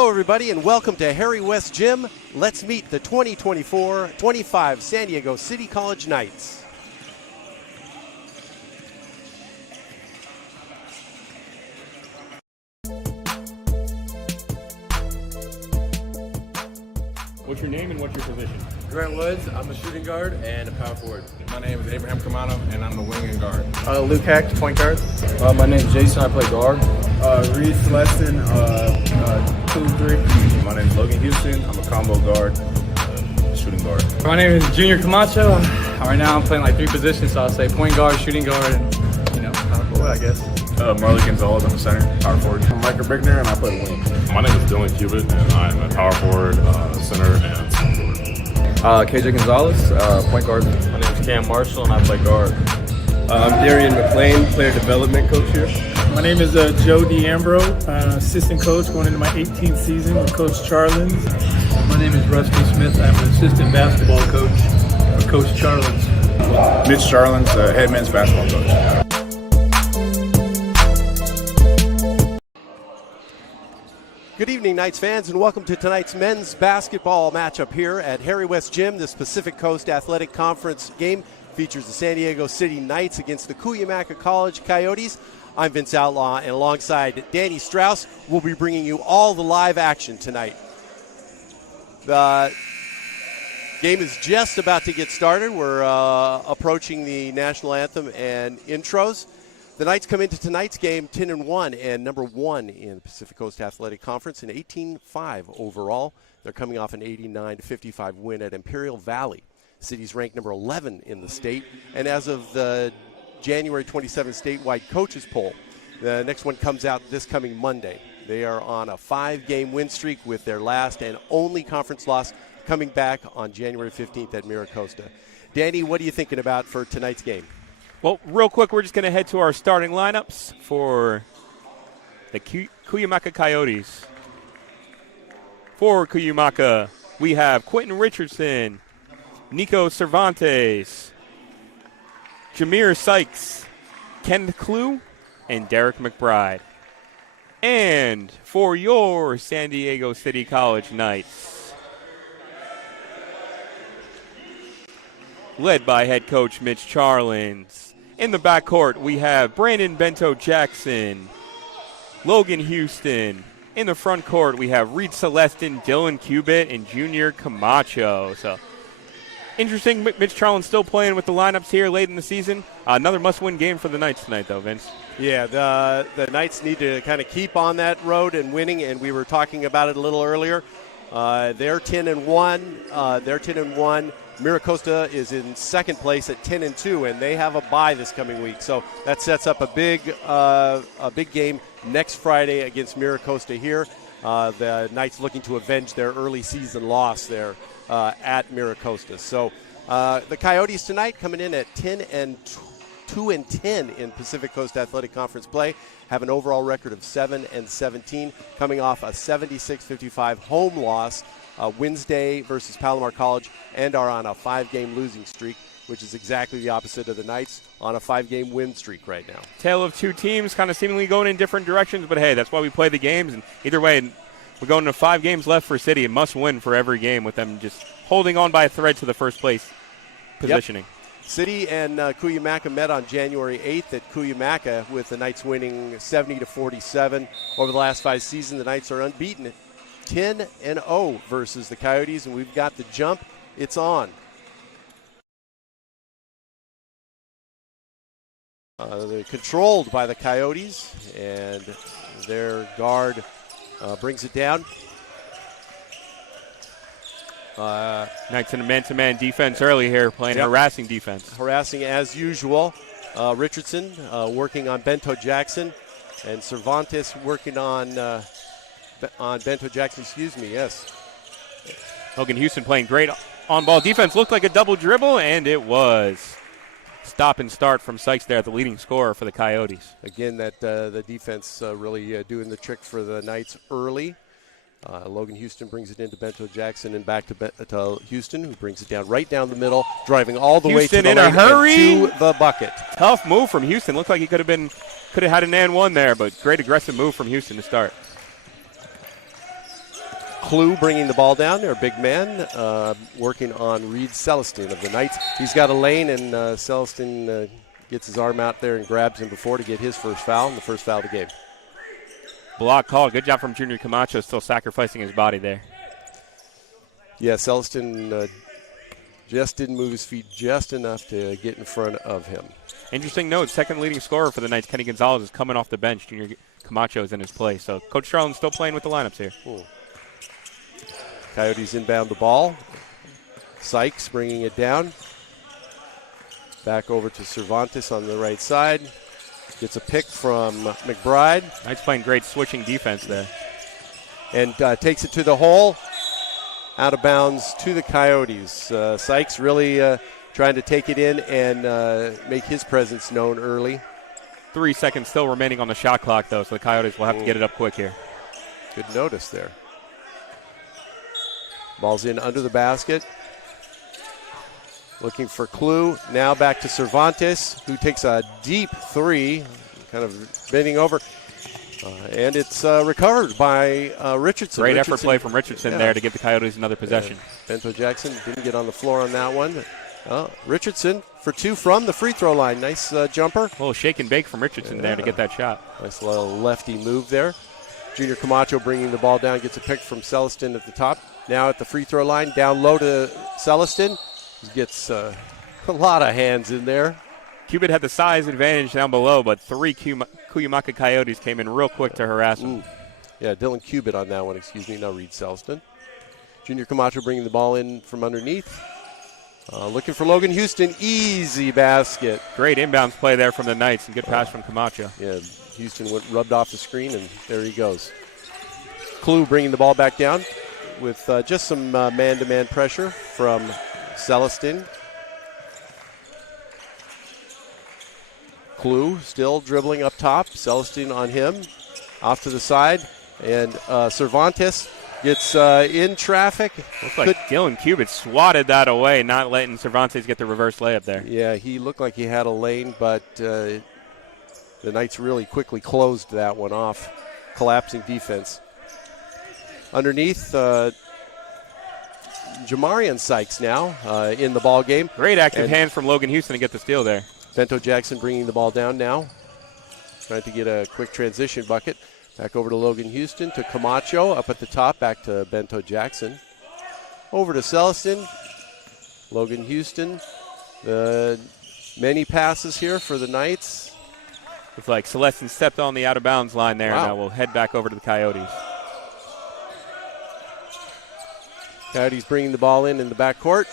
Hello, everybody, and welcome to Harry West Gym. Let's meet the 2024-25 San Diego City College Knights. What's your name and what's your position? Grant Woods, I'm a shooting guard and a power forward. My name is Abraham Kamano, and I'm the wing and guard. Luke Hecht, point guard. My name is Jason, I play guard. Reese Lesson, 2-3. My name is Logan Houston, I'm a combo guard, shooting guard. My name is Junior Camacho. Right now I'm playing like three positions, so I'll say point guard, shooting guard, and power forward, I guess. Marley Gonzalez, I'm a center, power forward. I'm Micah Brickner, and I play the wing. My name is Dylan Cubitt, and I'm a power forward, center, and small forward. KJ Gonzalez, point guard. My name is Cam Marshall, and I play guard. I'm Darian McLean, player development coach here. My name is Joe DeAmbro, assistant coach going into my 18th season with Coach Charlins. My name is Rusty Smith. I'm an assistant basketball coach for Coach Charlins. Mitch Charlins, head men's basketball coach. Good evening, Knights fans, and welcome to tonight's men's basketball matchup here at Harry West Gym. This Pacific Coast Athletic Conference game features the San Diego City Knights against the Cuyamaca College Coyotes. I'm Vince Outlaw, and alongside Danny Straus, we'll be bringing you all the live action tonight. The game is just about to get started. We're approaching the national anthem and intros. The Knights come into tonight's game 10-1 and number 1 in the Pacific Coast Athletic Conference and 18-5 overall. They're coming off an 89-55 win at Imperial Valley. City's ranked number 11 in the state, and as of the January 27th statewide coaches poll, the next one comes out this coming Monday. They are on a 5-game win streak with their last and only conference loss coming back on January 15th at Miracosta. Danny, what are you thinking about for tonight's game? Well, real quick, we're just going to head to our starting lineups for the Cuyamaca Coyotes. For Cuyamaca, we have Quentin Richardson, Nico Cervantes, Jameer Sykes, Ken Clue, and Derek McBride. And for your San Diego City College Knights, led by head coach Mitch Charlins. In the backcourt, we have Brandon Bento Jackson, Logan Houston. In the front court, we have Reed Celestin, Dylan Cubitt, and Junior Camacho. So, interesting. Mitch Charlins still playing with the lineups here late in the season. Another must-win game for the Knights tonight, though, Vince. Yeah, the Knights need to kind of keep on that road and winning, and we were talking about it a little earlier. They're 10-1. They're 10-1. Miracosta is in second place at 10-2, and they have a bye this coming week. So that sets up a big game next Friday against Miracosta here. The Knights looking to avenge their early season loss there at Miracosta. So the Coyotes tonight coming in at 2-10 in Pacific Coast Athletic Conference play, have an overall record of 7-17, coming off a 76-55 home loss Wednesday versus Palomar College, and are on a 5-game losing streak, which is exactly the opposite of the Knights on a 5-game win streak right now. Tale of two teams kind of seemingly going in different directions, but hey, that's why we play the games, and either way, we're going to 5 games left for City. It must win for every game with them just holding on by a thread to the first place positioning. Yep. City and Cuyamaca met on January 8th at Cuyamaca, with the Knights winning 70-47. Over the last 5 seasons, the Knights are unbeaten 10-0 versus the Coyotes, and we've got the jump. It's on. They're controlled by the Coyotes, and their guard brings it down. Knights in a man-to-man defense early here, playing harassing defense. Harassing as usual. Richardson working on Bento Jackson, and Cervantes working on Bento Jackson, yes. Logan Houston playing great on-ball defense. Looked like a double dribble, and it was. Stop and start from Sykes there, the leading scorer for the Coyotes. Again, the defense really doing the trick for the Knights early. Logan Houston brings it into Bento Jackson and back to Houston, who brings it down the middle, driving all the way to the lane and to the bucket. Tough move from Houston. Looked like he could have had an and one there, but great aggressive move from Houston to start. Clue bringing the ball down, their big man, working on Reed Celestin of the Knights. He's got a lane, and Celestin gets his arm out there and grabs him before to get his first foul, and the first foul of the game. Block call. Good job from Junior Camacho, still sacrificing his body there. Yeah, Celestin just didn't move his feet just enough to get in front of him. Interesting note, second leading scorer for the Knights, Kenny Gonzalez, is coming off the bench. Junior Camacho is in his place. So Coach Charlton still playing with the lineups here. Cool. Coyotes inbound the ball. Sykes bringing it down. Back over to Cervantes on the right side. Gets a pick from McBride. Knights playing great switching defense there. And takes it to the hole. Out of bounds to the Coyotes. Sykes really trying to take it in and make his presence known early. 3 seconds still remaining on the shot clock, though, so the Coyotes will have to get it up quick here. Good notice there. Ball's in under the basket. Looking for Clue. Now back to Cervantes, who takes a deep three, kind of bending over. And it's recovered by Richardson. Great effort play from Richardson there to give the Coyotes another possession. Bento Jackson didn't get on the floor on that one. Richardson for two from the free throw line. Nice jumper. A little shake and bake from Richardson there to get that shot. Nice little lefty move there. Junior Camacho bringing the ball down, gets a pick from Celestin at the top. Now at the free throw line, down low to Celestin. He gets a lot of hands in there. Cubit had the size advantage down below, but three Cuyamaca Coyotes came in real quick to harass him. Yeah, Dylan Cubit on that one, not Reed Celestin. Junior Camacho bringing the ball in from underneath. Looking for Logan Houston, easy basket. Great inbounds play there from the Knights, and good pass from Camacho. Yeah, Houston rubbed off the screen, and there he goes. Clue bringing the ball back down with just some man-to-man pressure from Celestin. Clue still dribbling up top. Celestin on him. Off to the side. And Cervantes gets in traffic. Looks like Dylan Cubit swatted that away, not letting Cervantes get the reverse layup there. Yeah, he looked like he had a lane, but the Knights really quickly closed that one off. Collapsing defense. Underneath, Jamarian Sykes now in the ball game. Great active hands from Logan Houston to get the steal there. Bento Jackson bringing the ball down now. Trying to get a quick transition bucket. Back over to Logan Houston, to Camacho, up at the top, back to Bento Jackson. Over to Celestin. Logan Houston. Many passes here for the Knights. Looks like Celestin stepped on the out-of-bounds line there, and now we'll head back over to the Coyotes. Coyotes bringing the ball in the backcourt.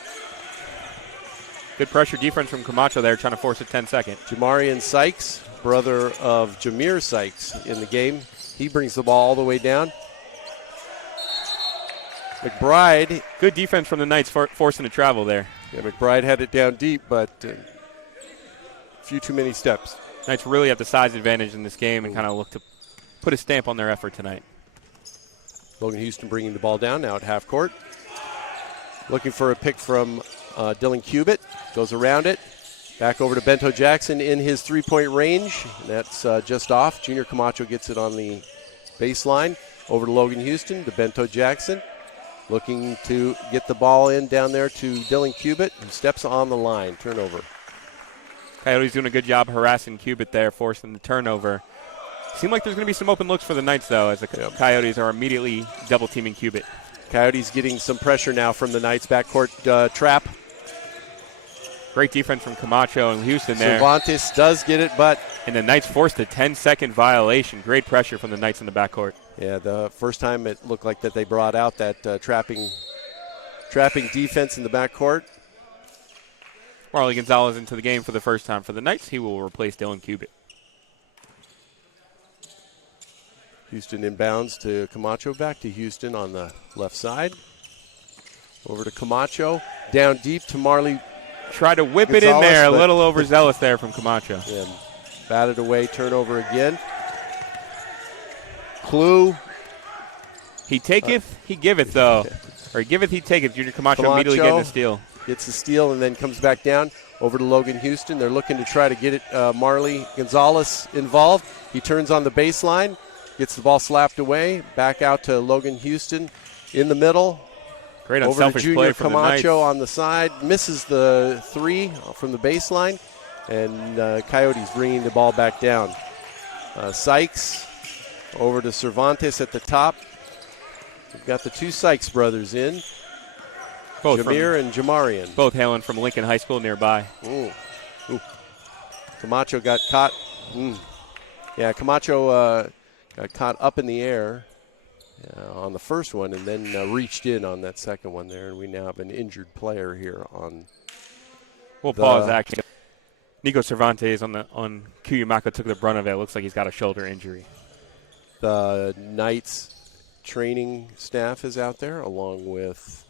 Good pressure defense from Camacho there, trying to force a 10-second. Jamarian Sykes, brother of Jameer Sykes in the game. He brings the ball all the way down. McBride. Good defense from the Knights forcing the travel there. Yeah, McBride had it down deep, but a few too many steps. Knights really have the size advantage in this game and kind of look to put a stamp on their effort tonight. Logan Houston bringing the ball down now at half court. Looking for a pick from Dylan Cubit. Goes around it. Back over to Bento Jackson in his three-point range. That's just off. Junior Camacho gets it on the baseline. Over to Logan Houston, to Bento Jackson. Looking to get the ball in down there to Dylan Cubit, who steps on the line. Turnover. Coyotes doing a good job harassing Cubit there, forcing the turnover. Seemed like there's going to be some open looks for the Knights, though, as the Coyotes are immediately double-teaming Cubit. Coyotes getting some pressure now from the Knights' backcourt trap. Great defense from Camacho and Houston there. Cervantes does get it, but... And the Knights forced a 10-second violation. Great pressure from the Knights in the backcourt. Yeah, the first time it looked like that they brought out that trapping defense in the backcourt. Marley Gonzalez into the game for the first time for the Knights. He will replace Dylan Cubit. Houston inbounds to Camacho. Back to Houston on the left side. Over to Camacho. Down deep to Marley. Tried to whip it in there. A little overzealous there from Camacho. Yeah, batted away. Turnover again. Clue. He taketh, he giveth, though. Or he giveth, he taketh. Junior Camacho immediately getting the steal. Gets the steal and then comes back down. Over to Logan Houston. They're looking to try to get it Marley Gonzalez involved. He turns on the baseline. Gets the ball slapped away. Back out to Logan Houston in the middle. Great Over to unselfish Junior play from the Knights. Camacho on the side. Misses the 3 from the baseline. And Coyotes bringing the ball back down. Sykes over to Cervantes at the top. We've got the 2 Sykes brothers in. Both Jameer and Jamarian. Both hailing from Lincoln High School nearby. Ooh. Camacho got caught. Yeah, Camacho got caught up in the air on the first one and then reached in on that second one there. And we now have an injured player here on. We'll pause action. Nico Cervantes on Cuyamaca took the brunt of it. It looks like he's got a shoulder injury. The Knights training staff is out there along with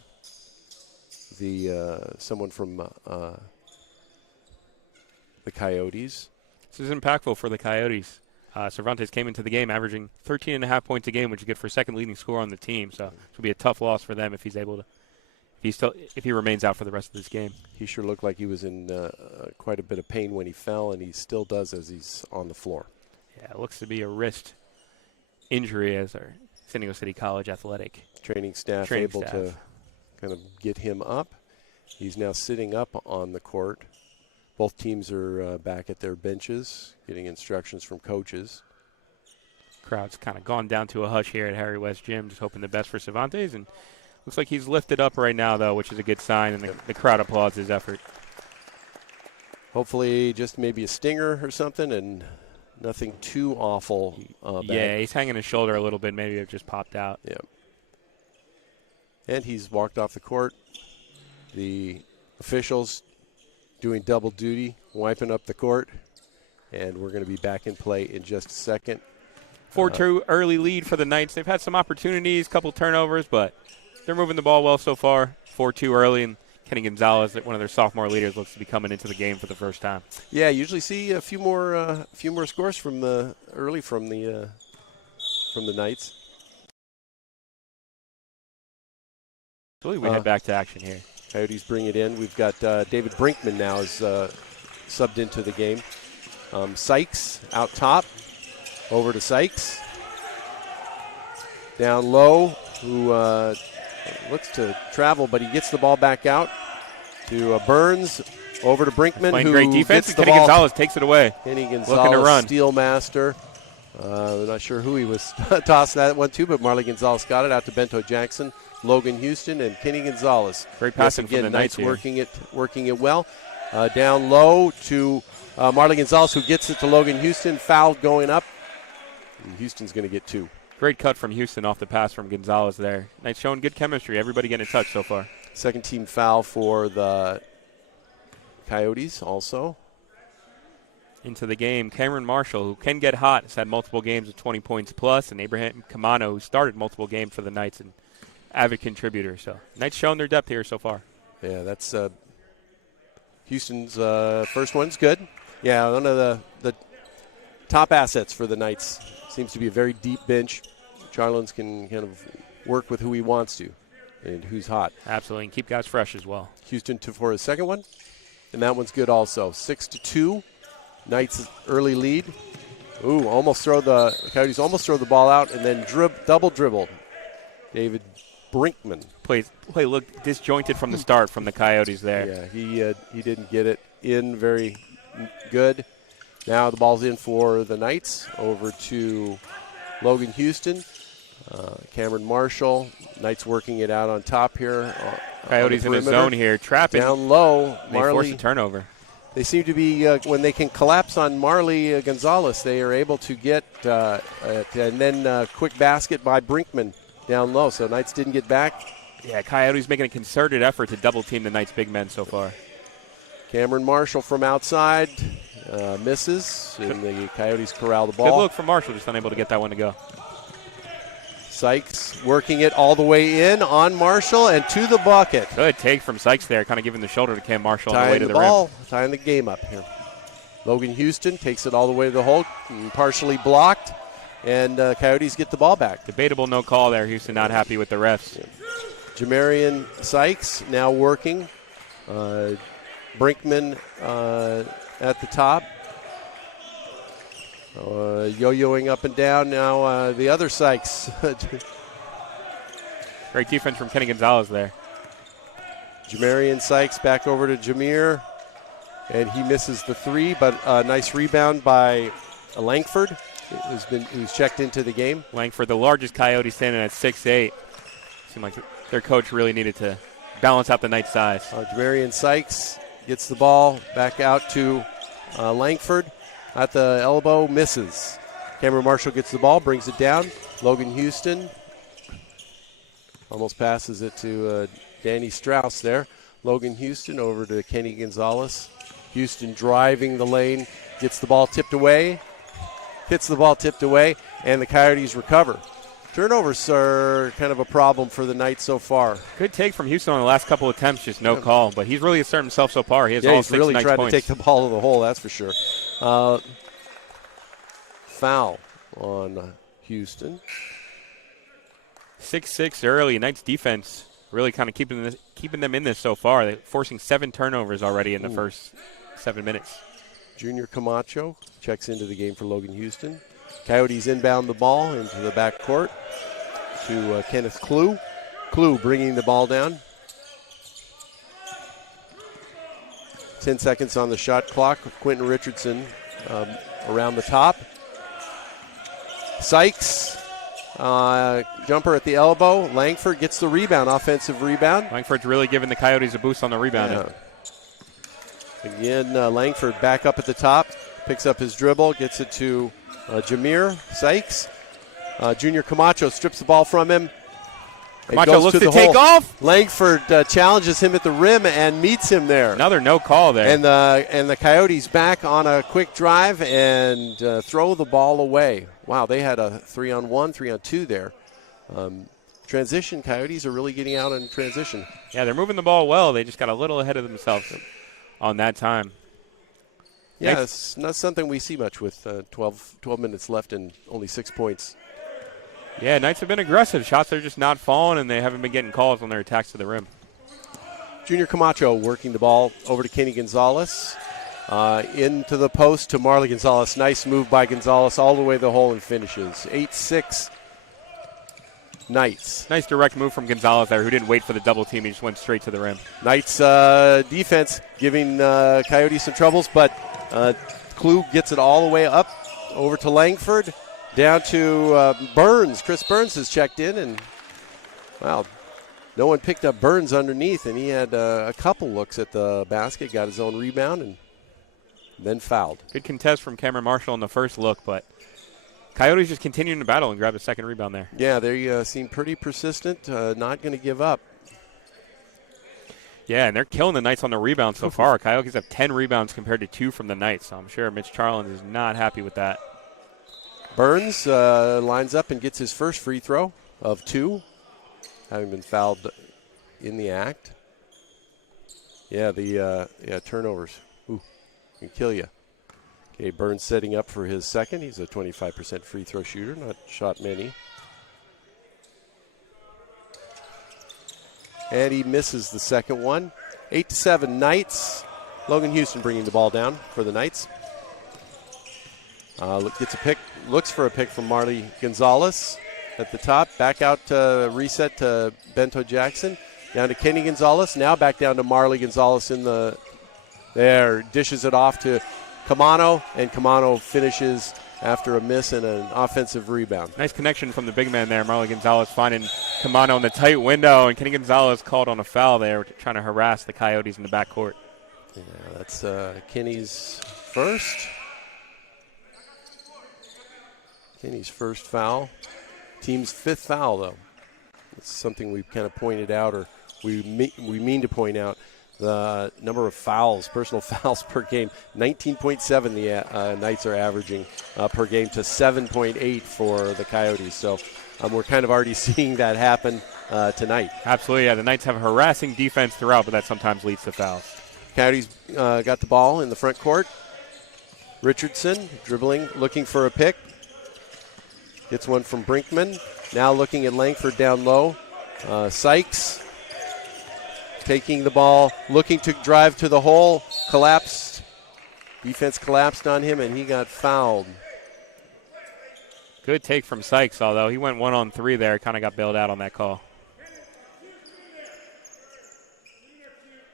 the someone from the Coyotes. This is impactful for the Coyotes. Cervantes came into the game averaging 13.5 points a game, which is good for second leading scorer on the team. So it will be a tough loss for them if he's able to. If he remains out for the rest of this game. He sure looked like he was in quite a bit of pain when he fell, and he still does as he's on the floor. Yeah, it looks to be a wrist injury as our San Diego City College athletic training staff able to kind of get him up. He's now sitting up on the court. Both teams are back at their benches, getting instructions from coaches. Crowd's kind of gone down to a hush here at Harry West Gym, just hoping the best for Cervantes, and looks like he's lifted up right now, though, which is a good sign, and the crowd applauds his effort. Hopefully just maybe a stinger or something and nothing too awful. Yeah, he's hanging his shoulder a little bit. Maybe it just popped out. Yeah. And he's walked off the court. The officials doing double duty, wiping up the court, and we're going to be back in play in just a second. 4-2 early lead for the Knights. They've had some opportunities, couple turnovers, but they're moving the ball well so far. 4-2 early, and Kenny Gonzalez, one of their sophomore leaders, looks to be coming into the game for the first time. Yeah, usually see a few more scores from the Knights. I believe we head back to action here. Coyotes bring it in. We've got David Brinkman now is subbed into the game. Sykes out top. Over to Sykes. Down low, who looks to travel, but he gets the ball back out to Burns. Over to Brinkman, playing who great defense. gets the Kenny ball. Gonzalez takes it away. Kenny Gonzalez, looking to run. Steal master. Not sure who he was tossing that one to, but Marley Gonzalez got it out to Bento Jackson, Logan Houston, and Kenny Gonzalez. Great passing again, from the Knights working it well. Down low to Marley Gonzalez, who gets it to Logan Houston. Foul going up. And Houston's going to get 2. Great cut from Houston off the pass from Gonzalez there. Knights showing good chemistry. Everybody getting a touch so far. Second team foul for the Coyotes also. Into the game, Cameron Marshall, who can get hot, has had multiple games of 20 points plus, and Abraham Kamano, who started multiple games for the Knights and avid contributor. So Knights showing their depth here so far. Yeah, that's Houston's first one's good. Yeah, one of the top assets for the Knights. Seems to be a very deep bench. Charlins can kind of work with who he wants to and who's hot. Absolutely, and keep guys fresh as well. Houston for his second one, and that one's good also. 6-2, Knights early lead. Ooh, the Coyotes almost throw the ball out and then double dribbled. David Brinkman. Play looked disjointed from the start from the Coyotes there. Yeah, he didn't get it in very good. Now the ball's in for the Knights. Over to Logan Houston. Cameron Marshall. Knights working it out on top here. Coyotes in the zone here, trapping. Down low. They force a turnover. They seem to be, when they can collapse on Marley Gonzalez, they are able to get, and then quick basket by Brinkman down low. So Knights didn't get back. Yeah, Coyotes making a concerted effort to double team the Knights big men so far. Cameron Marshall from outside. Misses, and the Coyotes corral the ball. Good look from Marshall, just unable to get that one to go. Sykes working it all the way in on Marshall and to the bucket. Good take from Sykes there, kind of giving the shoulder to Cam Marshall on the way to the rim. Tying the game up here. Logan Houston takes it all the way to the hole, partially blocked, and Coyotes get the ball back. Debatable no call there. Houston not happy with the refs. Jamarian Sykes now working. Brinkman at the top. Yo-yoing up and down now. The other Sykes. Great defense from Kenny Gonzalez there. Jamarian Sykes back over to Jameer, and he misses the three, but a nice rebound by Langford, who's checked into the game. Langford, the largest Coyote, standing at 6'8". Seemed like their coach really needed to balance out the Knights' size. Jamarian Sykes gets the ball back out to Langford at the elbow, misses. Cameron Marshall gets the ball, brings it down. Logan Houston almost passes it to Danny Straus there. Logan Houston over to Kenny Gonzalez. Houston driving the lane, gets the ball tipped away, hits the ball tipped away, and the Coyotes recover. Turnovers are kind of a problem for the Knights so far. Good take from Houston on the last couple attempts, just no call. But he's really asserted himself so far. He has all he's 6 really Knights tried points. to take the ball to the hole, that's for sure. Foul on Houston. 6-6 early. Knights defense really kind of keeping them in this so far. They're forcing 7 turnovers already in the first 7 minutes. Junior Camacho checks into the game for Logan Houston. Coyotes inbound the ball into the back court to Kenneth Clue. Clue bringing the ball down. 10 seconds on the shot clock. Quentin Richardson around the top. Sykes, jumper at the elbow. Langford gets the rebound, offensive rebound. Langford's really giving the Coyotes a boost on the rebound. Yeah. Again, Langford back up at the top, picks up his dribble, gets it to Jameer Sykes. Junior Camacho strips the ball from him. Camacho looks to take off. Langford challenges him at the rim and meets him there. Another no call there. And the Coyotes back on a quick drive and throw the ball away. Wow, they had a 3-on-1, 3-on-2 there. Transition, Coyotes are really getting out in transition. Yeah, they're moving the ball well. They just got a little ahead of themselves on that time. Yeah, it's not something we see much with 12 minutes left and only 6 points. Yeah, Knights have been aggressive. Shots are just not falling, and they haven't been getting calls on their attacks to the rim. Junior Camacho working the ball over to Kenny Gonzalez. Into the post to Marley Gonzalez. Nice move by Gonzalez all the way to the hole and finishes. 8-6 Knights. Nice direct move from Gonzalez there, who didn't wait for the double team. He just went straight to the rim. Knights defense giving Coyotes some troubles, but Clue gets it all the way up over to Langford. Down to Burns. Chris Burns has checked in, and, wow, no one picked up Burns underneath, and he had a couple looks at the basket, got his own rebound, and then fouled. Good contest from Cameron Marshall in the first look, but Coyotes just continuing to battle and grab a second rebound there. Yeah, they seem pretty persistent, not going to give up. Yeah, and they're killing the Knights on the rebound so far. Coyotes have 10 rebounds compared to 2 from the Knights, so I'm sure Mitch Charland is not happy with that. Burns lines up and gets his first free throw of 2, having been fouled in the act. Yeah, the turnovers. Ooh, can kill you. Okay, Burns setting up for his second. He's a 25% free throw shooter, not shot many. And he misses the second one. 8-7 Knights. Logan Houston bringing the ball down for the Knights. Gets a pick, looks for a pick from Marley Gonzalez at the top. Back out to reset to Bento Jackson. Down to Kenny Gonzalez. Now back down to Marley Gonzalez there. Dishes it off to Camano, and Camano finishes after a miss and an offensive rebound. Nice connection from the big man there. Marley Gonzalez finding Camano in the tight window, and Kenny Gonzalez called on a foul there, trying to harass the Coyotes in the backcourt. Yeah, that's Kenny's first. Kenny's first foul. Team's 5th foul, though. It's something we've kind of pointed out, or we mean to point out. The number of fouls, personal fouls per game, 19.7 the Knights are averaging per game to 7.8 for the Coyotes. So we're kind of already seeing that happen tonight. Absolutely, yeah. The Knights have a harassing defense throughout, but that sometimes leads to fouls. Coyotes got the ball in the front court. Richardson dribbling, looking for a pick. Gets one from Brinkman. Now looking at Langford down low. Sykes taking the ball, looking to drive to the hole. Collapsed. Defense collapsed on him, and he got fouled. Good take from Sykes, although he went 1-on-3 there. Kind of got bailed out on that call.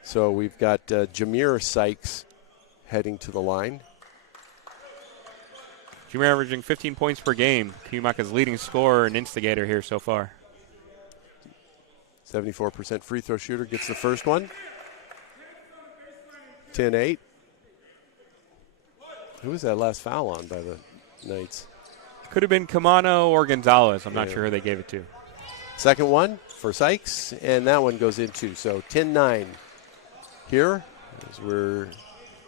So we've got Jameer Sykes heading to the line. Jameer averaging 15 points per game. Cuyamaca's leading scorer and instigator here so far. 74% free throw shooter, gets the first one. 10-8. Who was that last foul on by the Knights? Could have been Camano or Gonzalez. I'm not sure who they gave it to. Second one for Sykes, and that one goes in too. So 10-9 here as we're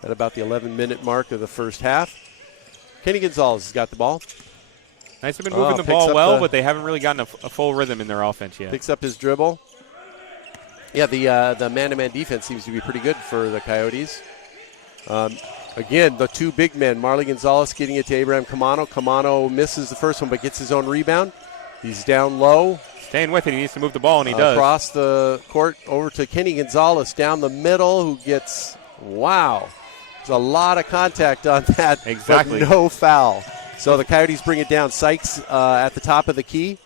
at about the 11-minute mark of the first half. Kenny Gonzalez has got the ball. Knights have been moving the ball well, but they haven't really gotten a full rhythm in their offense yet. Picks up his dribble. Yeah, the man-to-man defense seems to be pretty good for the Coyotes. Again, the two big men, Marley Gonzalez getting it to Abraham Camano. Camano misses the first one but gets his own rebound. He's down low. Staying with it, he needs to move the ball, and he does. Across the court over to Kenny Gonzalez down the middle, who gets, wow. There's a lot of contact on that. Exactly. But no foul. So the Coyotes bring it down. Sykes at the top of the key.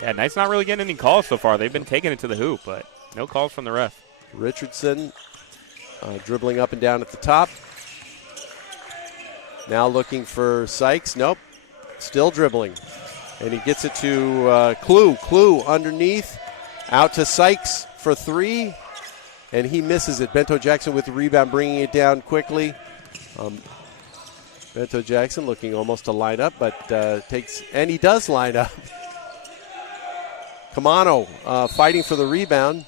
Yeah, Knight's not really getting any calls so far. They've been taking it to the hoop, but no calls from the ref. Richardson dribbling up and down at the top. Now looking for Sykes. Nope. Still dribbling. And he gets it to Clue. Clue underneath. Out to Sykes for three. And he misses it. Bento Jackson with the rebound, bringing it down quickly. Bento Jackson looking almost to line up, but takes, and he does line up. Camano fighting for the rebound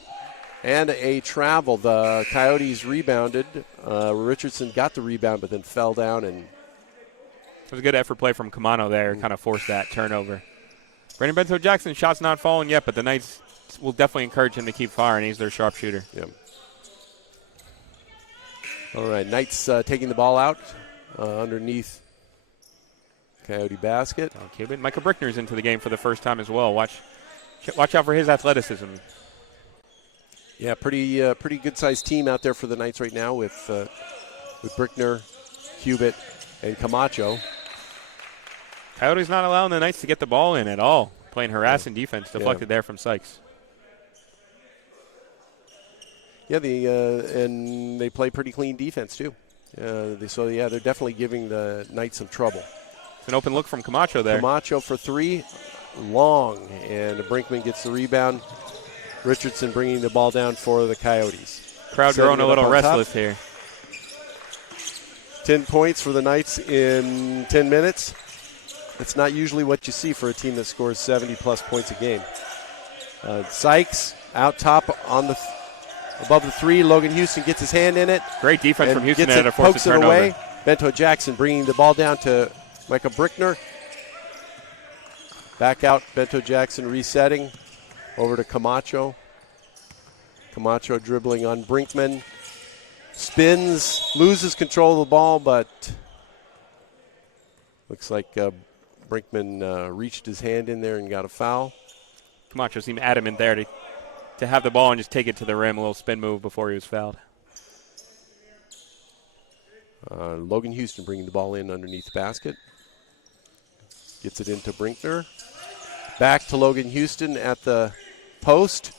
and a travel. The Coyotes rebounded. Richardson got the rebound, but then fell down. And it was a good effort play from Camano there, kind of forced that turnover. Brandon Bento Jackson, shot's not falling yet, but the Knights will definitely encourage him to keep firing. He's their sharpshooter. Yep. All right, Knights taking the ball out underneath Coyote basket. Okay, but Michael Brickner's into the game for the first time as well. Watch out for his athleticism. Yeah, pretty good-sized team out there for the Knights right now with Brickner, Cubitt, and Camacho. Coyotes not allowing the Knights to get the ball in at all. Playing harassing defense, deflected there from Sykes. Yeah, and they play pretty clean defense too. They're definitely giving the Knights some trouble. It's an open look from Camacho there. Camacho for three, long, and Brinkman gets the rebound. Richardson bringing the ball down for the Coyotes. Crowd growing a little restless here. 10 points for the Knights in 10 minutes. That's not usually what you see for a team that scores 70-plus points a game. Sykes out top on the above the three. Logan Houston gets his hand in it. Great defense from Houston there to force pokes a turnover. It away. Bento Jackson bringing the ball down to Michael Brickner. Back out, Bento Jackson resetting. Over to Camacho. Camacho dribbling on Brinkman. Spins, loses control of the ball, but looks like Brinkman reached his hand in there and got a foul. Camacho seemed adamant there to have the ball and just take it to the rim, a little spin move before he was fouled. Logan Houston bringing the ball in underneath the basket. Gets it into Brinkner. Back to Logan Houston at the post,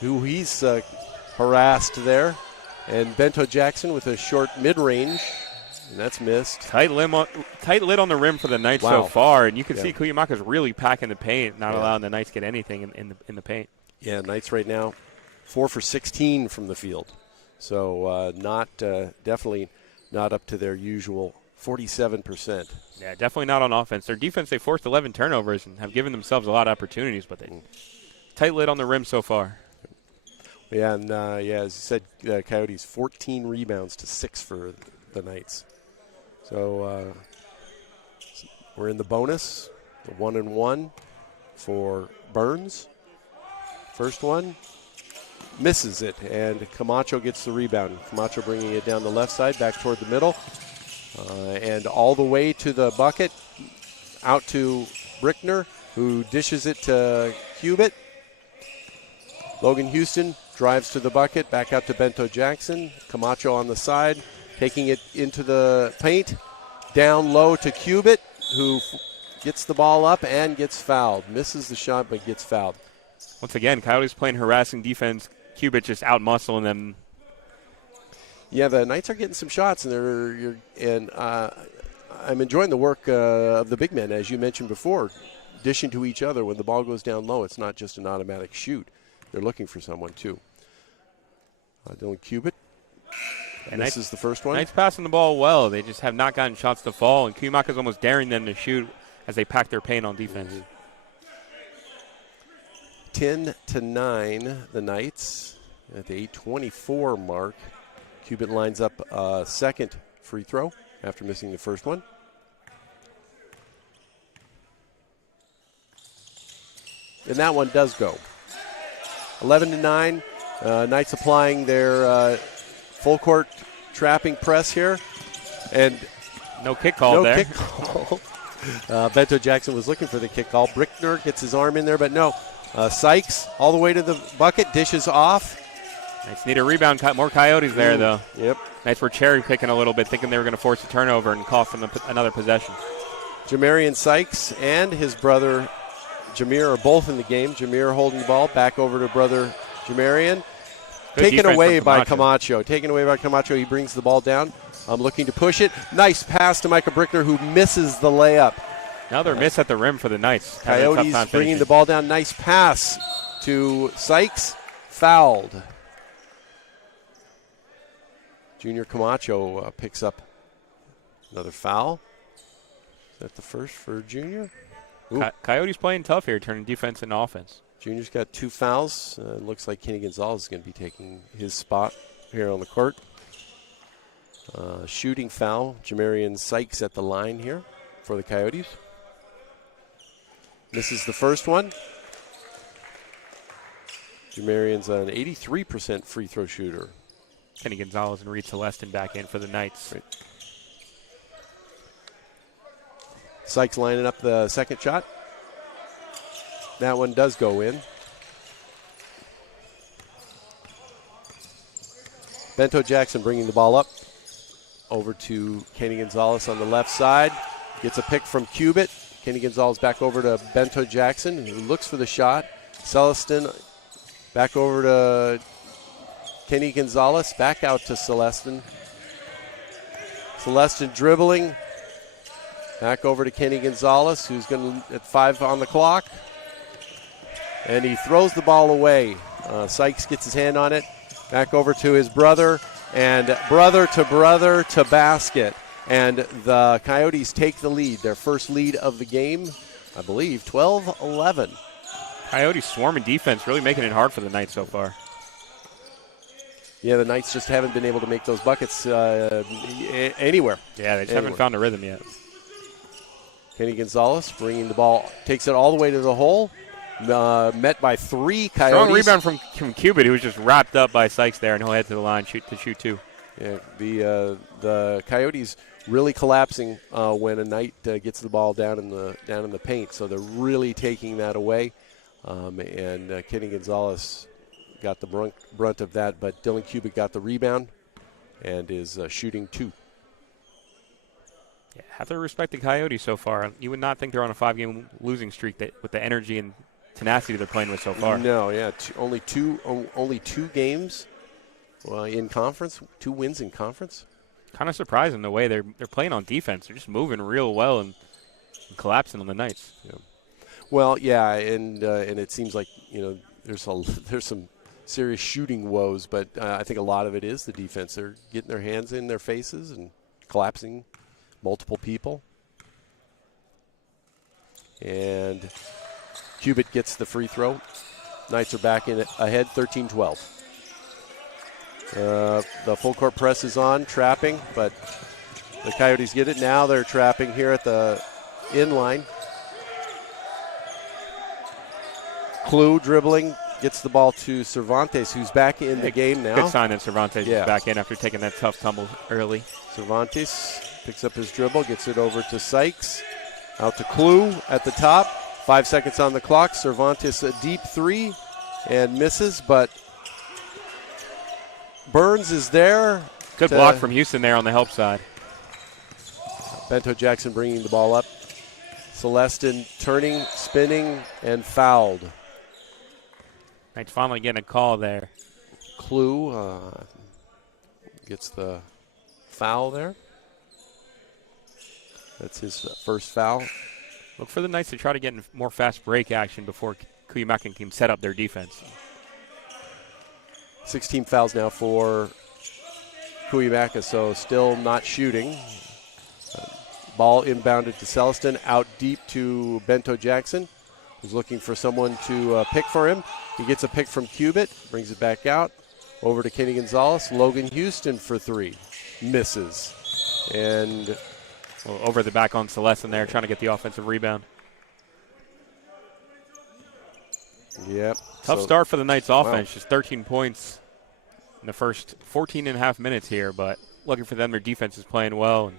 who he's harassed there. And Bento Jackson with a short mid-range, and that's missed. Tight lid on the rim for the Knights so far, and you can see Cuyamaca's really packing the paint, not allowing the Knights to get anything in the paint. Yeah, Knights right now 4 for 16 from the field. So definitely not up to their usual 47%. Yeah, definitely not on offense. Their defense, they forced 11 turnovers and have given themselves a lot of opportunities, but they tight lid on the rim so far. Yeah, and as you said, Coyotes 14 rebounds to 6 for the Knights. So we're in the bonus, the 1-and-1 for Burns. First one, misses it, and Camacho gets the rebound. Camacho bringing it down the left side, back toward the middle, and all the way to the bucket, out to Brickner, who dishes it to Cubitt. Logan Houston drives to the bucket, back out to Bento Jackson. Camacho on the side, taking it into the paint. Down low to Cubitt, who gets the ball up and gets fouled. Misses the shot, but gets fouled. Once again, Coyotes playing harassing defense. Cubitt just out-muscling them. Yeah, the Knights are getting some shots, and I'm enjoying the work of the big men, as you mentioned before, dishing to each other when the ball goes down low. It's not just an automatic shoot. They're looking for someone, too. Dylan Cubitt. And this is the first one. Knights passing the ball well. They just have not gotten shots to fall, and Cuyamaca's almost daring them to shoot as they pack their paint on defense. 10-9, the Knights at the 8:24 mark. Cubitt lines up a second free throw after missing the first one. And that one does go. 11-9. Knights applying their full court trapping press here. And no kick call there. No kick call. Bento Jackson was looking for the kick call. Brickner gets his arm in there, but no. Sykes all the way to the bucket, dishes off. Knights need a rebound. More Coyotes there, though. Yep. Knights were cherry picking a little bit, thinking they were going to force a turnover and call for another possession. Jamarian Sykes and his brother Jameer are both in the game. Jameer holding the ball back over to brother Jamarian. Taken away by Camacho. Taken away by Camacho. He brings the ball down. I'm looking to push it. Nice pass to Micah Brickner, who misses the layup. Another miss at the rim for the Knights. Coyotes bringing the ball down. Nice pass to Sykes. Fouled. Junior Camacho picks up another foul. Is that the first for Junior? Coyotes playing tough here, turning defense into offense. Junior's got 2 fouls. Looks like Kenny Gonzalez is going to be taking his spot here on the court. Shooting foul. Jamarian Sykes at the line here for the Coyotes. This is the first one. Jamarian's an 83% free throw shooter. Kenny Gonzalez and Reed Celestin back in for the Knights. Right. Sykes lining up the second shot. That one does go in. Bento Jackson bringing the ball up over to Kenny Gonzalez on the left side. Gets a pick from Cubitt. Kenny Gonzalez back over to Bento Jackson, who looks for the shot. Celestin back over to Kenny Gonzalez, back out to Celestin. Celestin dribbling. Back over to Kenny Gonzalez, who's going to at 5 on the clock. And he throws the ball away. Sykes gets his hand on it. Back over to his brother. And brother to basket. And the Coyotes take the lead, their first lead of the game, I believe, 12-11. Coyotes swarming defense, really making it hard for the Knights so far. Yeah, the Knights just haven't been able to make those buckets anywhere. Yeah, they just haven't found a rhythm yet. Kenny Gonzalez bringing the ball, takes it all the way to the hole. Met by 3 Coyotes. Strong rebound from Cubitt, who was just wrapped up by Sykes there, and he'll head to the line to shoot 2. Yeah, the Coyotes really collapsing when a Knight gets the ball down in the paint, so they're really taking that away. And Kenny Gonzalez got the brunt of that, but Dylan Cubitt got the rebound and is shooting 2. Yeah, have to respect the Coyotes so far. You would not think they're on a 5-game losing streak with the energy and tenacity they're playing with so far. No, yeah, only two games in conference, 2 wins in conference. Kind of surprising the way they're playing on defense. They're just moving real well and collapsing on the Knights. Yeah. Well, yeah, and it seems like there's some serious shooting woes, but I think a lot of it is the defense. They're getting their hands in their faces and collapsing multiple people. And Cubitt gets the free throw. Knights are back in ahead, 13-12. The full court press is on, trapping, but the Coyotes get it. Now they're trapping here at the inline. Clue dribbling, gets the ball to Cervantes, who's back in the game now. Good sign that Cervantes is back in after taking that tough tumble early. Cervantes picks up his dribble, gets it over to Sykes. Out to Clue at the top. 5 seconds on the clock. Cervantes a deep 3 and misses, but Burns is there. Good block from Houston there on the help side. Bento Jackson bringing the ball up. Celestin turning, spinning, and fouled. Knights finally getting a call there. Clue gets the foul there. That's his first foul. Look for the Knights to try to get in more fast break action before Cuyamaca can set up their defense. 16 fouls now for Cuyamaca, so still not shooting. Ball inbounded to Celestin, out deep to Bento Jackson, who's looking for someone to pick for him. He gets a pick from Cubit, brings it back out. Over to Kenny Gonzalez. Logan Houston for three. Misses. And over the back on Celestin there, trying to get the offensive rebound. Yep. Tough start for the Knights offense, just 13 points in the first 14 and a half minutes here, but looking for them, their defense is playing well.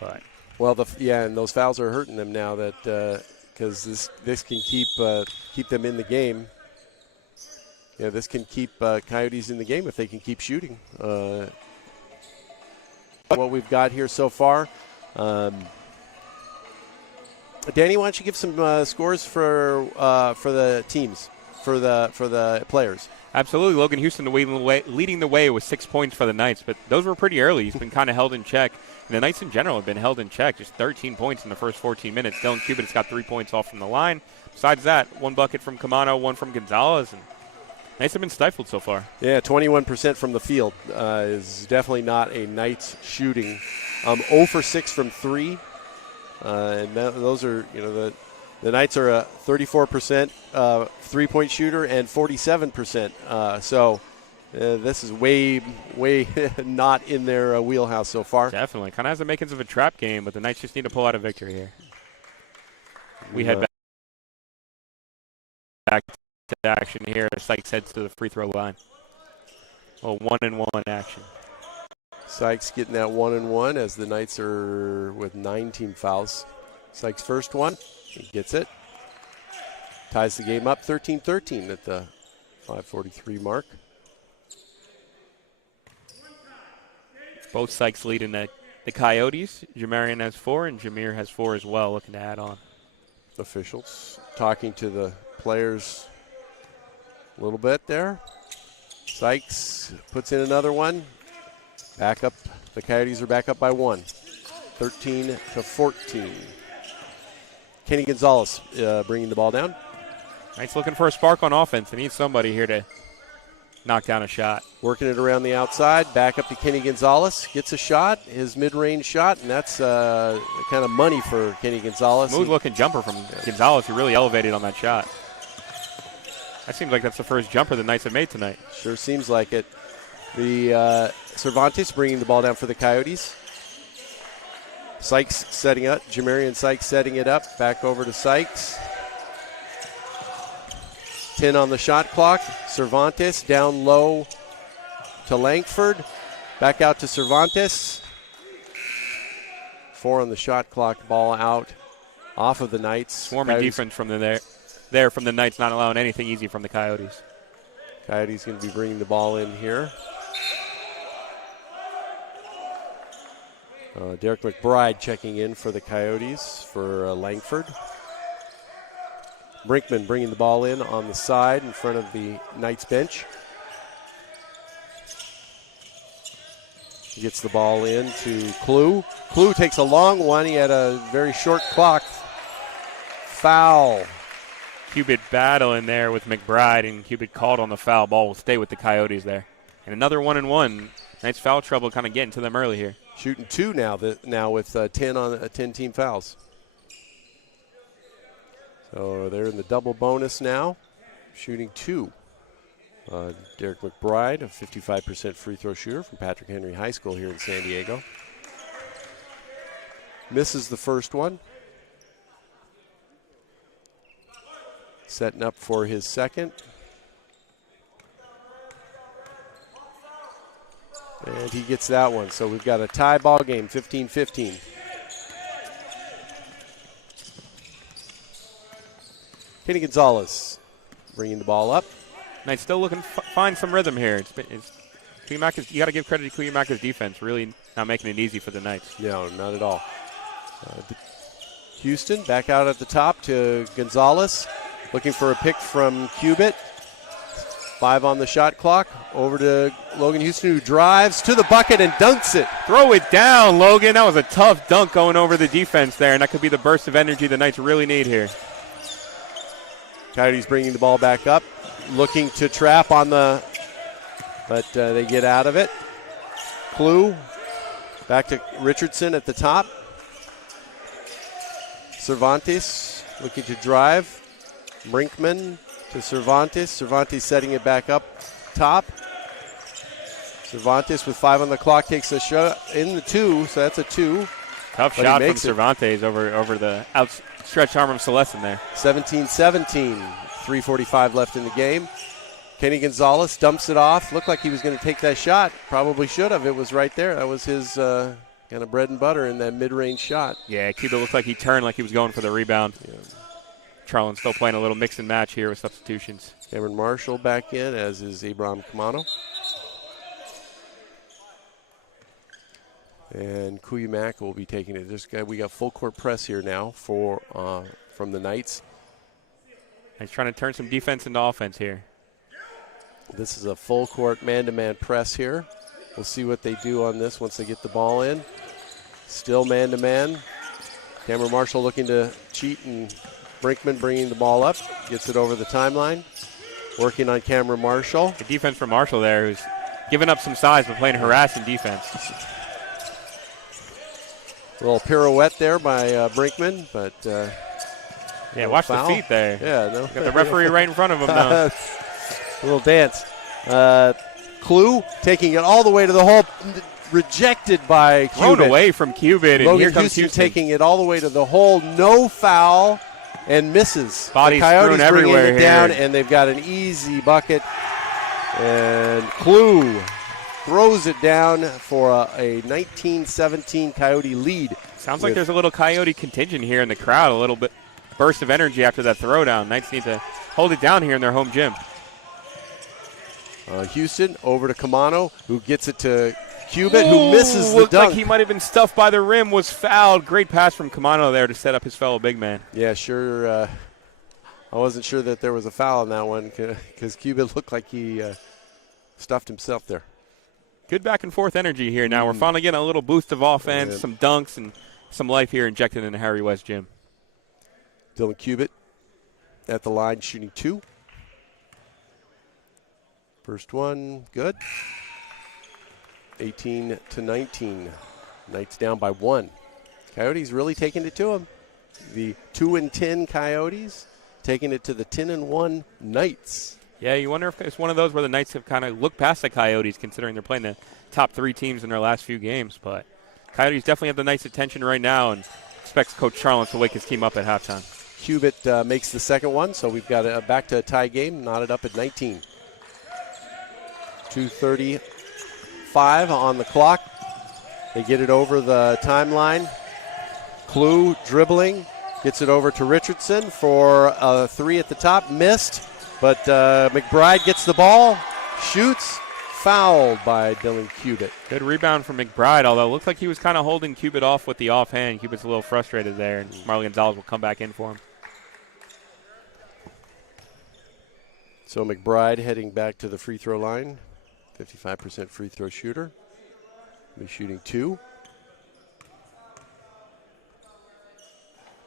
And those fouls are hurting them now that because this can keep them in the game. Yeah, this can keep Coyotes in the game if they can keep shooting. What we've got here so far. Danny, why don't you give some scores for the teams, for the players? Absolutely. Logan Houston leading the way with 6 points for the Knights, but those were pretty early. He's been kind of held in check. And the Knights in general have been held in check, just 13 points in the first 14 minutes. Dylan Cubit has got 3 points off from the line. Besides that, 1 bucket from Camano, 1 from Gonzalez, and Knights have been stifled so far. Yeah, 21% from the field is definitely not a Knights shooting. 0 for 6 from 3. And those are, the Knights are a 34% three-point shooter and 47%. So this is way not in their wheelhouse so far. Definitely. Kind of has the makings of a trap game, but the Knights just need to pull out a victory here. We head back to action here. Sykes heads to the free throw line. 1-and-1 action. Sykes getting that 1-and-1 as the Knights are with 9 team fouls. Sykes' first one. He gets it. Ties the game up 13-13 at the 5:43 mark. Both Sykes leading the Coyotes. Jamarian has 4 and Jameer has 4 as well, looking to add on. Officials talking to the players a little bit there. Sykes puts in another one. Back up. The Coyotes are back up by 1. 13-14. Kenny Gonzalez bringing the ball down. Knights looking for a spark on offense. They need somebody here to knock down a shot. Working it around the outside. Back up to Kenny Gonzalez. Gets a shot, his mid-range shot, and that's kind of money for Kenny Gonzalez. Smooth-looking jumper from Gonzalez, who really elevated on that shot. That seems like that's the first jumper the Knights have made tonight. Sure seems like it. The Cervantes bringing the ball down for the Coyotes. Sykes setting up. Jamarian Sykes setting it up. Back over to Sykes. 10 on the shot clock. Cervantes down low to Langford. Back out to Cervantes. 4 on the shot clock. Ball out off of the Knights. Swarming defense from there from the Knights, not allowing anything easy from the Coyotes. Coyotes going to be bringing the ball in here. Derek McBride checking in for the Coyotes for Langford. Brinkman bringing the ball in on the side in front of the Knights bench. He gets the ball in to Klue. Klue takes a long one. He had a very short clock. Foul. Cubit battling there with McBride, and Cubit called on the foul. Ball will stay with the Coyotes there. And another 1-and-1. Knights foul trouble kind of getting to them early here. Shooting 2 now with 10 team fouls. So they're in the double bonus now, shooting 2. Derek McBride, a 55% free throw shooter from Patrick Henry High School here in San Diego. Misses the first one. Setting up for his second. And he gets that one. So we've got a tie ball game, 15-15. Kenny Gonzalez bringing the ball up. Knights still looking to find some rhythm here. Cuyamaca's, you got to give credit to Cuyamaca's defense, really not making it easy for the Knights. No, not at all. Houston back out at the top to Gonzalez, looking for a pick from Cubit. 5 on the shot clock. Over to Logan Houston, who drives to the bucket and dunks it. Throw it down, Logan. That was a tough dunk going over the defense there, and that could be the burst of energy the Knights really need here. Coyotes bringing the ball back up, looking to trap on the, but they get out of it. Clue back to Richardson at the top. Cervantes looking to drive. Brinkman to Cervantes. Cervantes setting it back up top. Cervantes with 5 on the clock takes a shot in the 2, so that's a 2. Tough shot from Cervantes over the outstretched arm of Celestin there. 17-17, 3:45 left in the game. Kenny Gonzalez dumps it off. Looked like he was going to take that shot. Probably should have. It was right there. That was his kind of bread and butter in that mid-range shot. Yeah, Cuba looked like he turned like he was going for the rebound. Yeah. Charlin still playing a little mix and match here with substitutions. Cameron Marshall back in, as is Abraham Camano. And Cuyamaca will be taking it. We got full court press here now from the Knights. He's trying to turn some defense into offense here. This is a full court man-to-man press here. We'll see what they do on this once they get the ball in. Still man-to-man. Cameron Marshall looking to cheat, and Brinkman bringing the ball up. Gets it over the timeline. Working on Cameron Marshall. The defense from Marshall there, who's giving up some size but playing harassing defense. A little pirouette there by Brinkman, but yeah, watch foul. the feet there. Yeah, no. Got the referee right in front of him now. A little dance. Clue taking it all the way to the hole, rejected by Cubit. Thrown away from Cubit, and Logan here comes Houston taking it all the way to the hole, no foul, and misses. Bodies the Coyotes strewn everywhere bringing it here. down, and they've got an easy bucket. And Clue throws it down for a 19-17 Coyote lead. Sounds like there's a little Coyote contingent here in the crowd, a little bit burst of energy after that throwdown. Knights need to hold it down here in their home gym. Houston over to Camano, who gets it to Cubit, who misses the looked dunk. Like he might have been stuffed by the rim, was fouled. Great pass from Camano there to set up his fellow big man. Yeah, sure. I wasn't sure that there was a foul on that one because Cubit looked like he stuffed himself there. Good back and forth energy here now. We're finally getting a little boost of offense, some dunks, and some life here injected into Harry West Gym. Dylan Cubit at the line shooting 2. First one, good. 18-19. Knights down by 1. Coyotes really taking it to them. The 2-10 Coyotes taking it to the 10-1 Knights. Yeah, you wonder if it's one of those where the Knights have kind of looked past the Coyotes, considering they're playing the top 3 teams in their last few games. But Coyotes definitely have the Knights' attention right now and expects Coach Charlin to wake his team up at halftime. Cubit makes the second one, so we've got back to a tie game, knotted up at 19. 2:35 on the clock. They get it over the timeline. Clue dribbling, gets it over to Richardson for a 3 at the top, missed, but McBride gets the ball, shoots, fouled by Dylan Cubit. Good rebound from McBride, although it looks like he was kind of holding Cubit off with the offhand. Cubit's a little frustrated there, and Marlon Gonzalez will come back in for him. So McBride heading back to the free throw line. 55% free throw shooter. He's shooting 2.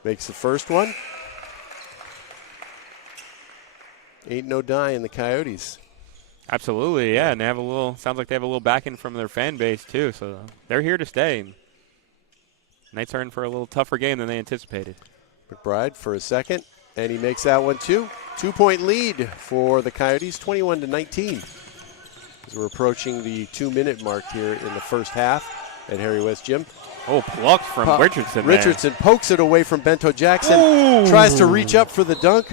Makes the first one. Ain't no die in the Coyotes. Absolutely, yeah, and they have a little. Sounds like they have a little backing from their fan base too, so they're here to stay. Knights are in for a little tougher game than they anticipated. McBride for a second, and he makes that one too. 2-point lead for the Coyotes, 21-19. As we're approaching the 2-minute mark here in the first half at Harry West Gym. Oh, plucked from Richardson. Richardson pokes it away from Bento Jackson. Ooh. Tries to reach up for the dunk.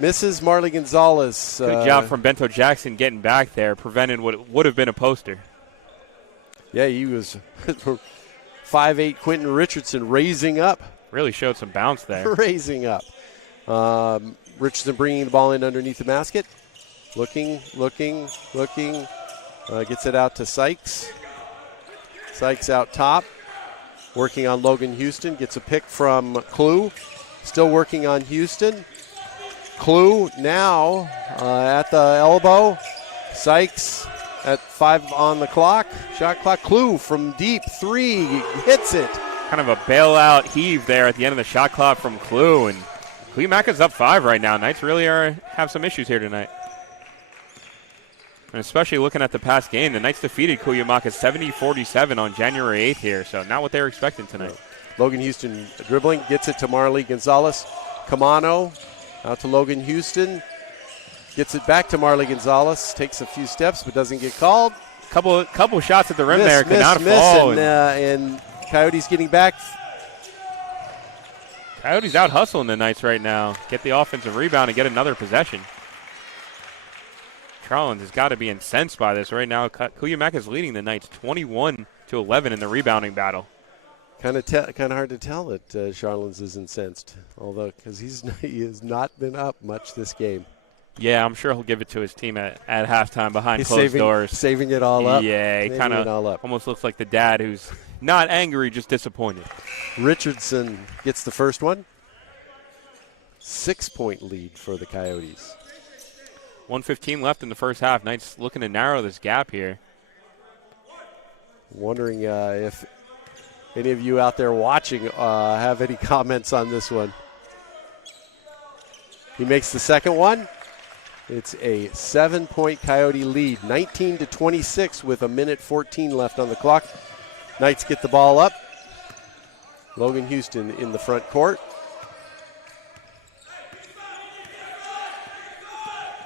Misses. Marley Gonzalez. Good job from Bento Jackson getting back there, preventing what would have been a poster. Yeah, he was 5'8" Quentin Richardson raising up. Really showed some bounce there. Raising up. Richardson bringing the ball in underneath the basket. Looking. Gets it out to Sykes. Sykes out top. Working on Logan Houston. Gets a pick from Clue. Still working on Houston. Clue now at the elbow. Sykes at 5 on the clock. Shot clock. Clue from deep 3 hits it. Kind of a bailout heave there at the end of the shot clock from Clue. And Cuyamaca's up 5 right now. Knights really have some issues here tonight. And especially looking at the past game, the Knights defeated Cuyamaca 70-47 on January 8th here. So not what they were expecting tonight. Logan Houston dribbling, gets it to Marley Gonzalez. Camano out to Logan Houston. Gets it back to Marley Gonzalez. Takes a few steps but doesn't get called. Couple shots at the rim there. Could not fall. And Coyotes getting back. Coyotes out hustling the Knights right now. Get the offensive rebound and get another possession. Charlins has got to be incensed by this right now. Cuyamaca is leading the Knights 21-11 in the rebounding battle. Kind of hard to tell that Charlins is incensed, although because he has not been up much this game. Yeah, I'm sure he'll give it to his team at halftime behind closed doors. Saving it all up. Yeah, he kind of almost looks like the dad who's not angry, just disappointed. Richardson gets the first one. 6-point lead for the Coyotes. 1:15 left in the first half. Knights looking to narrow this gap here. Wondering if any of you out there watching have any comments on this one. He makes the second one. It's a 7-point Coyote lead, 19-26 with 1:14 left on the clock. Knights get the ball up. Logan Houston in the front court.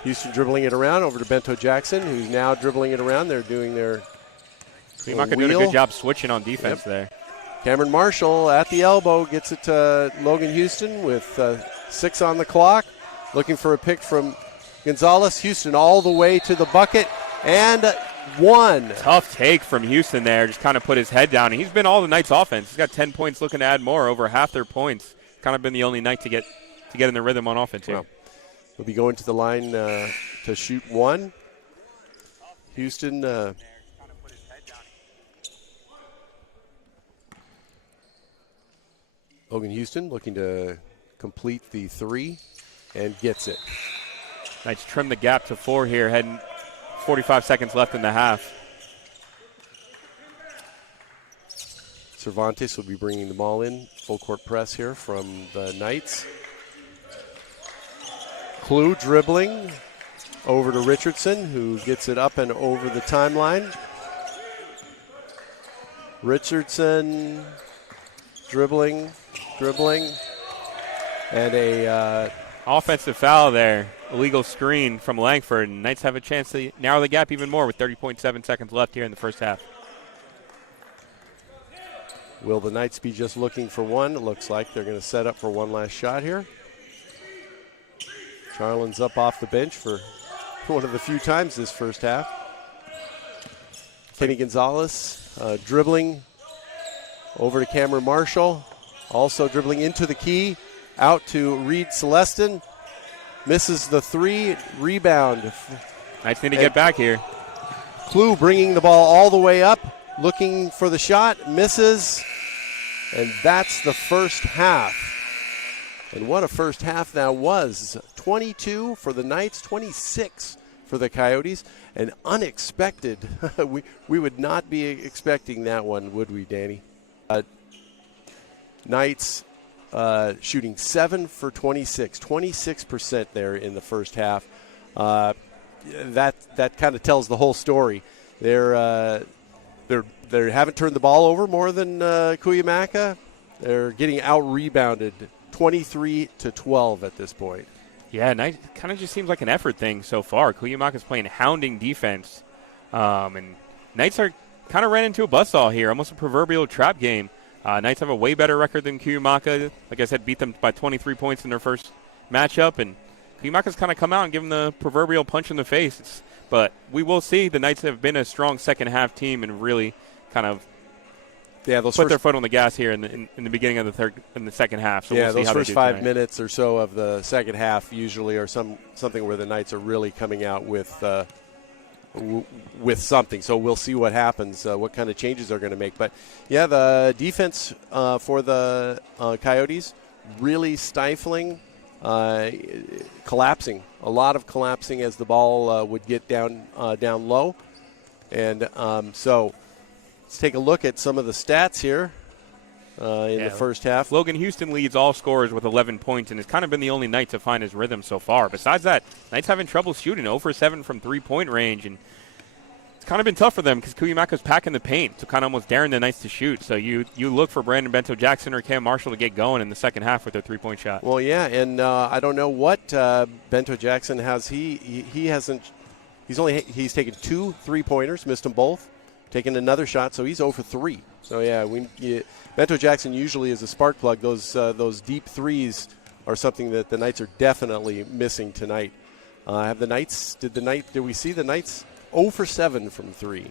Houston dribbling it around over to Bento Jackson, who's now dribbling it around. They're doing their Cuyamaca doing a good job switching on defense there. Cameron Marshall at the elbow gets it to Logan Houston with 6 on the clock. Looking for a pick from Gonzalez. Houston all the way to the bucket and one. Tough take from Houston there. Just kind of put his head down. And he's been all the Knights' offense. He's got 10 points, looking to add more, over half their points. Kind of been the only Knight to get in the rhythm on offense here. Well, he'll be going to the line to shoot one. Houston. Logan Houston looking to complete the 3 and gets it. Knights trim the gap to 4 here, heading 45 seconds left in the half. Cervantes will be bringing the ball in. Full court press here from the Knights. Clue dribbling over to Richardson, who gets it up and over the timeline. Richardson dribbling, and a offensive foul there. Illegal screen from Langford, and Knights have a chance to narrow the gap even more with 30.7 seconds left here in the first half. Will the Knights be just looking for one? It looks like they're going to set up for one last shot here. Charlin's up off the bench for one of the few times this first half. Kenny Gonzalez dribbling over to Cameron Marshall. Also dribbling into the key. Out to Reed Celestin. Misses the 3. Rebound. Knights need to get back here. Clue bringing the ball all the way up. Looking for the shot. Misses. And that's the first half. And what a first half that was. 22 for the Knights, 26 for the Coyotes. And unexpected. we would not be expecting that one, would we, Danny? Knights shooting 7 for 26, 26% there in the first half. That kind of tells the whole story. They haven't turned the ball over more than Cuyamaca. They're getting out-rebounded 23-12 at this point. Yeah, Knights kind of just seems like an effort thing so far. Cuyamaca's playing hounding defense. And Knights are kind of ran into a buzzsaw here, almost a proverbial trap game. Knights have a way better record than Cuyamaca. Like I said, beat them by 23 points in their first matchup. And Cuyamaca's kind of come out and given the proverbial punch in the face. But we will see. The Knights have been a strong second-half team and really kind of put their foot on the gas here in the beginning of the second half. So we'll see those how first they do 5 tonight. minutes or so of the second half usually are something where the Knights are really coming out with something. So we'll see what happens, what kind of changes they're going to make. But, yeah, the defense for the Coyotes really stifling collapsing, a lot of collapsing as the ball would get down low. And so let's take a look at some of the stats here in the first half. Logan Houston leads all scorers with 11 points and has kind of been the only Knight to find his rhythm so far. Besides that, Knight's having trouble shooting, 0 for 7 from three-point range, and it's kind of been tough for them because Cuyamaca's packing the paint, so kind of almost daring the Knights to shoot. So you look for Brandon Bento-Jackson or Cam Marshall to get going in the second half with their three-point shot. Well, yeah, and I don't know what Bento-Jackson has. He hasn't. He's taken 2 3-pointers, missed them both, taken another shot, so he's 0 for 3. So yeah, Bento-Jackson usually is a spark plug. Those deep threes are something that the Knights are definitely missing tonight. Did we see the Knights 0 for 7 from 3?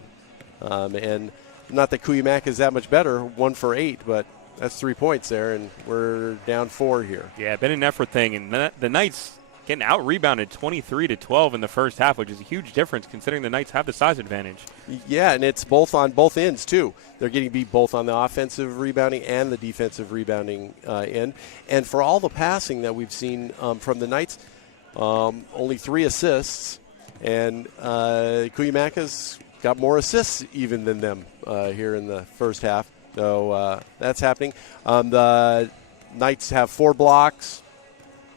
And not that Cuyamaca is that much better, 1 for 8, but that's 3 points there, and we're down 4 here. Yeah, been an effort thing, and the Knights getting out-rebounded 23-12 in the first half, which is a huge difference considering the Knights have the size advantage. Yeah, and it's both on both ends, too. They're getting beat both on the offensive rebounding and the defensive rebounding end. And for all the passing that we've seen from the Knights, only 3 assists, and Cuyamaca's got more assists even than them here in the first half. So that's happening. The Knights have 4 blocks.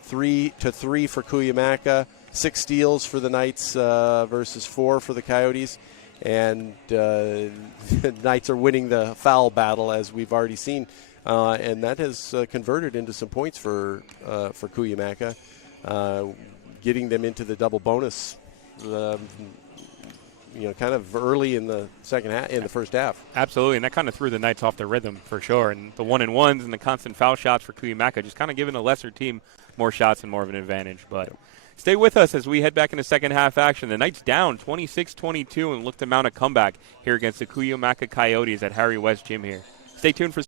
3 for Cuyamaca, 6 steals for the Knights versus 4 for the Coyotes, and the Knights are winning the foul battle as we've already seen, and that has converted into some points for Cuyamaca, getting them into the double bonus. Kind of early in the first half. Absolutely, and that kind of threw the Knights off their rhythm for sure. And the 1-and-1s and the constant foul shots for Cuyamaca just kind of giving a lesser team more shots and more of an advantage. But stay with us as we head back into second half action. The Knights down 26-22 and look to mount a comeback here against the Cuyamaca Coyotes at Harry West Gym here. Stay tuned for.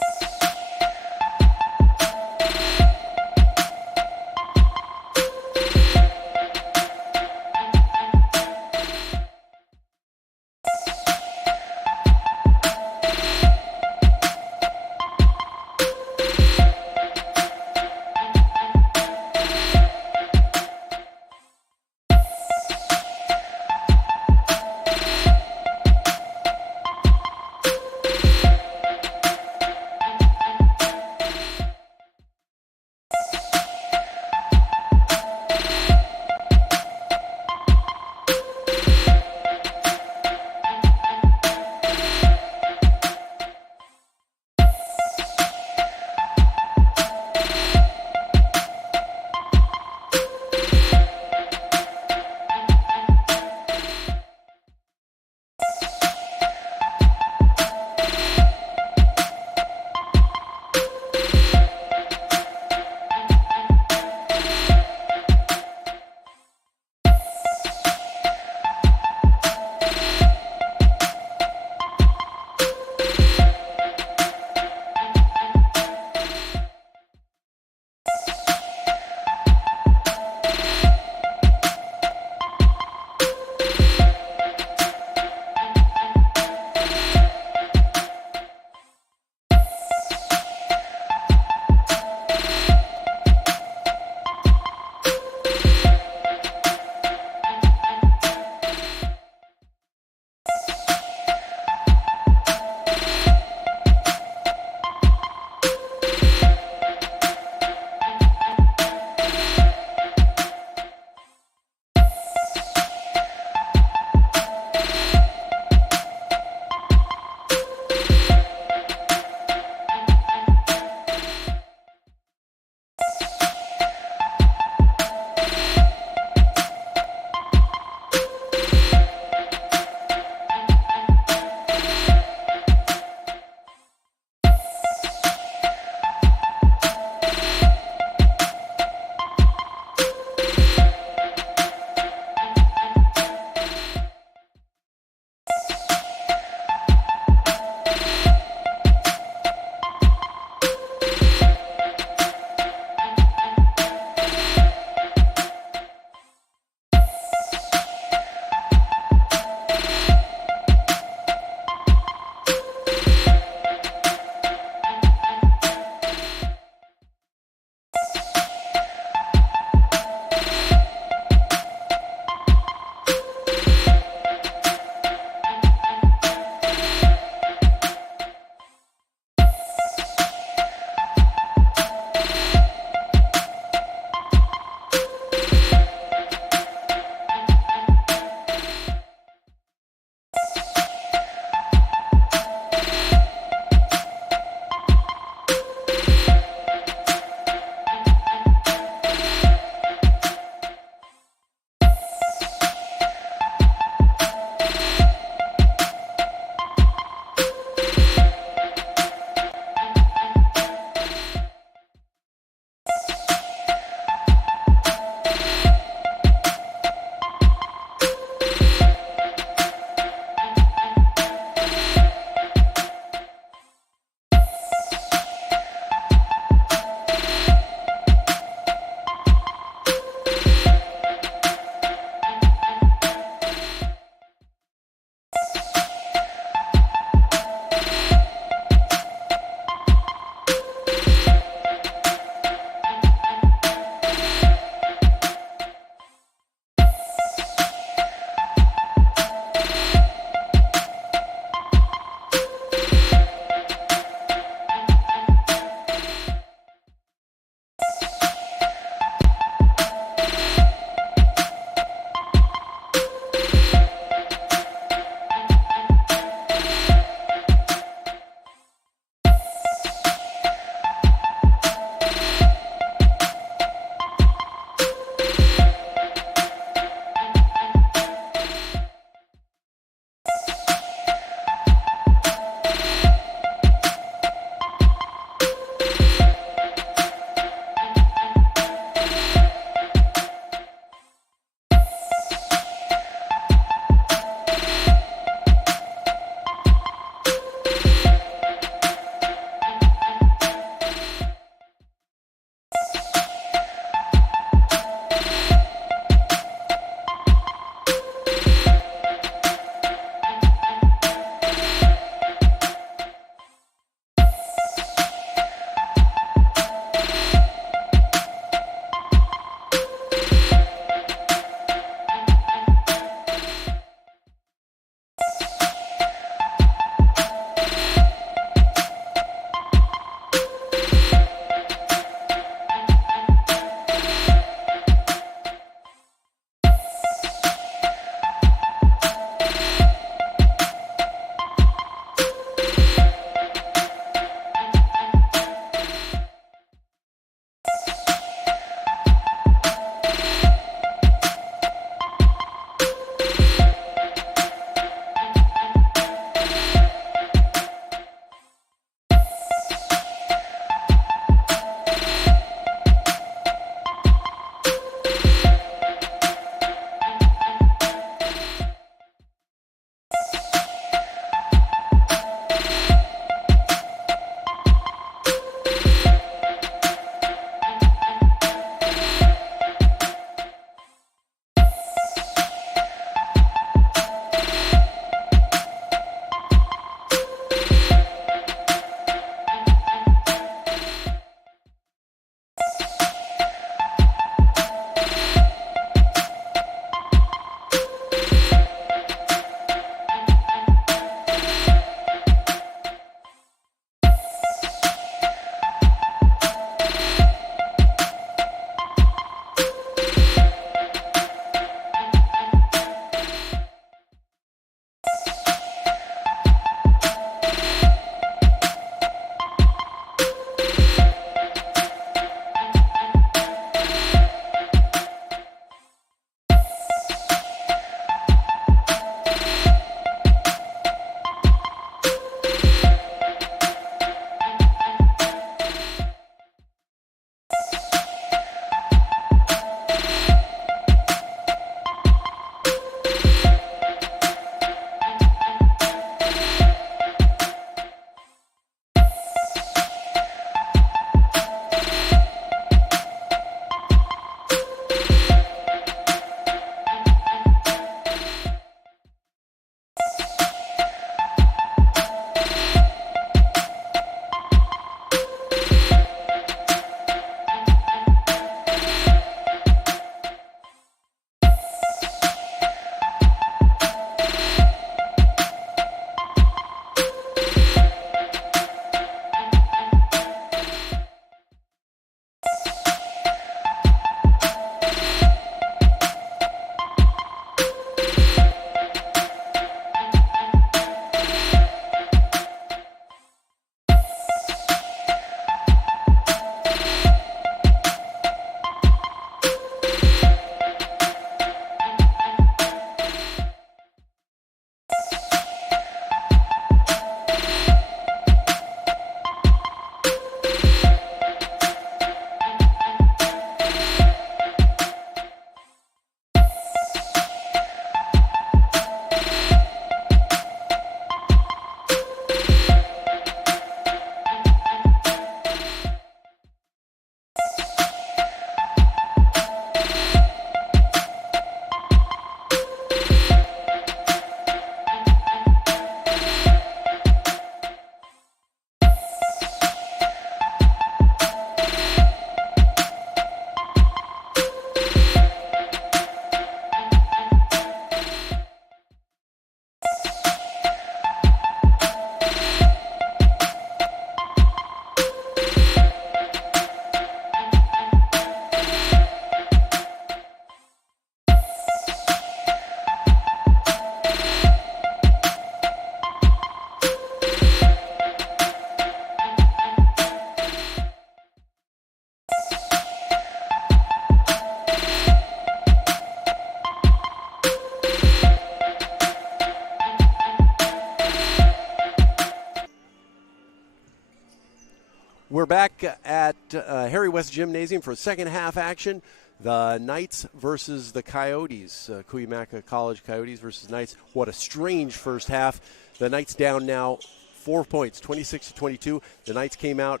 We're back at Harry West Gymnasium for second half action. The Knights versus the Coyotes. Cuyamaca College Coyotes versus Knights. What a strange first half. The Knights down now 4 points, 26-22. The Knights came out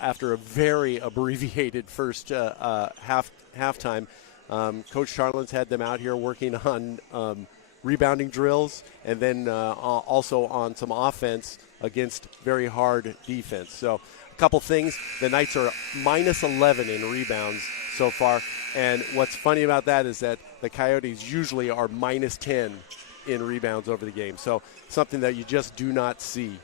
after a very abbreviated first halftime. Coach Charlins had them out here working on rebounding drills and then also on some offense against very hard defense. So a couple things. The Knights are minus 11 in rebounds so far. And what's funny about that is that the Coyotes usually are minus 10 in rebounds over the game. So something that you just do not see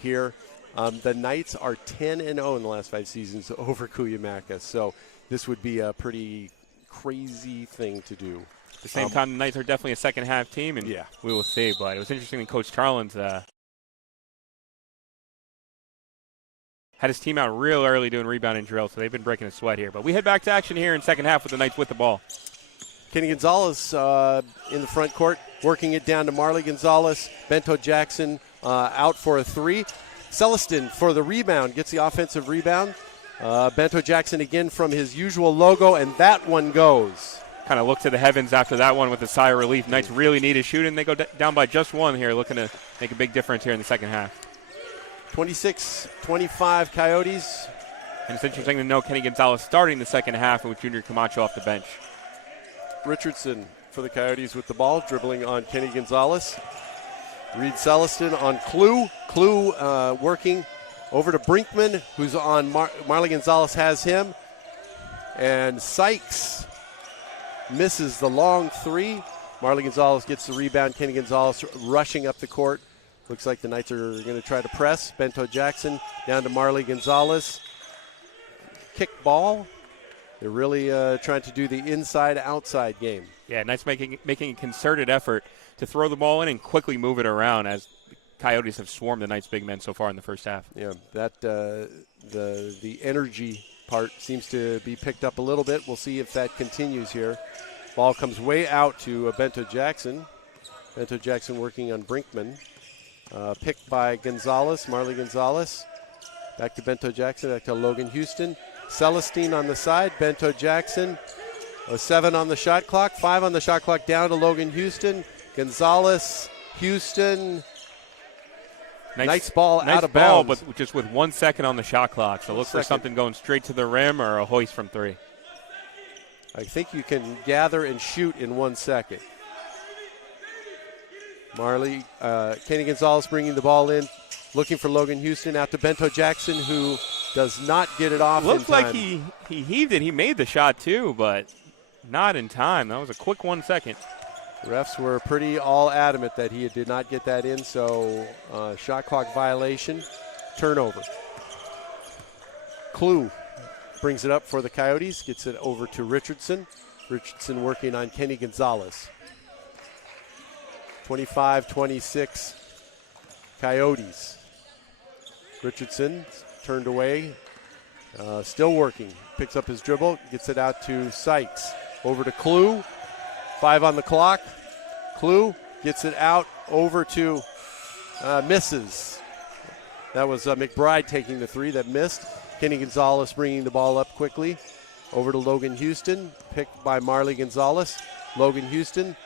here. The Knights are 10-0 in the last 5 seasons over Cuyamaca. So this would be a pretty crazy thing to do. At the same time, the Knights are definitely a second half team, and yeah, we will see. But it was interesting that Coach Charlins had his team out real early doing rebounding drills, so they've been breaking a sweat here. But we head back to action here in second half with the Knights with the ball. Kenny Gonzalez in the front court, working it down to Marley Gonzalez. Bento Jackson out for a 3. Celestin for the rebound, gets the offensive rebound. Bento Jackson again from his usual logo, and that one goes. Kind of look to the heavens after that one with a sigh of relief. Knights really need a shooting. They go down by just one here, looking to make a big difference here in the second half. 26-25 Coyotes. And it's interesting to know Kenny Gonzalez starting the second half and with Junior Camacho off the bench. Richardson for the Coyotes with the ball, dribbling on Kenny Gonzalez. Reed Celestin on Clue. Clue working over to Brinkman, who's on Marley Gonzalez has him. And Sykes misses the long 3. Marley Gonzalez gets the rebound. Kenny Gonzalez rushing up the court. Looks like the Knights are going to try to press. Bento Jackson down to Marley Gonzalez. Kick ball. They're really trying to do the inside-outside game. Yeah, Knights making a concerted effort to throw the ball in and quickly move it around as the Coyotes have swarmed the Knights' big men so far in the first half. Yeah, that the energy part seems to be picked up a little bit. We'll see if that continues here. Ball comes way out to Bento Jackson. Bento Jackson working on Brinkman. Picked by Gonzalez, Marley Gonzalez. Back to Bento Jackson, back to Logan Houston. Celestine on the side, Bento Jackson. 7 on the shot clock, 5 on the shot clock, down to Logan Houston. Gonzalez, Houston. Nice ball out of bounds. But just with 1 second on the shot clock. So look for something going straight to the rim or a hoist from 3. I think you can gather and shoot in 1 second. Kenny Gonzalez bringing the ball in, looking for Logan Houston, out to Bento Jackson, who does not get it off in time. Looked like he heaved it. He made the shot too, but not in time. That was a quick 1 second. The refs were pretty all adamant that he did not get that in, so shot clock violation, turnover. Clue brings it up for the Coyotes, gets it over to Richardson. Richardson working on Kenny Gonzalez. 25-26 Coyotes. Richardson turned away, still working. Picks up his dribble, gets it out to Sykes. Over to Clue. 5 on the clock. Clue gets it out over to misses. That was McBride taking the 3 that missed. Kenny Gonzalez bringing the ball up quickly. Over to Logan Houston, picked by Marley Gonzalez. Logan Houston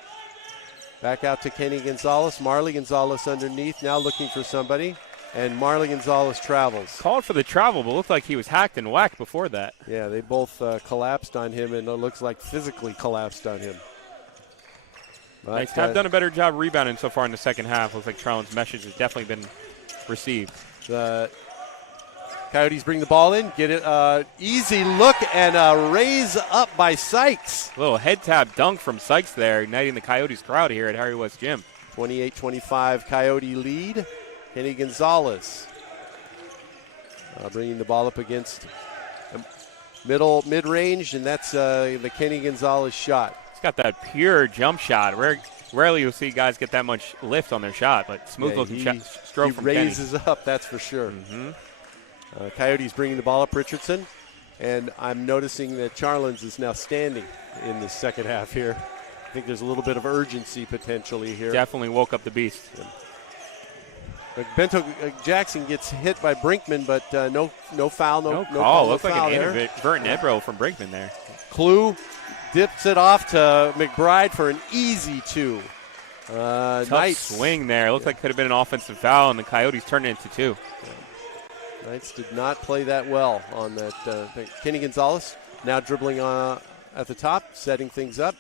back out to Kenny Gonzalez. Marley Gonzalez underneath, now looking for somebody. And Marley Gonzalez travels. Called for the travel, but looked like he was hacked and whacked before that. Yeah, they both collapsed on him, and it looks like physically collapsed on him. Knights have done a better job rebounding so far in the second half. Looks like Charlin's message has definitely been received. The Coyotes bring the ball in, get it, easy look, and a raise up by Sykes. A little head tap dunk from Sykes there, igniting the Coyotes crowd here at Harry West Gym. 28-25 Coyote lead. Kenny Gonzalez bringing the ball up against mid-range, and that's the Kenny Gonzalez shot. He's got that pure jump shot. Rarely you'll see guys get that much lift on their shot, but smooth-looking stroke from Kenny. He raises up, that's for sure. Coyotes bringing the ball up, Richardson, and I'm noticing that Charlins is now standing in the second half here. I think there's a little bit of urgency potentially here. Definitely woke up the beast. Bento Jackson gets hit by Brinkman, but no foul, no call. Looks like foul an there. inadvertent elbow from Brinkman there. Clue dips it off to McBride for an easy 2. Tough swing there. Looks like it could have been an offensive foul, and the Coyotes turned it into 2. Knights did not play that well on that thing. Kenny Gonzalez now dribbling at the top, setting things up.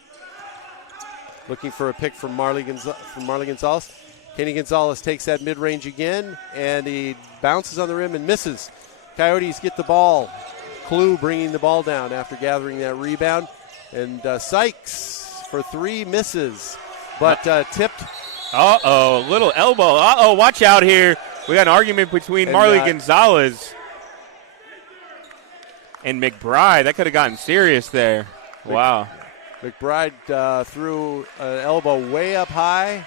Looking for a pick from Marley Gonzalez. Kenny Gonzalez takes that mid-range again, and he bounces on the rim and misses. Coyotes get the ball. Clue bringing the ball down after gathering that rebound. And Sykes for 3 misses, but tipped. Uh-oh, little elbow. Uh-oh, watch out here. We got an argument between Marley Gonzalez and McBride. That could have gotten serious there. Wow. McBride threw an elbow way up high.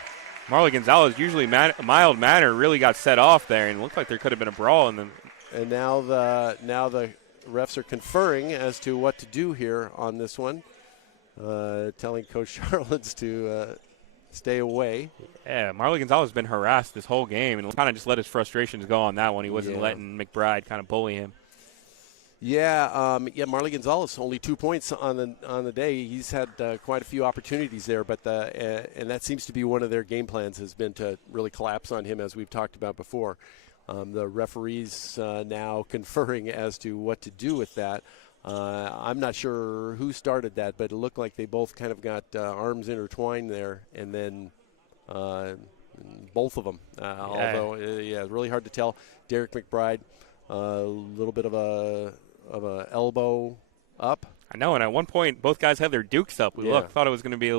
Marley Gonzalez, usually mild manner, really got set off there, and it looked like there could have been a brawl. And now the refs are conferring as to what to do here on this one, telling Coach Charlins to stay away. Yeah, Marley Gonzalez has been harassed this whole game, and kind of just let his frustrations go on that one. He wasn't letting McBride kind of bully him. Yeah, Marley Gonzalez only 2 points on the day. He's had quite a few opportunities there, but and that seems to be one of their game plans has been to really collapse on him, as we've talked about before. The referees now conferring as to what to do with that. I'm not sure who started that, but it looked like they both kind of got arms intertwined there, and then both of them. Although, really hard to tell. Derek McBride, a little bit of a elbow up. I know, and at one point, both guys had their dukes up. We thought it was going to be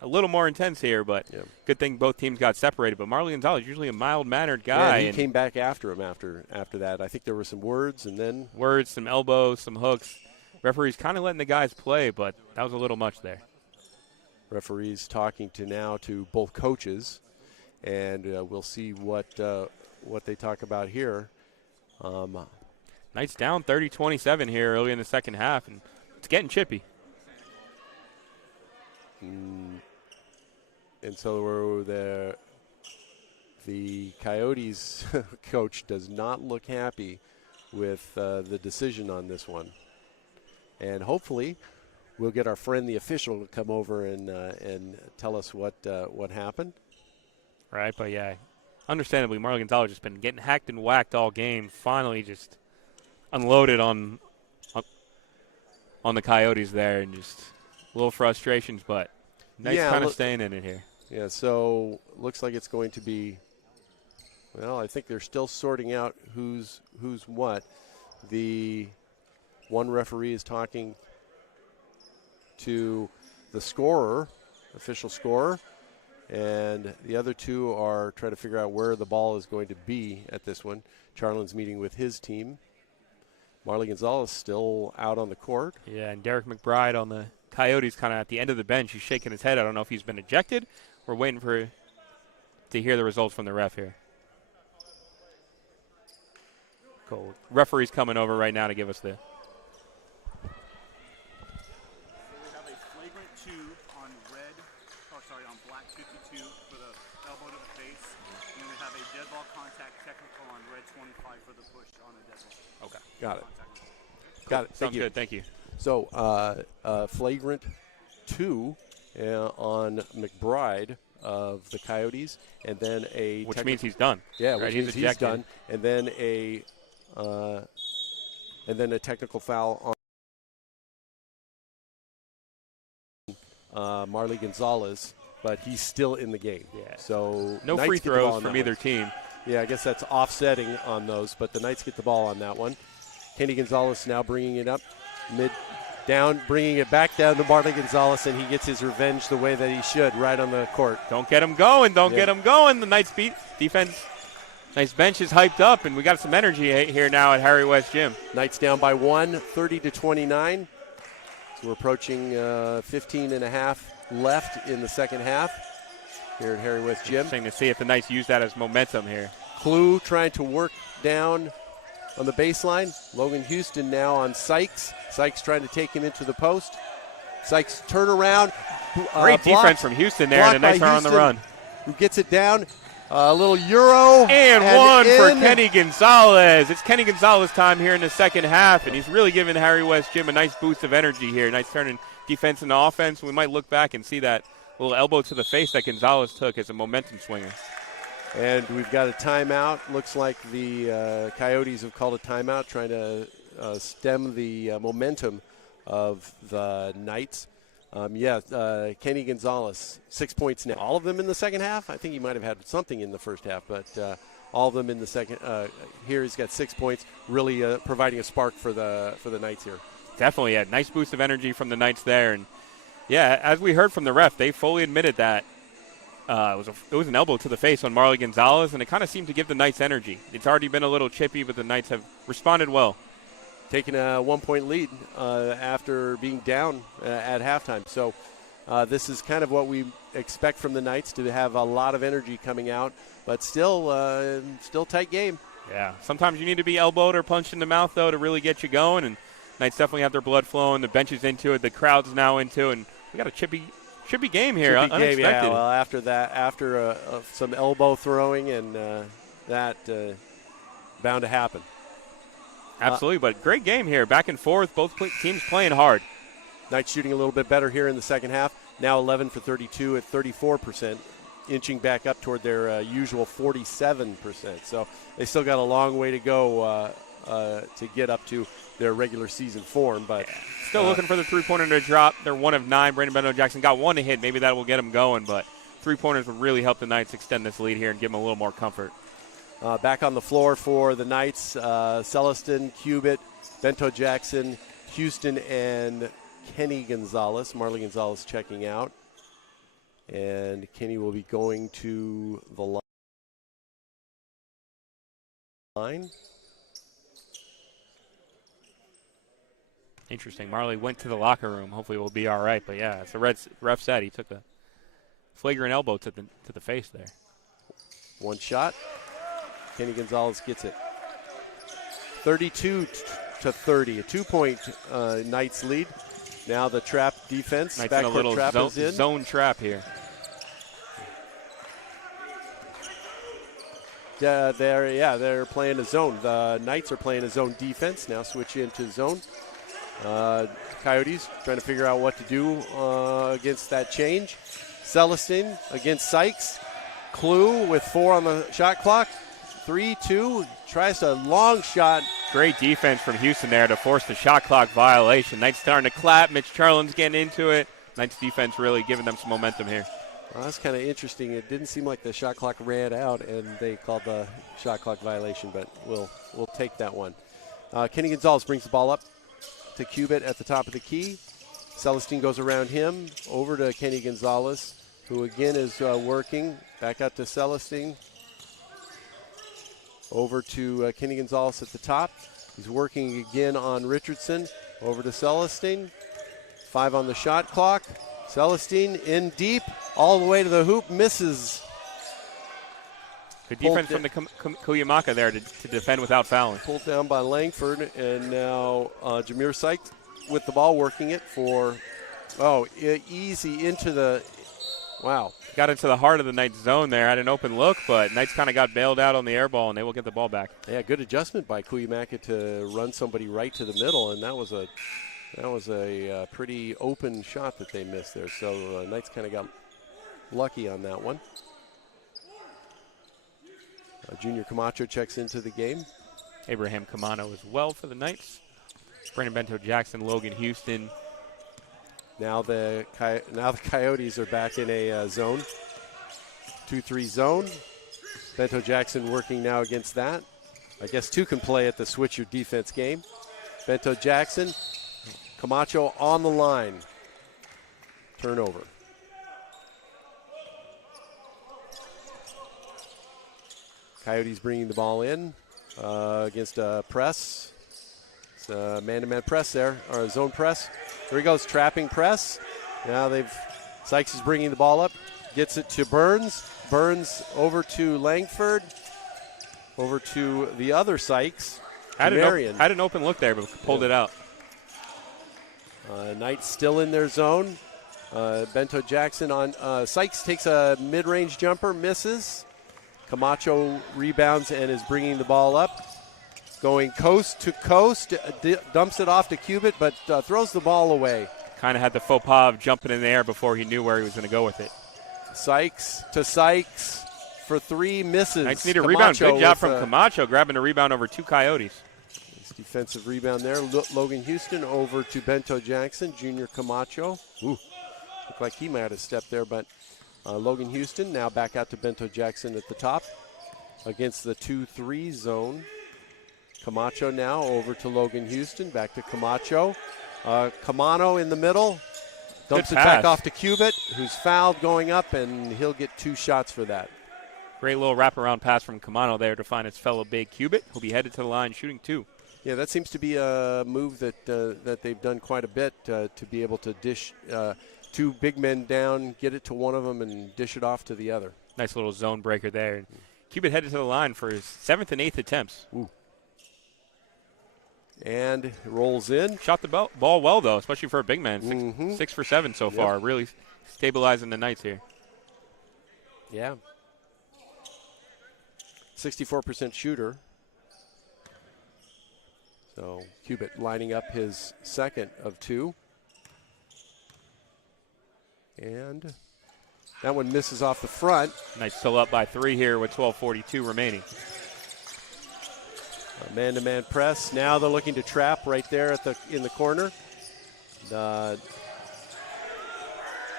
a little more intense here, but good thing both teams got separated. But Marley Gonzalez, usually a mild-mannered guy. Yeah, he came back after him after that. I think there were some words, and then some elbows, some hooks. Referees kind of letting the guys play, but that was a little much there. Referees talking to both coaches, and we'll see what they talk about here. Knights down 30-27 here early in the second half, and it's getting chippy. And so the Coyotes coach does not look happy with the decision on this one. And hopefully we'll get our friend the official to come over and tell us what happened. Right, but understandably, Marley Gonzalez has been getting hacked and whacked all game. Finally just unloaded on the Coyotes there, and just little frustrations, but Knights kind of staying in it here. Yeah, so looks like it's going to be, well, I think they're still sorting out who's what. The one referee is talking to the scorer, official scorer, and the other two are trying to figure out where the ball is going to be at this one. Charlin's meeting with his team. Marley Gonzalez still out on the court. Yeah, and Derek McBride on the Coyotes kind of at the end of the bench. He's shaking his head. I don't know if he's been ejected. We're waiting to hear the results from the ref here. Cool. Referee's coming over right now to give us the. We have a flagrant 2 on on black 52 for the elbow to the face. And then we have a dead ball contact technical on red 25 for the push on a dead ball. Okay. Got it. Cool. Got it. Sounds good. Thank you. So flagrant 2 on McBride of the Coyotes, and then which means he's done. Yeah, right? which means he's done, and then a technical foul on Marley Gonzalez, but he's still in the game. Yeah. So no Knights free get the ball throws on from that either one. team. Yeah, I guess that's offsetting on those, but the Knights get the ball on that one. Kenny Gonzalez now bringing it up down, bringing it back down to Marley Gonzalez, and he gets his revenge the way that he should, right on the court. Don't get him going. Get him going. The Knights defense. Nice bench is hyped up, and we got some energy here now at Harry West Gym. Knights down by 1, 30-29. So we're approaching 15 and a half left in the second half here at Harry West Gym. Interesting to see if the Knights use that as momentum here. Clue trying to work down on the baseline. Logan Houston now on Sykes. Sykes trying to take him into the post. Sykes turn around. Great defense from Houston there, and the Knights are on the run. Who gets it down. A little Euro. And one for Kenny Gonzalez. It's Kenny Gonzalez time here in the second half, and he's really giving Harry West Gym a nice boost of energy here. Nice turning defense into offense. We might look back and see that little elbow to the face that Gonzalez took as a momentum swinger. And we've got a timeout. Looks like the Coyotes have called a timeout, trying to stem the momentum of the Knights. Kenny Gonzalez, 6 points now. All of them in the second half? I think he might have had something in the first half, but all of them in the second. Here he's got 6 points, really providing a spark for the Knights here. Definitely, yeah. Nice boost of energy from the Knights there. And, yeah, as we heard from the ref, they fully admitted that it was an elbow to the face on Marley Gonzalez, and it kind of seemed to give the Knights energy. It's already been a little chippy, but the Knights have responded well. Taking a 1 point lead after being down at halftime. So this is kind of what we expect from the Knights, to have a lot of energy coming out, but still tight game. Yeah, sometimes you need to be elbowed or punched in the mouth, though, to really get you going, and Knights definitely have their blood flowing. The bench is into it. The crowd's now into it, and we got a chippy game here. Chippy Unexpected. Game, yeah. Well, after some elbow throwing, and that bound to happen. Absolutely, but great game here. Back and forth, both teams playing hard. Knights shooting a little bit better here in the second half. Now 11 for 32 at 34%, inching back up toward their usual 47%. So they still got a long way to go to get up to their regular season form. But still looking for the three-pointer to drop. They're 1 of 9. Brandon Bento-Jackson got one to hit. Maybe that will get them going, but three-pointers would really help the Knights extend this lead here and give them a little more comfort. Back on the floor for the Knights, Celestin, Cubitt, Bento-Jackson, Houston, and Kenny Gonzalez. Marley Gonzalez checking out. And Kenny will be going to the line. Interesting. Marley went to the locker room. Hopefully we'll be all right. But, yeah, as the ref said, he took a flagrant elbow to the face there. One shot. Kenny Gonzalez gets it. 32 to 30, a 2-point Knights lead. Now the trap defense. Knights in a little trap is in. Zone trap here. They're playing a zone. The Knights are playing a zone defense. Now switch into zone. Coyotes trying to figure out what to do against that change. Celestin against Sykes. Clue with 4 on the shot clock. 3-2, tries a long shot. Great defense from Houston there to force the shot clock violation. Knights starting to clap. Mitch Charlin's getting into it. Knights defense really giving them some momentum here. Well, that's kind of interesting. It didn't seem like the shot clock ran out, and they called the shot clock violation, but we'll take that one. Kenny Gonzalez brings the ball up to Cubitt at the top of the key. Celestin goes around him, over to Kenny Gonzalez, who again is working. Back out to Celestin. Over to Kenny Gonzalez at the top. He's working again on Richardson. Over to Celestin. 5 on the shot clock. Celestin in deep, all the way to the hoop, misses. Good defense from the Cuyamaca there to defend without fouling. Pulled down by Langford, and now Jameer Sykes with the ball, working it for, easy into the, wow. Got into the heart of the Knights zone there. Had an open look, but Knights kind of got bailed out on the air ball, and they will get the ball back. Yeah, good adjustment by Cuyamaca to run somebody right to the middle, and that was a pretty open shot that they missed there. So Knights kind of got lucky on that one. Junior Camacho checks into the game. Abraham Camano as well for the Knights. Brandon Bento-Jackson, Logan Houston. Now the Coyotes are back in a zone. 2-3 zone. Bento-Jackson working now against that. I guess 2 can play at the switch your defense game. Bento-Jackson, Camacho on the line. Turnover. Coyotes bringing the ball in against a press. It's a man-to-man press there, or a zone press. There he goes, trapping press. Now Sykes is bringing the ball up, gets it to Burns. Burns over to Langford, over to the other Sykes. Had an open look there, but pulled it out. Knights still in their zone. Bento-Jackson on Sykes takes a mid-range jumper, misses. Camacho rebounds and is bringing the ball up. Going coast to coast, dumps it off to Cubitt, but throws the ball away. Kind of had the faux pas of jumping in the air before he knew where he was going to go with it. Sykes to Sykes for 3, misses. Knights need a rebound. Good job from Camacho, grabbing a rebound over 2 Coyotes. Nice defensive rebound there. Logan Houston over to Bento Jackson, junior Camacho. Ooh, looked like he might have stepped there, but Logan Houston now back out to Bento Jackson at the top against the 2-3 zone. Camacho now over to Logan Houston, back to Camacho. Camano in the middle, dumps it back off to Cubitt, who's fouled going up, and he'll get 2 shots for that. Great little wraparound pass from Camano there to find his fellow big Cubitt, who'll be headed to the line shooting 2. Yeah, that seems to be a move that they've done quite a bit to be able to dish 2 big men down, get it to one of them, and dish it off to the other. Nice little zone breaker there. Cubitt headed to the line for his 7th and 8th attempts. Ooh. And rolls in. Shot the ball well, though, especially for a big man. 6 for 7 so far. Really stabilizing the Knights here. Yeah. 64% shooter. So Cubitt lining up his 2nd of 2. And that one misses off the front. Knights still up by 3 here with 12:42 remaining. Man-to-man press. Now they're looking to trap right there in the corner.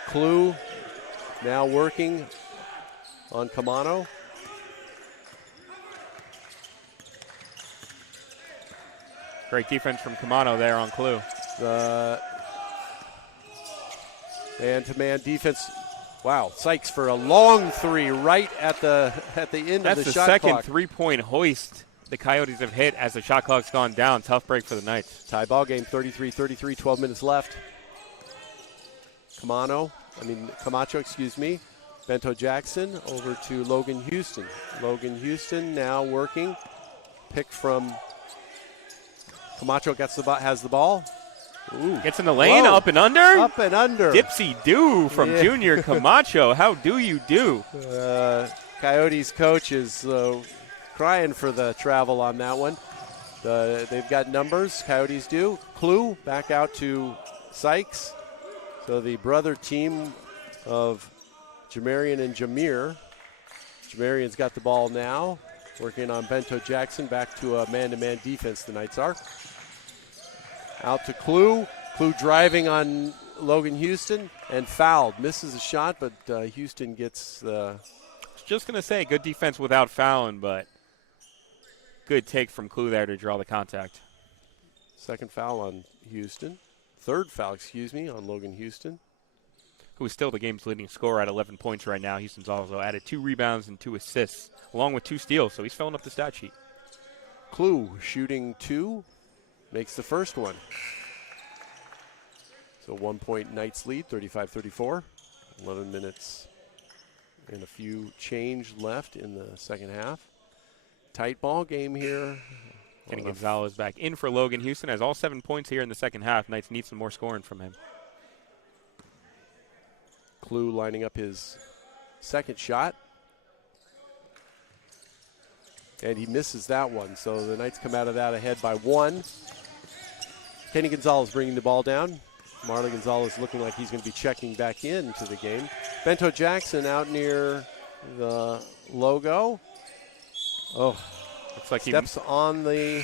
Clue now working on Camano. Great defense from Camano there on Clue. Man-to-man defense. Wow, Sykes for a long 3 right at the end of the shot clock. That's the second 3-point hoist the Coyotes have hit as the shot clock's gone down. Tough break for the Knights. Tie ball game, 33-33, 12 minutes left. Camacho, Bento Jackson over to Logan Houston. Logan Houston now working. Pick from Camacho, has the ball. Ooh. Gets in the lane, up and under. Up and under. Dipsy-do from junior Camacho. How do you do? Coyotes coach is crying for the travel on that one. They've got numbers, Coyotes do. Clue back out to Sykes. So the brother team of Jamarian and Jameer. Jamarian's got the ball now, working on Bento Jackson, back to a man-to-man defense the Knights are. Out to Clue. Clue driving on Logan Houston and fouled. Misses a shot, but Houston gets the... Just going to say, good defense without fouling, but good take from Clue there to draw the contact. Second foul on Houston. Third foul, on Logan Houston. Who is still the game's leading scorer at 11 points right now. Houston's also added 2 rebounds and 2 assists, along with 2 steals, so he's filling up the stat sheet. Clue shooting 2, makes the first one. So 1-point Knights lead, 35-34. 11 minutes and a few change left in the second half. Tight ball game here. Kenny Gonzalez back in for Logan Houston. Has all 7 points here in the second half. Knights need some more scoring from him. Clue lining up his second shot. And he misses that one. So the Knights come out of that ahead by 1. Kenny Gonzalez bringing the ball down. Marley Gonzalez looking like he's going to be checking back into the game. Bento Jackson out near the logo. Oh, looks like steps on the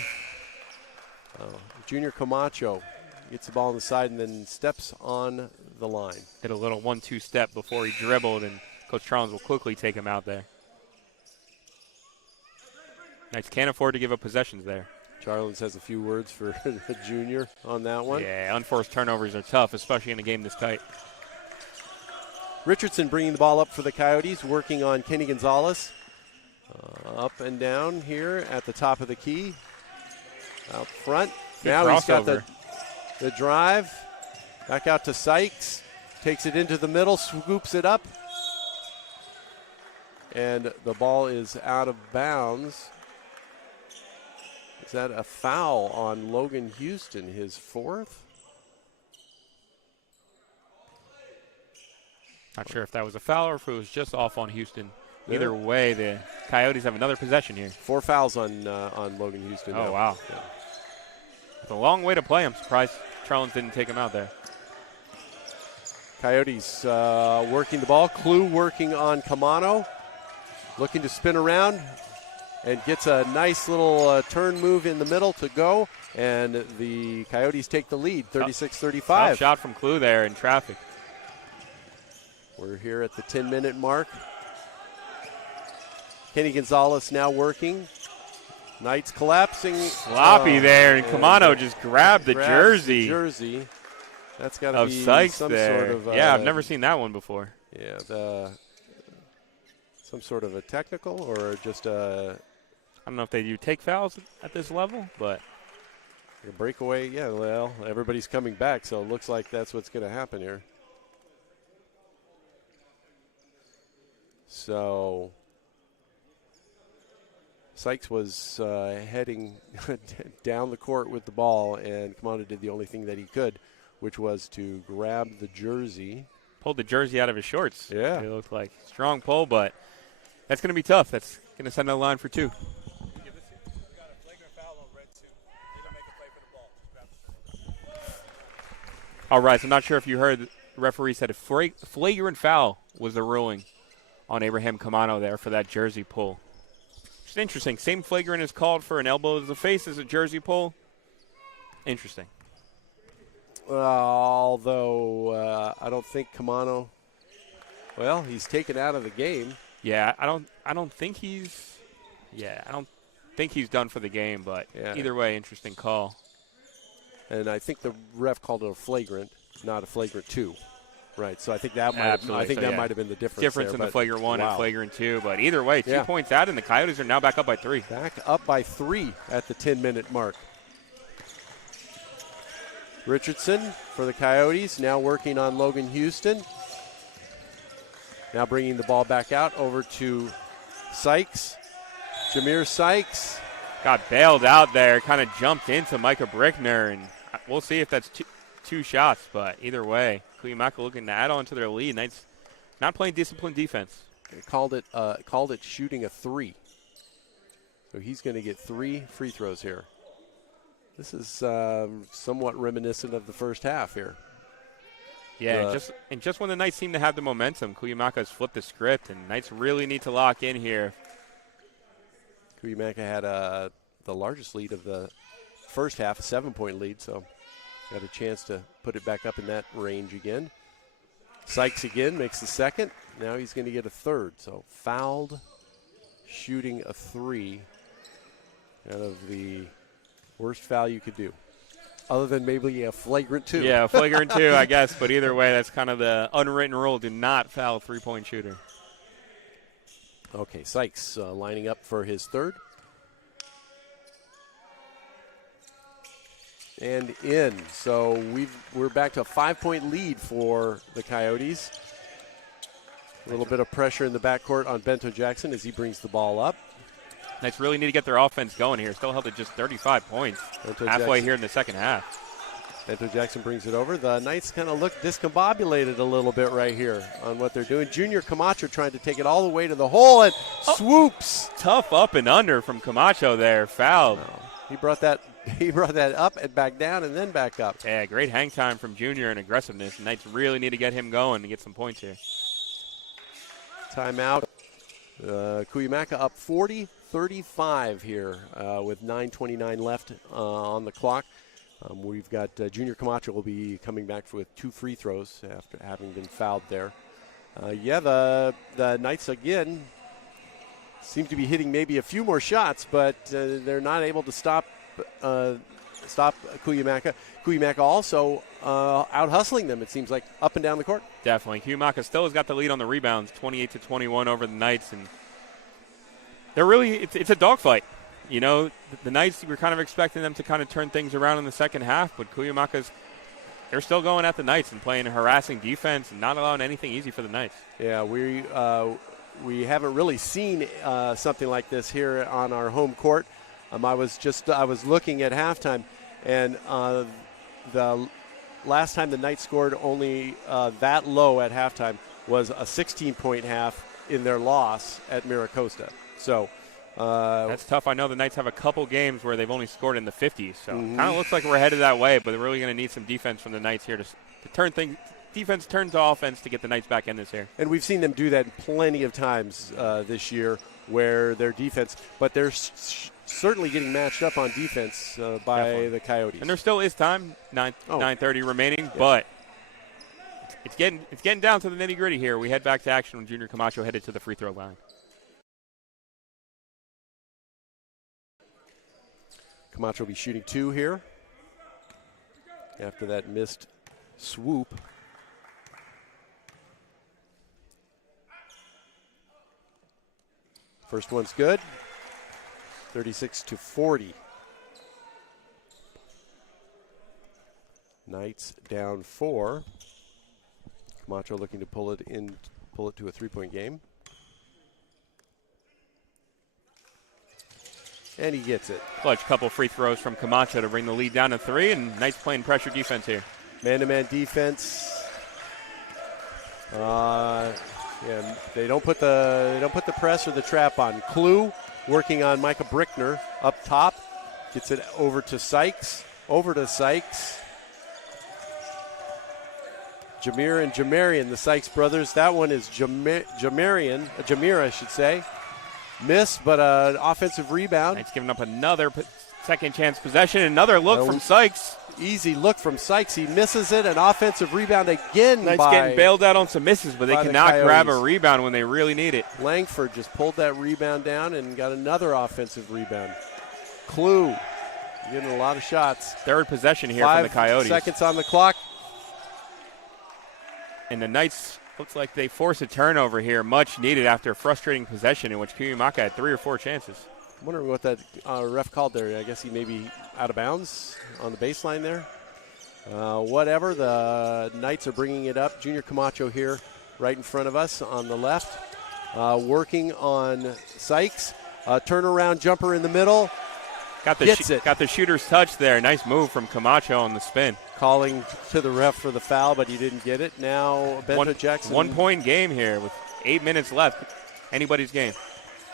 junior Camacho. Gets the ball on the side and then steps on the line. Did a little 1-2 step before he dribbled, and Coach Charles will quickly take him out there. Knights can't afford to give up possessions there. Charles has a few words for the junior on that one. Yeah, unforced turnovers are tough, especially in a game this tight. Richardson bringing the ball up for the Coyotes, working on Kenny Gonzalez. Up and down here at the top of the key. Out front. Good now crossover. He's got the drive. Back out to Sykes. Takes it into the middle, scoops it up. And the ball is out of bounds. Is that a foul on Logan Houston, his 4th? Not sure if that was a foul or if it was just off on Houston. Either way, the Coyotes have another possession here. 4 fouls on Logan Houston. Oh, now. wow. Yeah. It's a long way to play. I'm surprised Charlins didn't take him out there. Coyotes working the ball. Clue working on Camano. Looking to spin around and gets a nice little turn move in the middle to go. And the Coyotes take the lead, 36-35. Tough shot from Clue there in traffic. We're here at the 10-minute mark. Kenny Gonzalez now working. Knights collapsing. Sloppy there, and Camano just grabbed the jersey. That's got to be Sykes some there. sort of. Yeah, I've never seen that one before. Yeah, some sort of a technical or just a. I don't know if they do take fouls at this level, but. A breakaway, yeah, well, everybody's coming back, so it looks like that's what's going to happen here. So Sykes was heading down the court with the ball, and Camano did the only thing that he could, which was to grab the jersey. Pulled the jersey out of his shorts. Yeah. It looked like strong pull, but that's going to be tough. That's going to send a line for 2. All right, so I'm not sure if you heard the referee said a flagrant foul was the ruling on Abraham Camano there for that jersey pull. It's interesting. Same flagrant is called for an elbow to the face as a jersey pull. Interesting. Although I don't think Camano, well, he's taken out of the game. Yeah, I don't think he's done for the game, but either way, interesting call. And I think the ref called it a flagrant, not a flagrant 2. Right, so I think that might have been the difference. Difference in the flagrant 1 and flagrant 2, but either way, 2 points out, and the Coyotes are now back up by 3. Back up by 3 at the 10-minute mark. Richardson for the Coyotes, now working on Logan Houston. Now bringing the ball back out over to Sykes. Jameer Sykes. Got bailed out there, kind of jumped into Micah Brickner, and we'll see if that's 2 shots, but either way, Cuyamaca looking to add on to their lead. Knights not playing disciplined defense. They called it shooting a 3. So he's going to get 3 free throws here. This is somewhat reminiscent of the first half here. Yeah, just when the Knights seem to have the momentum, Cuyamaca has flipped the script, and Knights really need to lock in here. Cuyamaca had the largest lead of the first half, a 7-point lead, so got a chance to put it back up in that range again. Sykes again makes the second. Now he's going to get a third. So fouled, shooting a 3 out of the worst foul you could do. Other than maybe a flagrant 2. Yeah, flagrant 2, I guess. But either way, that's kind of the unwritten rule. Do not foul a 3-point shooter. Okay, Sykes lining up for his third. And in. So we're back to a 5-point lead for the Coyotes. A little bit of pressure in the backcourt on Bento Jackson as he brings the ball up. Knights really need to get their offense going here. Still held at just 35 points halfway here in the second half. Bento Jackson brings it over. The Knights kind of look discombobulated a little bit right here on what they're doing. Junior Camacho trying to take it all the way to the hole and swoops. Tough up and under from Camacho there. Fouled. He brought that up and back down and then back up. Yeah, great hang time from Junior and aggressiveness. Knights really need to get him going to get some points here. Timeout. Cuyamaca up 40-35 here with 9:29 left on the clock. We've got Junior Camacho will be coming back with 2 free throws after having been fouled there. The Knights again seem to be hitting maybe a few more shots, but they're not able to stop Cuyamaca. Cuyamaca also out hustling them, it seems like, up and down the court. Definitely. Cuyamaca still has got the lead on the rebounds, 28-21 over the Knights, and they're really it's a dogfight. You know, the Knights, we're kind of expecting them to kind of turn things around in the second half, but Cuyamaca's, they're still going at the Knights and playing harassing defense and not allowing anything easy for the Knights. Yeah, we haven't really seen something like this here on our home court. I was looking at halftime, and the last time the Knights scored only that low at halftime was a 16-point half in their loss at Miracosta. So that's tough. I know the Knights have a couple games where they've only scored in the 50s, so kind of looks like we're headed that way, but they're really going to need some defense from the Knights here to turn things. Defense turns to offense to get the Knights back in this here. And we've seen them do that plenty of times this year where their defense, but they're certainly getting matched up on defense by Definitely. the Coyotes. And there still is time, 9:30 remaining, but it's getting down to the nitty-gritty here. We head back to action when Junior Camacho headed to the free throw line. Camacho will be shooting 2 here after that missed swoop. First one's good. 36-40. Knights down 4. Camacho looking to pull it to a 3-point game. And he gets it. Clutch couple free throws from Camacho to bring the lead down to 3, and Knights playing pressure defense here. Man-to-man defense. Yeah, they don't put the press or the trap on. Clue working on Micah Brickner up top. Gets it over to Sykes. Jameer and Jamarian, the Sykes brothers. That one is Jameer, I should say. Miss, but an offensive rebound. Knights giving up another second chance possession. Another look from Sykes. Easy look from Sykes. He misses it. An offensive rebound again. Knights getting bailed out on some misses, but they cannot grab a rebound when they really need it. Langford just pulled that rebound down and got another offensive rebound. Clue getting a lot of shots. Third possession here from the Coyotes. 5 seconds on the clock. And the Knights looks like they force a turnover here, much needed after a frustrating possession in which Cuyamaca had 3 or 4 chances. I'm wondering what that ref called there. I guess he may be out of bounds on the baseline there. Whatever, the Knights are bringing it up. Junior Camacho here right in front of us on the left. Working on Sykes. Turnaround jumper in the middle. Got the shooter's touch there. Nice move from Camacho on the spin. Calling to the ref for the foul, but he didn't get it. Now Bento Jackson. 1 point game here with 8 minutes left. Anybody's game.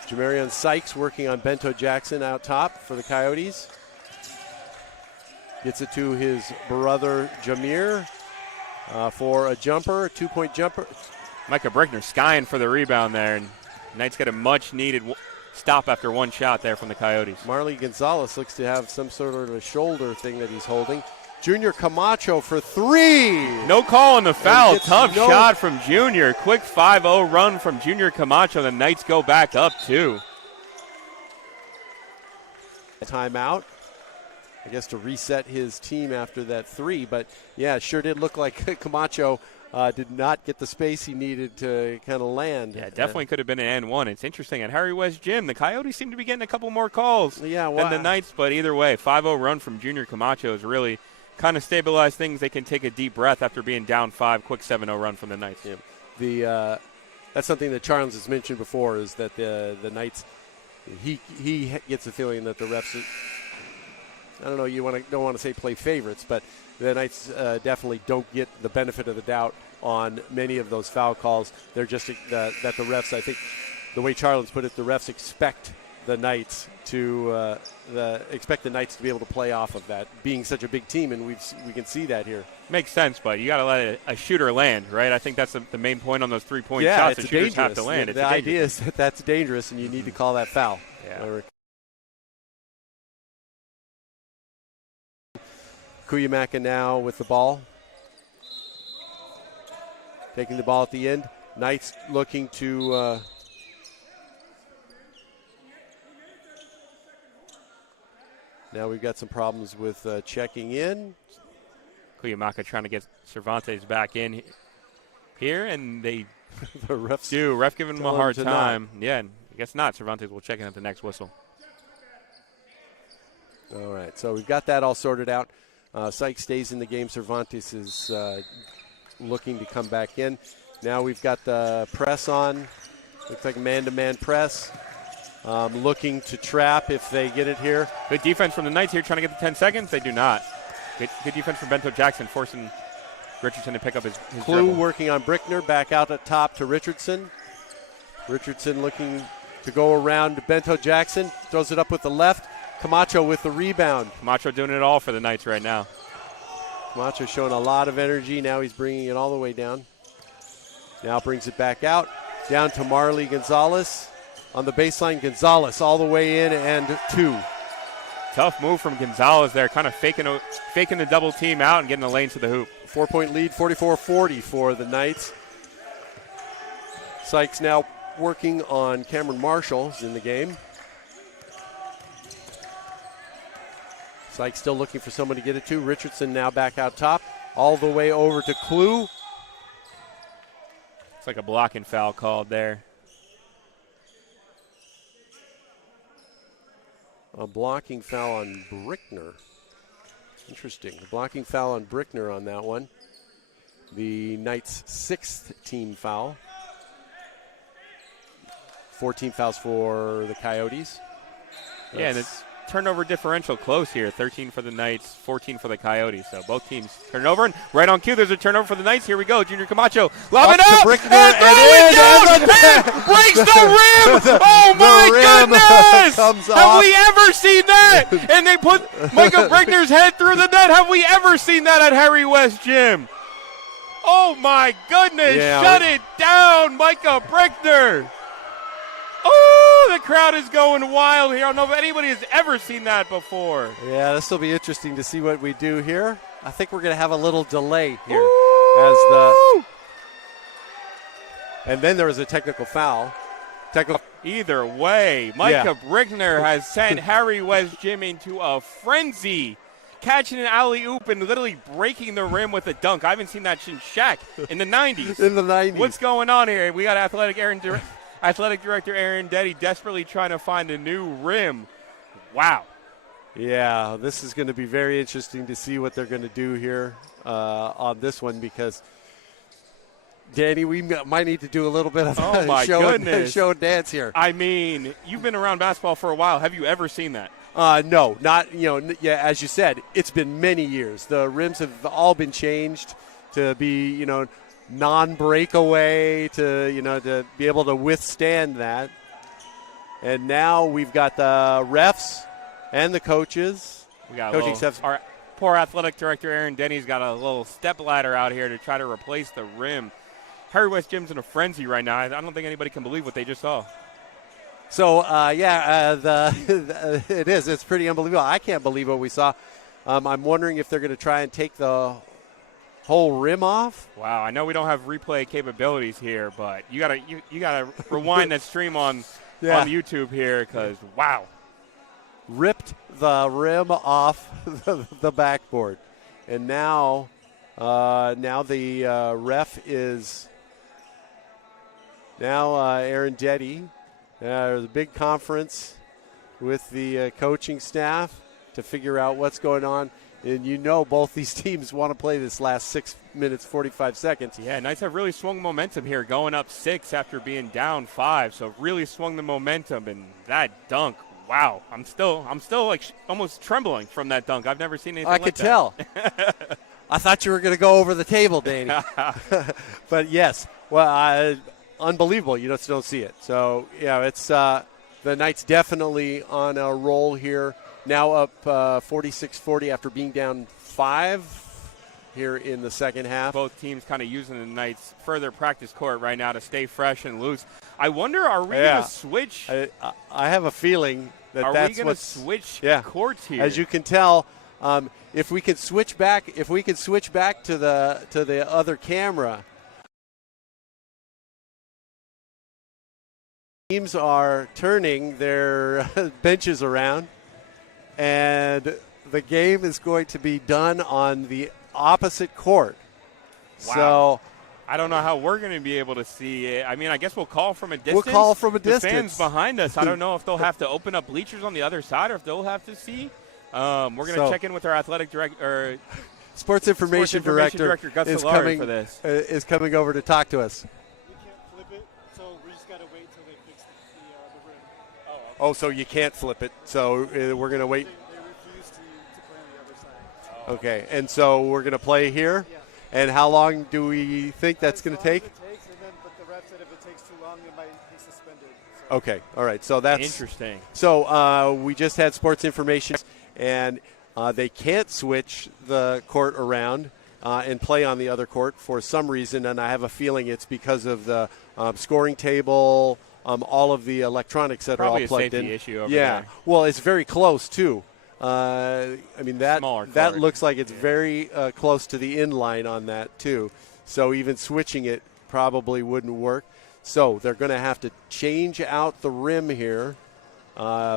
Jamarian Sykes working on Bento Jackson out top for the Coyotes. Gets it to his brother Jameer for a jumper, a 2-point jumper. Micah Brickner skying for the rebound there, and Knights get a much-needed stop after one shot there from the Coyotes. Marley Gonzalez looks to have some sort of a shoulder thing that he's holding. Junior Camacho for 3. No call on the foul. Tough shot from Junior. Quick 5-0 run from Junior Camacho. The Knights go back up 2. Timeout. I guess to reset his team after that 3. But, yeah, it sure did look like Camacho did not get the space he needed to kind of land. Yeah, definitely could have been an N1. It's interesting. At Harry West Gym, the Coyotes seem to be getting a couple more calls than the Knights. But either way, 5-0 run from Junior Camacho is really kind of stabilized things. They can take a deep breath after being down 5. Quick 7-0 run from the Knights. Yeah. That's something that Charles has mentioned before, is that the Knights, he gets the feeling that the refs, I don't know, don't want to say play favorites, but the Knights definitely don't get the benefit of the doubt on many of those foul calls. They're just that the refs, I think, the way Charles put it, the refs expect the Knights to be able to play off of that, being such a big team, and we can see that here. Makes sense, but you got to let a shooter land, right? I think that's the main point on those 3-point shots. The shooters have to land. The idea is that that's dangerous, and you need to call that foul. Yeah. Cuyamaca now with the ball. Taking the ball at the end. Knights looking to now we've got some problems with checking in. Cuyamaca trying to get Cervantes back in here, and they the refs do. Ref giving him a hard time. Yeah, I guess not. Cervantes will check in at the next whistle. All right, so we've got that all sorted out. Sykes stays in the game. Cervantes is looking to come back in. Now we've got the press on. Looks like a man-to-man press. Looking to trap if they get it here. Good defense from the Knights here, trying to get the 10 seconds. They do not. Good defense from Bento Jackson, forcing Richardson to pick up his Clue dribble. working on Brickner. Back out at top to Richardson. Richardson looking to go around Bento Jackson. Throws it up with the left. Camacho with the rebound. Camacho doing it all for the Knights right now. Camacho showing a lot of energy. Now he's bringing it all the way down. Now brings it back out. Down to Marley Gonzalez. On the baseline, Gonzalez all the way in and 2. Tough move from Gonzalez there, kind of faking the double team out and getting the lane to the hoop. 4-point lead, 44-40 for the Knights. Sykes now working on Cameron Marshall in the game. Sykes still looking for someone to get it to. Richardson now back out top. All the way over to Clue. It's like a blocking foul called there. A blocking foul on Brickner. Interesting. A blocking foul on Brickner on that one. The Knights' 6th team foul. 14 fouls for the Coyotes. Yeah, and it's turnover differential close here. 13 for the Knights, 14 for the Coyotes. So both teams turn over. And right on cue, there's a turnover for the Knights. Here we go. Junior Camacho. Lob it up. Brickner and throw it down. And breaks the rim. Oh, my goodness. Have we ever seen that? And they put Micah Brickner's head through the net. Have we ever seen that at Harry West Gym? Oh, my goodness. Yeah, Shut it down, Micah Brickner. Oh, the crowd is going wild here. I don't know if anybody has ever seen that before. Yeah, this will be interesting to see what we do here. I think we're going to have a little delay here. Ooh. And then there was a technical foul. Either way, Micah Brickner has sent Harry West Gym into a frenzy, catching an alley-oop and literally breaking the rim with a dunk. I haven't seen that since Shaq in the 90s. In the 90s. What's going on here? We got Athletic Director Aaron Deddy desperately trying to find a new rim. Wow. Yeah, this is going to be very interesting to see what they're going to do here on this one because, Danny, we might need to do a little bit of show and dance here. I mean, you've been around basketball for a while. Have you ever seen that? No, not, as you said, it's been many years. The rims have all been changed to be, non-breakaway to be able to withstand that. And now we've got the refs and the coaches. We got our poor athletic director Aaron Denny's got a little step ladder out here to try to replace the rim. Harry West Gym's in a frenzy right now. I don't think anybody can believe what they just saw. So it is. It's pretty unbelievable. I can't believe what we saw. I'm wondering if they're going to try and take the whole rim off. Wow, I know we don't have replay capabilities here, but you gotta rewind that stream on YouTube here because wow, ripped the rim off the backboard, and now the ref is Aaron Deddy. There's a big conference with the coaching staff to figure out what's going on. And both these teams want to play this last 6 minutes, 45 seconds. Yeah, Knights have really swung momentum here, going up 6 after being down 5. So really swung the momentum, and that dunk, wow. I'm still like almost trembling from that dunk. I've never seen anything like that. I could tell. I thought you were going to go over the table, Danny. But yes, well, unbelievable. You just don't see it. So yeah, it's the Knights definitely on a roll here. Now up 46-40 after being down 5 here in the second half. Both teams kind of using the Knights' further practice court right now to stay fresh and loose. I wonder, are we going to switch? I have a feeling that's are we going to switch courts here? As you can tell, if we can switch back to the other camera. Teams are turning their benches around. And the game is going to be done on the opposite court. Wow. So I don't know how we're going to be able to see it. I mean, I guess we'll call from a distance. We'll call from a distance. The fans behind us, I don't know if they'll have to open up bleachers on the other side or if they'll have to see. We're going to check in with our athletic director. Sports information director Gus is Solari for this. Is coming over to talk to us. We can't flip it, so we just got to wait until they fix the rim. Oh, so you can't flip it. So we're going to wait. They refuse to play on the other side. Okay, and so we're going to play here. Yeah. And how long do we think that's going to take? But the ref said if it takes too long, they might be suspended. So. Okay, all right. So that's interesting. So we just had sports information, and they can't switch the court around and play on the other court for some reason, and I have a feeling it's because of the scoring table, all of the electronics that Probably are all plugged a safety in. issue over there. Well, it's very close too. I mean that looks like it's very close to the in line on that too. So even switching it probably wouldn't work. So they're going to have to change out the rim here,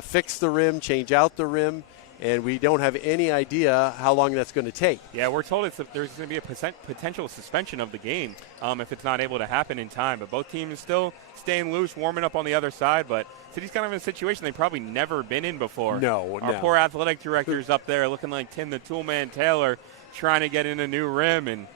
fix the rim, change out the rim, and we don't have any idea how long that's going to take. Yeah, we're told there's going to be a potential suspension of the game if it's not able to happen in time. But both teams still staying loose, warming up on the other side. But City's kind of in a situation they've probably never been in before. Our poor athletic director's up there looking like Tim the Toolman Taylor trying to get in a new rim. And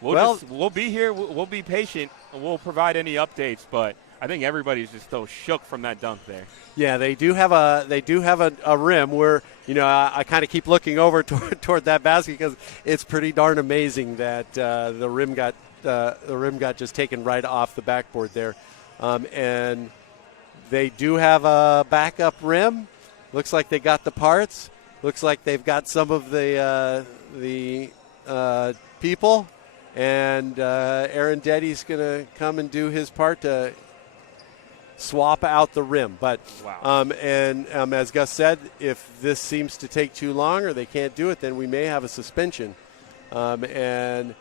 we'll be here. We'll be patient. We'll provide any updates. But I think everybody's just so shook from that dunk there. Yeah, they do have a rim where I kind of keep looking over toward that basket because it's pretty darn amazing that the rim got just taken right off the backboard there, and they do have a backup rim. Looks like they got the parts. Looks like they've got some of the people, and Aaron Deddy's going to come and do his part to swap out the rim. But as Gus said, if this seems to take too long or they can't do it, then we may have a suspension. And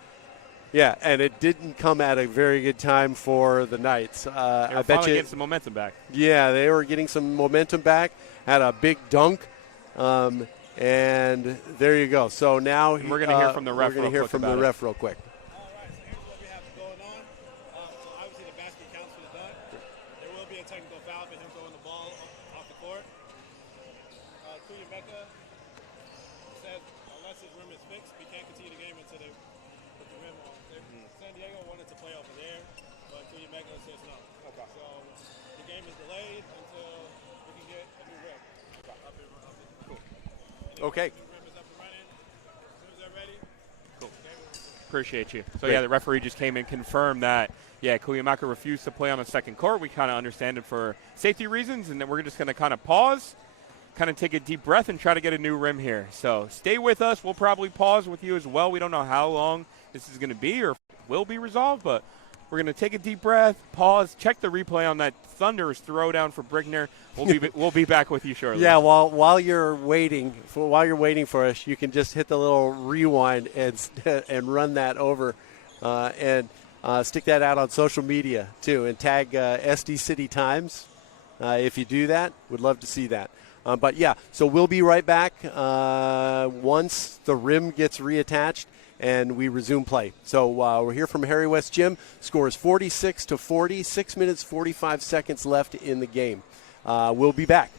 it didn't come at a very good time for the Knights. I bet you getting some momentum back. Yeah, they were getting some momentum back. Had a big dunk. And there you go. So now we're going to hear from the ref. We're going to hear from the ref real quick. Technical foul for him throwing the ball off the court. Cuyamaca said unless his rim is fixed, we can't continue the game until they put the rim on. San Diego wanted to play over there, but Cuyamaca says no. Okay. So the game is delayed until we can get a new rim. Cool. Okay. The new rim is up and running. As soon as they're ready. Cool. Appreciate you. So the referee just came and confirmed that. Yeah, Cuyamaca refused to play on the second court. We kind of understand it for safety reasons, and then we're just going to kind of pause, kind of take a deep breath, and try to get a new rim here. So stay with us. We'll probably pause with you as well. We don't know how long this is going to be or will be resolved, but we're going to take a deep breath, pause, check the replay on that thunderous throwdown for Brickner. We'll be back with you shortly. Yeah, while you're waiting for us, you can just hit the little rewind and run that over, and stick that out on social media, too, and tag SD City Times. If you do that, we'd love to see that. So we'll be right back once the rim gets reattached and we resume play. So we're here from Harry West Gym. Score is 46-40, 6 minutes, 45 seconds left in the game. We'll be back.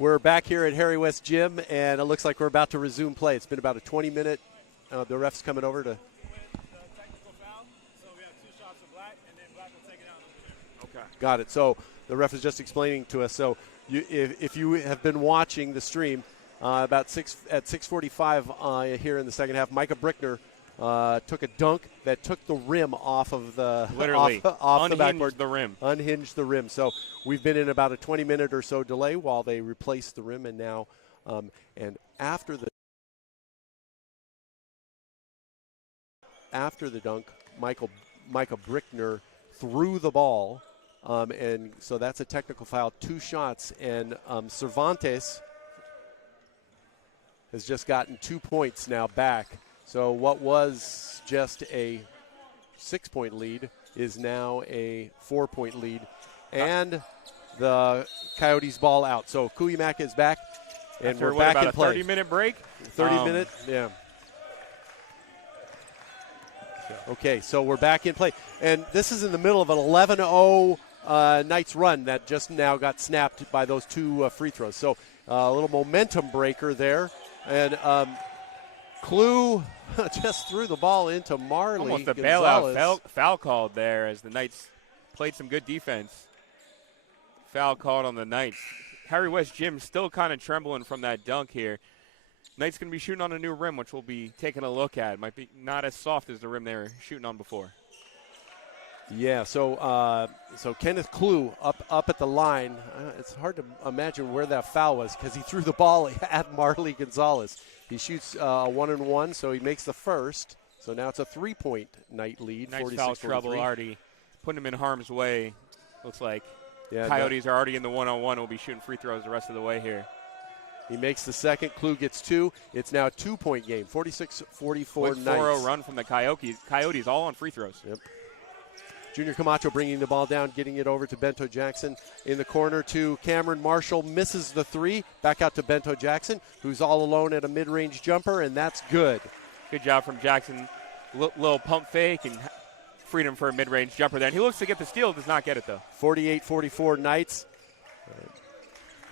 We're back here at Harry West Gym, and it looks like we're about to resume play. It's been about a 20-minute. The ref's coming over to. Technical foul, so we have 2 shots of Black, and then Black will take it out. Okay. Got it. So the ref is just explaining to us. So if you have been watching the stream, at 6:45 here in the second half, Micah Brickner took a dunk that took the rim off of the literally off the backboard. Unhinged the rim. So we've been in about a 20-minute or so delay while they replaced the rim, and now and after the dunk, Micah Brickner threw the ball, and so that's a technical foul. 2 shots, and Cervantes has just gotten 2 points now back. So what was just a 6-point lead is now a 4-point lead. And the Coyotes ball out. So Cuyamaca is back, and After we're back about in play. a 30-minute break? 30-minute, yeah. Okay, so we're back in play. And this is in the middle of an 11-0 Knights run that just now got snapped by those 2 free throws. So a little momentum breaker there. And Clue just threw the ball into Marley. Almost a Gonzalez. bailout foul called there as the Knights played some good defense. Foul called on the Knights. Harry West Gym still kind of trembling from that dunk here. Knights going to be shooting on a new rim, which we'll be taking a look at. Might be not as soft as the rim they were shooting on before. Yeah, so Kenneth Clue up at the line. It's hard to imagine where that foul was because he threw the ball at Marley Gonzalez. He shoots 1-and-1, so he makes the first. So now it's a 3-point Knight lead. Nice foul trouble already, putting him in harm's way. Looks like Yeah, Coyotes are already in the 1-on-1. Will be shooting free throws the rest of the way here. He makes the second. Clue gets 2. It's now a 2-point game. 46-44 Knights. 4-0 run from the Coyotes all on free throws. Yep. Junior Camacho bringing the ball down, getting it over to Bento Jackson in the corner to Cameron Marshall. Misses the 3. Back out to Bento Jackson, who's all alone at a mid-range jumper, and that's good. Good job from Jackson. Little pump fake and freedom for a mid-range jumper there. And he looks to get the steal, does not get it, though. 48-44 Knights.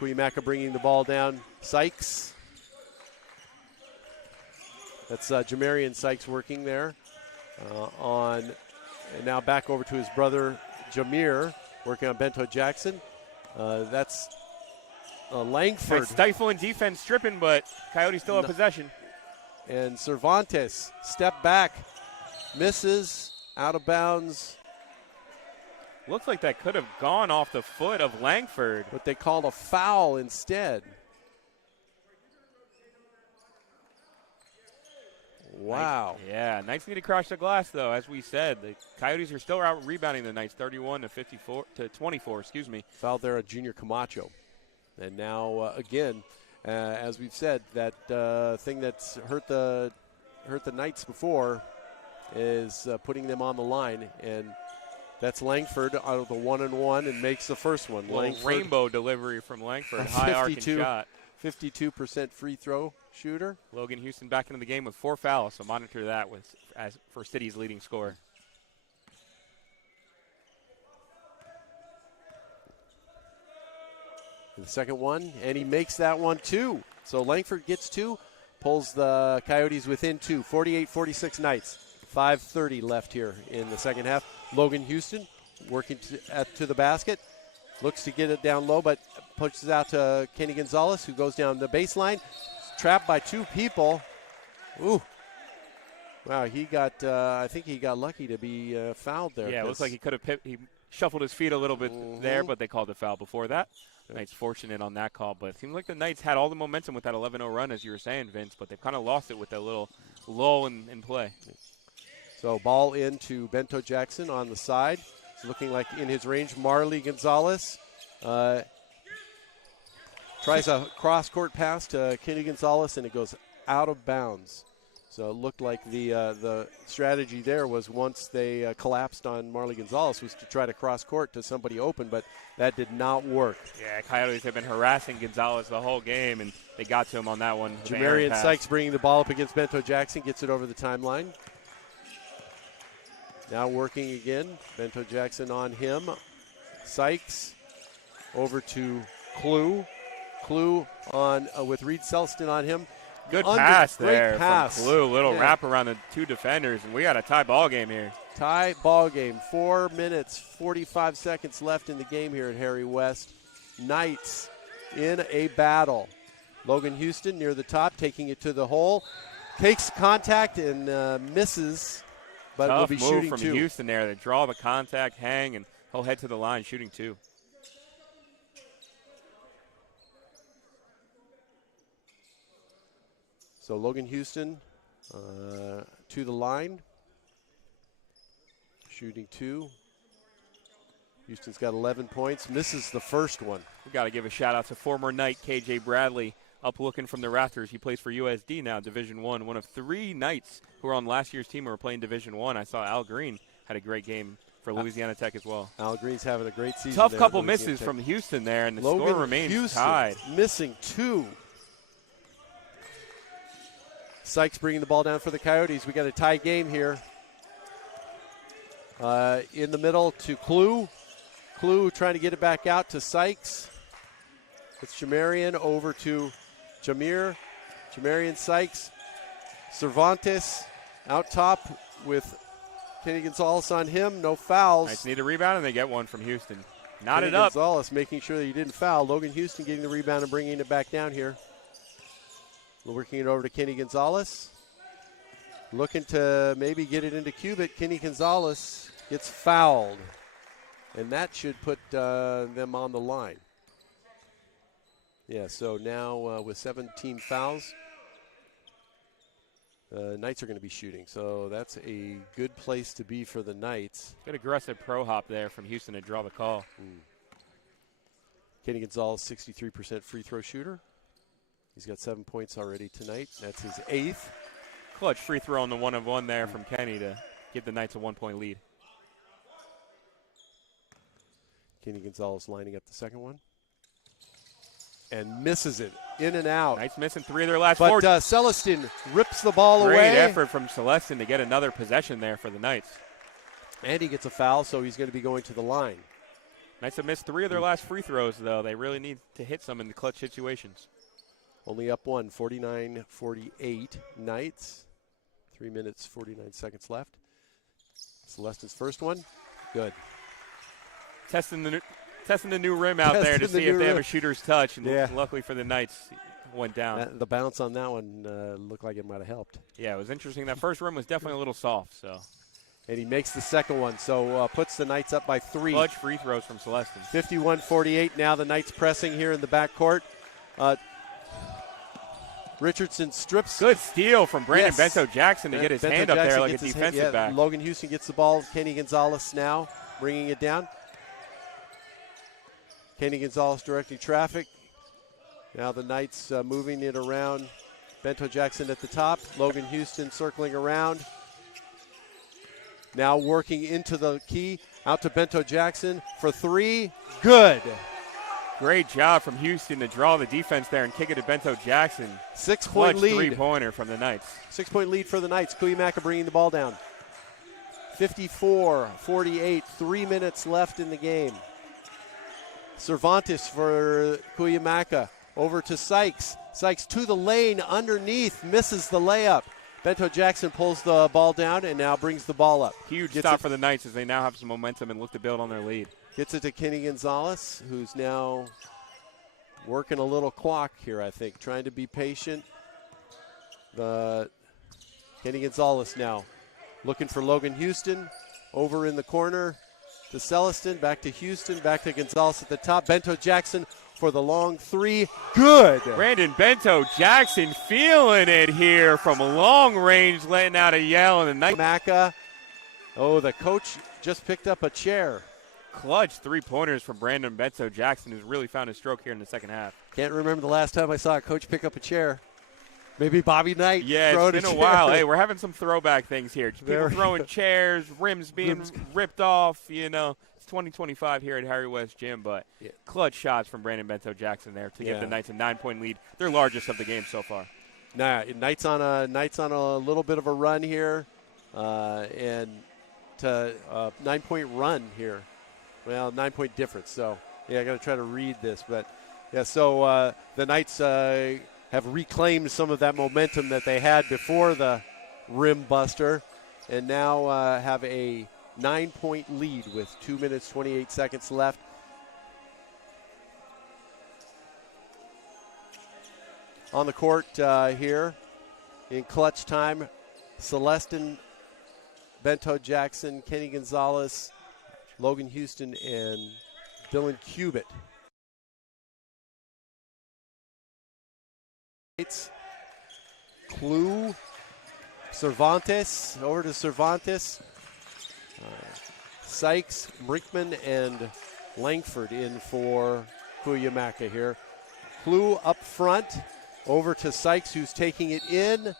Cuyamaca bringing the ball down. Sykes. That's Jamarian Sykes working there and now back over to his brother Jameer, working on Bento Jackson. That's Langford. Nice stifling defense, stripping, but Coyotes still have possession. And Cervantes, step back, misses, out of bounds. Looks like that could have gone off the foot of Langford. But they called a foul instead. Wow. Knights need to crash the glass, though. As we said, the Coyotes are still out rebounding the Knights, 31-24. Excuse me. Foul there at Junior Camacho, and now again, as we've said, that thing that's hurt the Knights before is putting them on the line, and that's Langford out of the 1-and-1 and makes the first one. Rainbow delivery from Langford, high arcing shot. 52% free throw shooter. Logan Houston back into the game with 4 fouls, so monitor that for City's leading scorer. The second one, and he makes that one too. So Langford gets 2, pulls the Coyotes within 2. 48-46 Knights. 5:30 left here in the second half. Logan Houston working to the basket. Looks to get it down low, but pushes out to Kenny Gonzalez, who goes down the baseline. Trapped by 2 people. Ooh. Wow, he got, I think he got lucky to be fouled there. Yeah, it looks like he could have he shuffled his feet a little bit there, but they called the foul before that. Knights fortunate on that call, but it seemed like the Knights had all the momentum with that 11-0 run, as you were saying, Vince, but they've kind of lost it with that little lull in play. So ball into Bento Jackson on the side. It's looking like in his range. Marley Gonzalez tries a cross-court pass to Kenny Gonzalez, and it goes out of bounds. So it looked like the strategy there was once they collapsed on Marley Gonzalez was to try to cross-court to somebody open, but that did not work. Yeah, Coyotes have been harassing Gonzalez the whole game, and they got to him on that one. Jamarian Sykes bringing the ball up against Bento Jackson, gets it over the timeline. Now working again, Bento Jackson on him. Sykes over to Clue. Clue on with Reed Selston on him. Good pass there great pass. from Clue. Little Yeah. wrap around the two defenders, and we got a tie ball game here. Tie ball game. 4 minutes, 45 seconds left in the game here at Harry West. Knights in a battle. Logan Houston near the top, taking it to the hole. Takes contact and misses, but will Tough be move shooting from two. Houston there. They draw the contact, hang, and he'll head to the line shooting two. So Logan Houston to the line, shooting two. Houston's got 11 points, misses the first one. We got to give a shout out to former Knight KJ Bradley, up looking from the rafters. He plays for USD now, Division I. One of 3 Knights who were on last year's team who were playing Division I. I saw Al Green had a great game for Louisiana Tech as well. Al Green's having a great season. Tough there couple at Louisiana misses Tech. from Houston there, and the Logan score remains Houston tied. Missing 2. Sykes bringing the ball down for the Coyotes. We got a tie game here. In the middle to Clue. Clue trying to get it back out to Sykes. It's Jamarian over to Jameer. Jamarian Sykes. Cervantes out top with Kenny Gonzalez on him. No fouls. Knights need a rebound, and they get one from Houston. Knot Kenny it up. Gonzalez making sure that he didn't foul. Logan Houston getting the rebound and bringing it back down here. We're working it over to Kenny Gonzalez. Looking to maybe get it into Cubitt. Kenny Gonzalez gets fouled. And that should put them on the line. Yeah, so now with 17 fouls, Knights are going to be shooting. So that's a good place to be for the Knights. Good aggressive pro hop there from Houston to draw the call. Kenny Gonzalez, 63% free throw shooter. He's got 7 points already tonight. That's his 8th. Clutch free throw on the 1-of-1 there from Kenny to give the Knights a 1-point lead. Kenny Gonzalez lining up the second one. And misses it. In and out. Knights missing 3 of their last 4. But Celestin rips the ball away. Great effort from Celestin to get another possession there for the Knights. And he gets a foul, so he's going to be going to the line. Knights have missed 3 of their last free throws, though. They really need to hit some in the clutch situations. Only up 1, 49-48 Knights. 3 minutes, 49 seconds left. Celestin's first one. Good. Testing the new rim out there to see if they have a shooter's touch. And luckily for the Knights, it went down. The bounce on that one looked like it might have helped. Yeah, it was interesting. That first rim was definitely a little soft. So, and he makes the second one, so puts the Knights up by 3. Clutch free throws from Celestin. 51-48. Now the Knights pressing here in the backcourt. Richardson strips. Good steal from Brandon Bento Jackson to get his hand up there like a defensive back. Logan Houston gets the ball. Kenny Gonzalez now bringing it down. Kenny Gonzalez directing traffic. Now the Knights moving it around. Bento Jackson at the top. Logan Houston circling around. Now working into the key. Out to Bento Jackson for 3. Good. Great job from Houston to draw the defense there and kick it to Bento Jackson. 6-point lead. Three-pointer from the Knights. 6-point lead for the Knights. Cuyamaca bringing the ball down. 54-48. 3 minutes left in the game. Cervantes for Cuyamaca. Over to Sykes. Sykes to the lane underneath. Misses the layup. Bento Jackson pulls the ball down and now brings the ball up. Huge stop for the Knights as they now have some momentum and look to build on their lead. Gets it to Kenny Gonzalez, who's now working a little clock here, I think, trying to be patient. Kenny Gonzalez now looking for Logan Houston. Over in the corner to Celestin, back to Houston, back to Gonzalez at the top. Bento Jackson for the long 3. Good. Brandon Bento Jackson feeling it here from long range, letting out a yell. And the Maca. Oh, the coach just picked up a chair. Clutch three-pointers from Brandon Bento Jackson, who's really found his stroke here in the second half. Can't remember the last time I saw a coach pick up a chair. Maybe Bobby Knight. Yeah, it's been a while. Hey, we're having some throwback things here. People throwing chairs, rims being ripped off. You know, it's 2025 here at Harry West Gym, but clutch shots from Brandon Bento Jackson there to give the Knights a 9-point lead, their largest of the game so far. Nah, Knights on a little bit of a run here, and to 9-point run here. Well, 9-point difference. So, yeah, I got to try to read this, but Yeah, so the Knights have reclaimed some of that momentum that they had before the rim buster, and now have a 9-point lead with 2 minutes, 28 seconds left. On the court here in clutch time, Celestin, Bento Jackson, Kenny Gonzalez, Logan Houston, and Dylan Cubitt. Clue, Cervantes, over to Cervantes. Sykes, Brinkman, and Langford in for Cuyamaca here. Clue up front, over to Sykes, who's taking it in,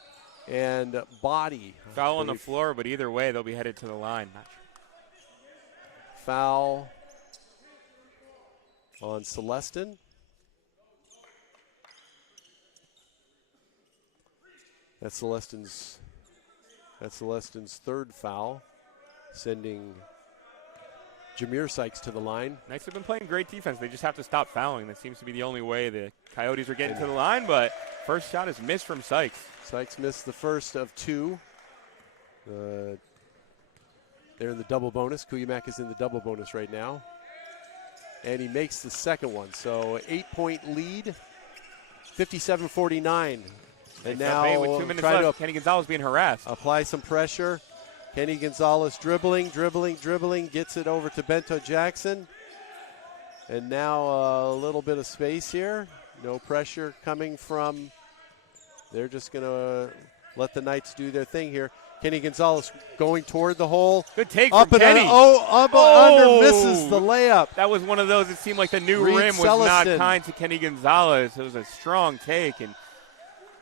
and Body. Foul on the floor, but either way, they'll be headed to the line. Foul on Celestin. That's Celestin's third foul, sending Jameer Sykes to the line. Knights have been playing great defense. They just have to stop fouling. That seems to be the only way the Coyotes are getting to the line, but first shot is missed from Sykes. Sykes missed the first of two. They're in the double bonus. Cuyamaca is in the double bonus right now. And he makes the second one. So 8-point lead, 57-49. And now with 2 minutes left, Kenny Gonzalez being harassed. Apply some pressure. Kenny Gonzalez dribbling, gets it over to Bento Jackson. And now a little bit of space here. No pressure coming from, they're just going to let the Knights do their thing here. Kenny Gonzalez going toward the hole. Good take up from Kenny. Under, misses the layup. That was one of those, it seemed like the new rim was not kind to Kenny Gonzalez. It was a strong take and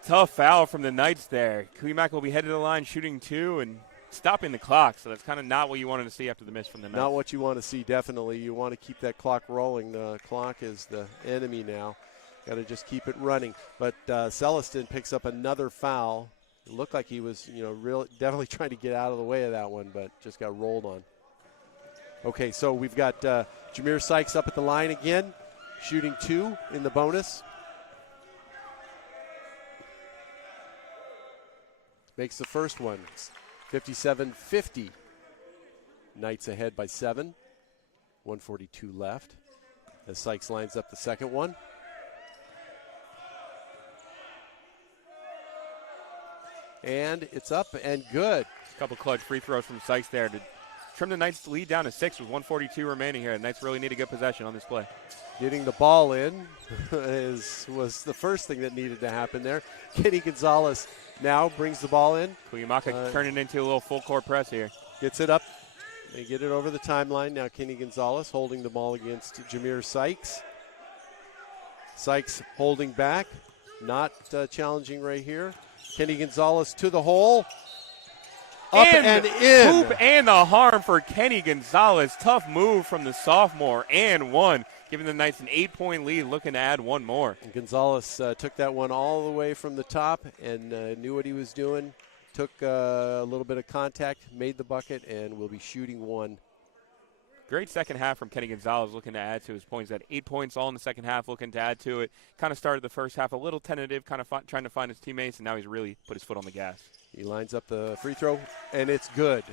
tough foul from the Knights there. Cuyamaca will be headed to the line shooting two and stopping the clock. So that's kind of not what you wanted to see after the miss from the Knights. Not what you want to see, definitely. You want to keep that clock rolling. The clock is the enemy now. Got to just keep it running. But Celestin picks up another foul. It looked like he was, definitely trying to get out of the way of that one, but just got rolled on. Okay, so we've got Jameer Sykes up at the line again, shooting two in the bonus. Makes the first one, 57-50. Knights ahead by 7. 142 left as Sykes lines up the second one. And it's up and good. A couple clutch free throws from Sykes there to trim the Knights' lead down to 6 with 142 remaining here. The Knights really need a good possession on this play. Getting the ball in was the first thing that needed to happen there. Kenny Gonzalez now brings the ball in. Cuyamaca turning into a little full court press here. Gets it up. They get it over the timeline. Now Kenny Gonzalez holding the ball against Jameer Sykes. Sykes holding back. Not challenging right here. Kenny Gonzalez to the hole. Up and in. Hoop and the harm for Kenny Gonzalez. Tough move from the sophomore and one, giving the Knights an 8-point lead, looking to add one more. And Gonzalez took that one all the way from the top and knew what he was doing. Took a little bit of contact, made the bucket, and will be shooting one. Great second half from Kenny Gonzalez, looking to add to his points. At 8 points all in the second half, looking to add to it. Kind of started the first half a little tentative, kind of trying to find his teammates, and now he's really put his foot on the gas. He lines up the free throw, and it's good.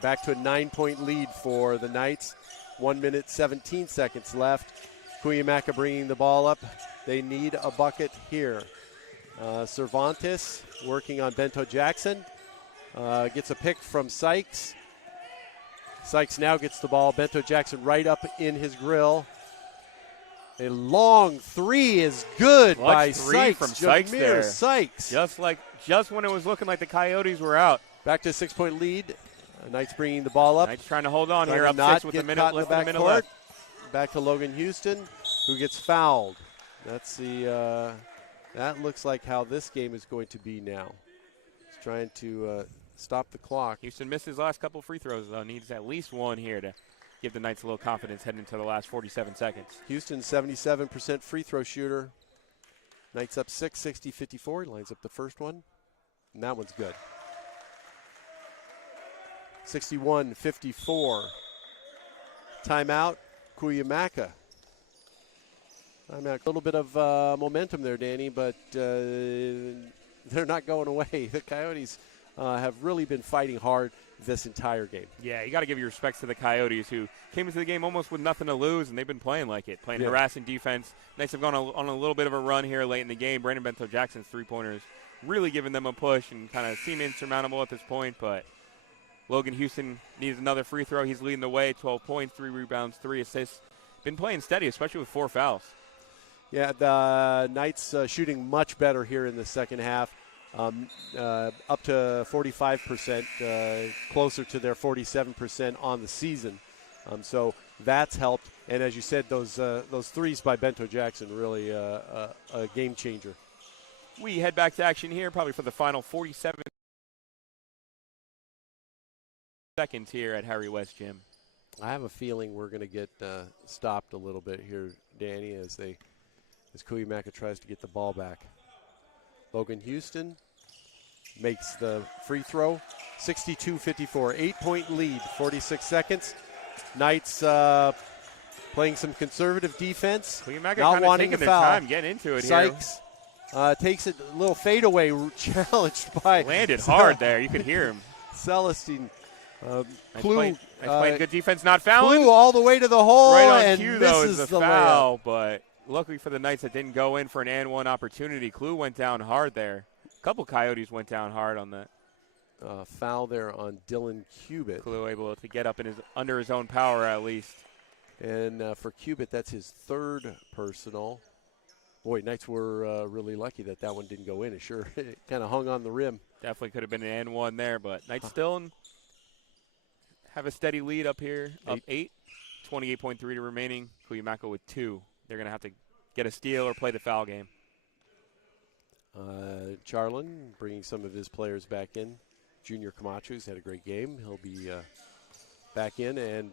Back to a 9-point lead for the Knights. 1 minute, 17 seconds left. Cuyamaca bringing the ball up. They need a bucket here. Cervantes working on Bento Jackson. Gets a pick from Sykes. Sykes now gets the ball. Bento Jackson right up in his grill. A long three is good by Sykes. From Sykes there. Sykes. Just when it was looking like the Coyotes were out. Back to a 6-point lead. Knights bringing the ball up. Knights trying to hold on here, up 6 with less than a minute left. Back to Logan Houston, who gets fouled. That's the. That looks like how this game is going to be now. He's trying to stop the clock. Houston missed his last couple free throws, though. Needs at least one here to give the Knights a little confidence heading into the last 47 seconds. Houston, 77% free throw shooter. Knights up 6, 60-54. He lines up the first one, and that one's good. 61-54. Timeout, Cuyamaca. I'm a little bit of momentum there, Danny, but they're not going away. The Coyotes have really been fighting hard this entire game. Yeah, you got to give your respects to the Coyotes, who came into the game almost with nothing to lose, and they've been playing like it, playing harassing defense. Knights have gone on a little bit of a run here late in the game. Brandon Bento-Jackson's three-pointers really giving them a push and kind of seem insurmountable at this point, but Logan Houston needs another free throw. He's leading the way, 12 points, 3 rebounds, 3 assists. Been playing steady, especially with 4 fouls. Yeah, the Knights shooting much better here in the second half, up to 45%, closer to their 47% on the season. So that's helped. And as you said, those threes by Bento-Jackson really a game changer. We head back to action here, probably for the final 47 seconds here at Harry West Gym. I have a feeling we're going to get stopped a little bit here, Danny, as Cuyamaca tries to get the ball back. Logan Houston makes the free throw, 62-54, 8-point lead, 46 seconds. Knights playing some conservative defense, Cuyamaca not wanting to foul. Time getting into it Sykes takes it a little fadeaway, challenged by. Landed hard there. You could hear him. Celestine. Nice playing good defense, not fouling. Flew all the way to the hole right on and cue, though, is misses the the foul. layup. But luckily for the Knights, that didn't go in for an and-one opportunity. Clue went down hard there. A couple Coyotes went down hard on that. Foul there on Dylan Cubitt. Clue able to get up under his own power at least. And for Cubitt, that's his third personal. Boy, Knights were really lucky that one didn't go in. It sure kind of hung on the rim. Definitely could have been an and-one there, but Knights still have a steady lead up here, up 8. 28.3 to remaining. Cuyamaca with 2. They're going to have to get a steal or play the foul game. Charlin bringing some of his players back in. Junior Camacho's had a great game. He'll be back in, and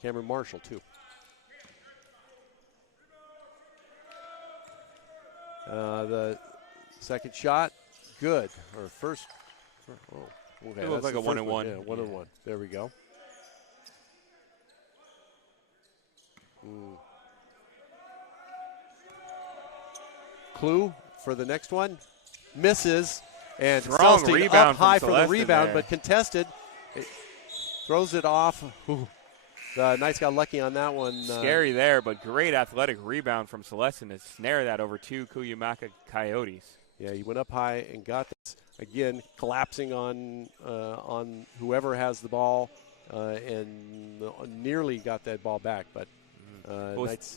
Cameron Marshall, too. The second shot, good. Or first. Okay, it looks like a 1-and-1. Yeah, 1-and-1. There we go. Clue for the next one. Misses. And strong Celestine rebound up high from for the Celestine rebound, there. but contested. It throws it off. Ooh. The Knights got lucky on that one. Scary there, but great athletic rebound from Celestine to snare that over 2 Cuyamaca Coyotes. Yeah, he went up high and got this. Again, collapsing on whoever has the ball and nearly got that ball back. But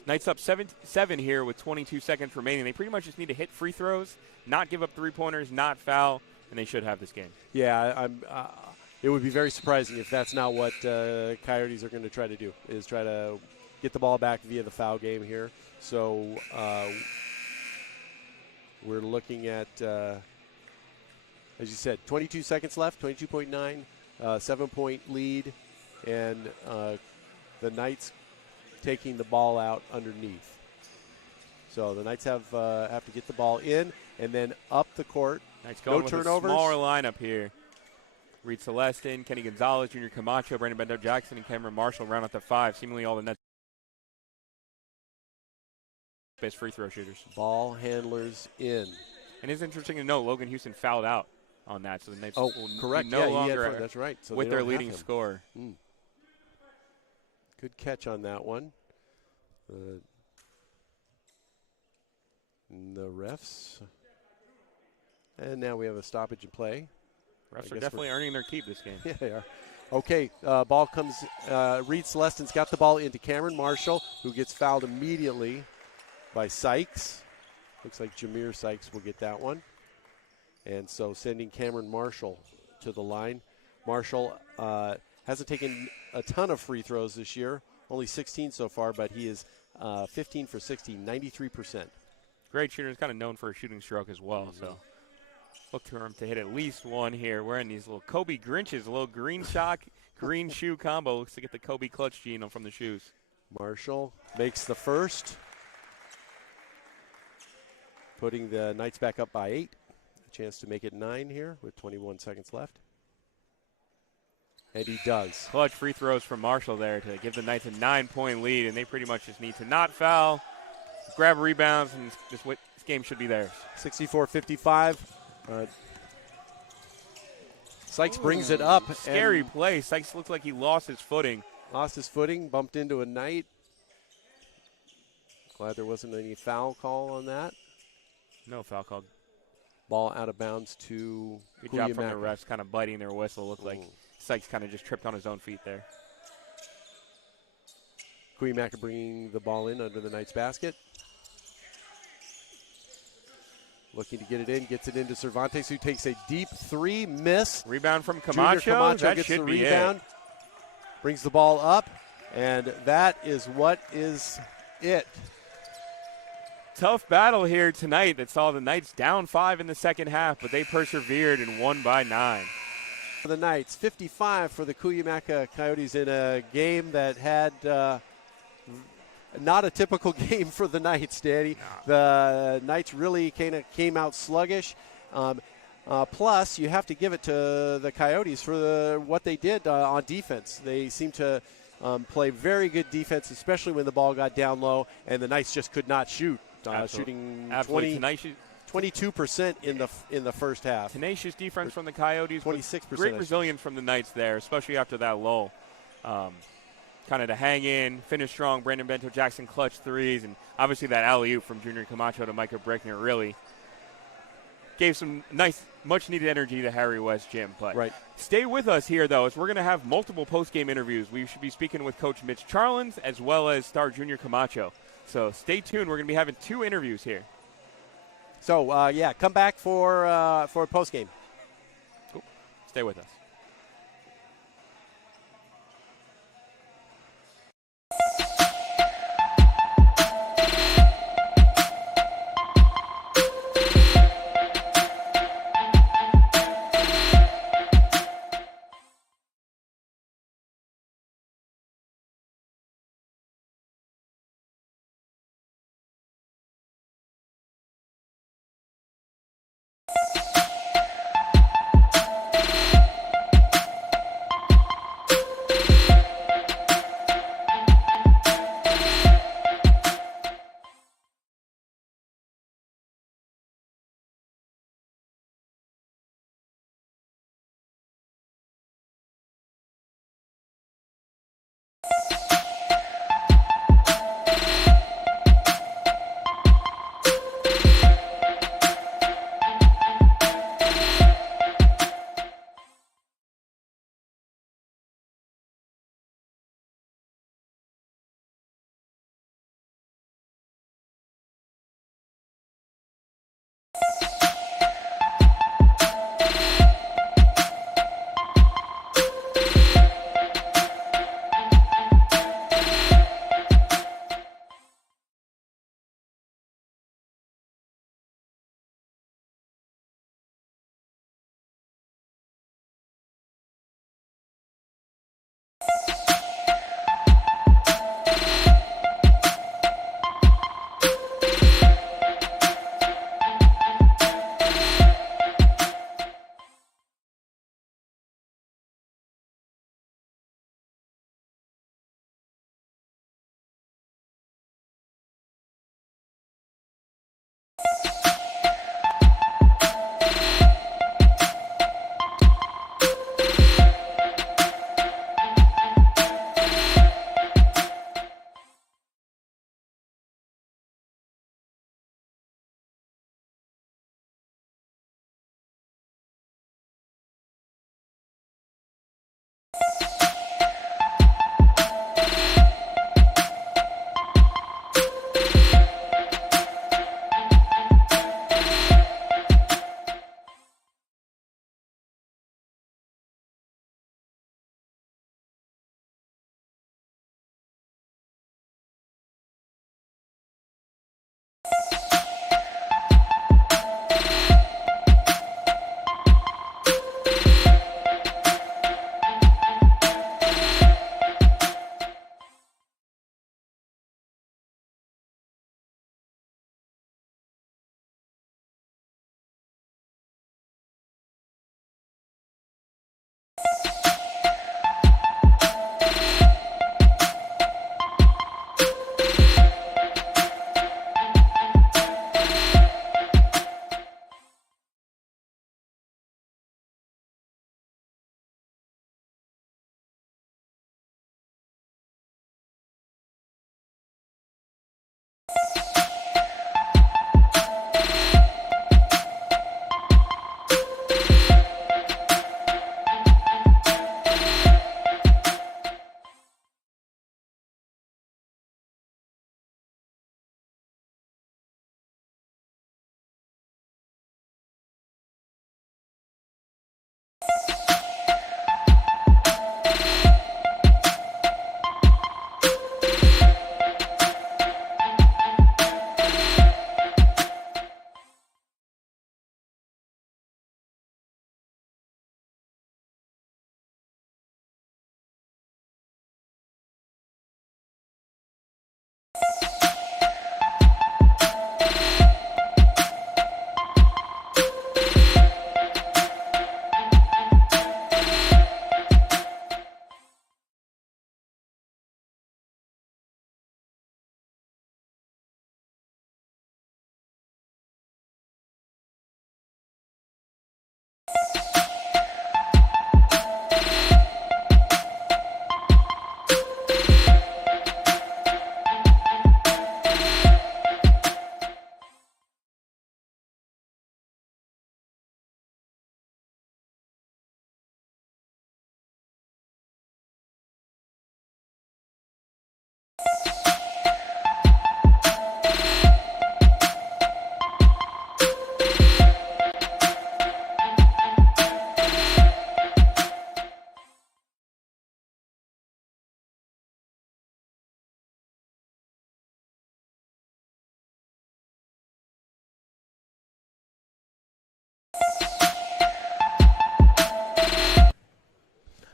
Knights up 7 here with 22 seconds remaining. They pretty much just need to hit free throws, not give up three-pointers, not foul, and they should have this game. Yeah, it would be very surprising if that's not what Coyotes are going to try to do, is try to get the ball back via the foul game here. So we're looking at, as you said, 22 seconds left, 22.9, 7-point lead, and the Knights taking the ball out underneath. So the Knights have to get the ball in and then up the court. Knights going no with turnovers. A smaller lineup here. Reed Celestine, Kenny Gonzalez, Junior Camacho, Brandon Bento-Jackson, and Cameron Marshall round out the 5. Seemingly all the Nets best free throw shooters. Ball handlers in. And it's interesting to note Logan Houston fouled out on that, so the Knights will correct. be no longer that's right. So with their leading scorer. Good catch on that one. The refs. And now we have a stoppage in play. Refs are definitely earning their keep this game. Yeah, they are. Okay, ball comes. Reed Celestine's got the ball into Cameron Marshall, who gets fouled immediately by Sykes. Looks like Jameer Sykes will get that one. And so sending Cameron Marshall to the line. Marshall hasn't taken a ton of free throws this year, only 16 so far, but he is 15 for 60, 93%. Great shooter. He's kind of known for a shooting stroke as well, so look to him to hit at least one here. Wearing these little Kobe Grinches, a little green shock, green shoe combo. Looks to get the Kobe clutch gene from the shoes. Marshall makes the first, putting the Knights back up by 8. A chance to make it 9 here with 21 seconds left. And he does. Clutch free throws from Marshall there to give the Knights a 9-point lead, and they pretty much just need to not foul grab rebounds, and this game should be theirs. 64-55. Sykes brings it up. Scary play. Sykes looks like he lost his footing. Lost his footing, bumped into a Knight. Glad there wasn't any foul call on that. No foul called. Ball out of bounds to Good job from the refs, kind of biting their whistle. Looked like Sykes kind of just tripped on his own feet there. Cuyamaca bringing the ball in under the Knights basket. Looking to get it in, gets it into Cervantes, who takes a deep three, miss. Rebound from Camacho. Junior Camacho that gets should the be rebound, it. Brings the ball up, and that is what is it. Tough battle here tonight that saw the Knights down 5 in the second half, but they persevered and won by 9. For the Knights, 55 for the Cuyamaca Coyotes in a game that had not a typical game for the Knights, Danny. The Knights really kind of came out sluggish. Plus, you have to give it to the Coyotes for what they did on defense. They seemed to play very good defense, especially when the ball got down low, and the Knights just could not shoot. Shooting 22% in the first half. Tenacious defense from the Coyotes. 26%. Great resilience from the Knights there, especially after that lull. Kind of to hang in, finish strong. Brandon Bento Jackson clutch threes, and obviously that alley-oop from Junior Camacho to Micah Breckner really gave some nice, much-needed energy to Harry West Gym. But stay with us here, though, as we're going to have multiple post-game interviews. We should be speaking with Coach Mitch Charlins as well as star Junior Camacho. So stay tuned. We're going to be having 2 interviews here. So, come back for postgame. Cool. Stay with us.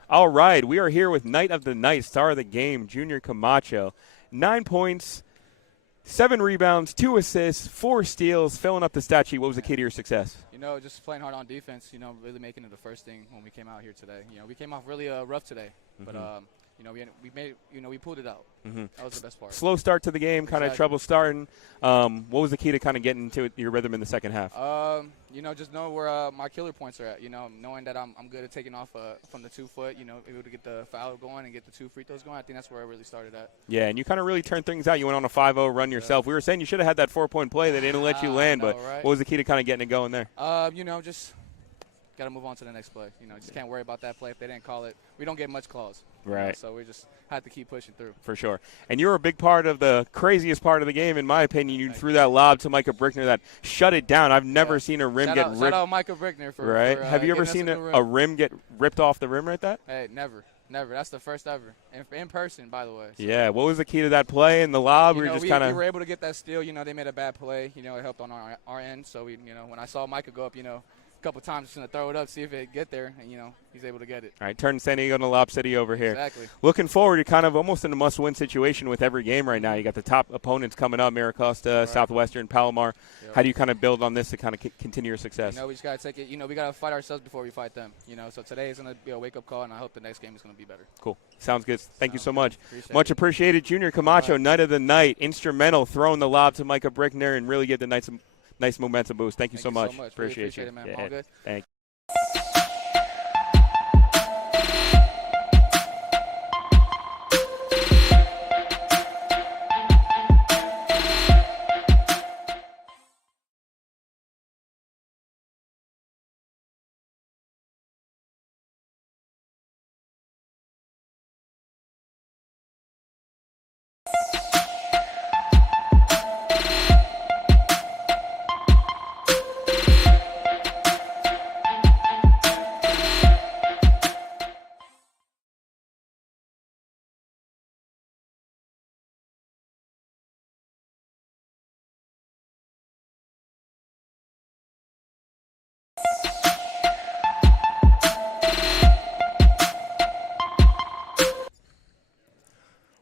All right, we are here with Knight of the Night, star of the game, Junior Camacho. 9 points, 7 rebounds, 2 assists, 4 steals, filling up the stat sheet. What was the key to your success? Just playing hard on defense, really making it the first thing when we came out here today. We came off really rough today, but we pulled it out. That was the best part. Slow start to the game, kind of trouble starting. What was the key to kind of getting into your rhythm in the second half? Just know where my killer points are at. Knowing that I'm good at taking off from the 2 foot. Able to get the foul going and get the 2 free throws going. I think that's where I really started at. Yeah, and you kind of really turned things out. You went on a 5-0 run yourself. We were saying you should have had that 4-point play. They didn't let you land, but right? What was the key to kind of getting it going there? Just got to move on to the next play. Just can't worry about that play. If they didn't call it, we don't get much calls. Right. So we just had to keep pushing through. For sure. And you were a big part of the craziest part of the game, in my opinion. You threw that lob to Micah Brickner that shut it down. I've never seen a rim get ripped. Shout out Micah Brickner for right. Have you ever seen a rim get ripped off the rim like that? Hey, never. That's the first ever. In person, by the way. So. Yeah. What was the key to that play and the lob? We were able to get that steal. They made a bad play. It helped on our end. So, when I saw Micah go up, couple times just going to throw it up, see if it get there, and, he's able to get it. All right, turn San Diego into Lob City over here. Exactly. Looking forward to kind of almost in a must-win situation with every game right now. You got the top opponents coming up, Maricosta, Southwestern, Palomar. Yep. How do you kind of build on this to kind of continue your success? We just got to take it. We got to fight ourselves before we fight them. So today is going to be a wake-up call, and I hope the next game is going to be better. Cool. Sounds good. Thank you so much. Much appreciated. Junior Camacho, Knight of the Night, instrumental, throwing the lob to Micah Brickner and really give the Knights some nice momentum boost. Thank you so much. Appreciate you. it, man. All good. Thank you.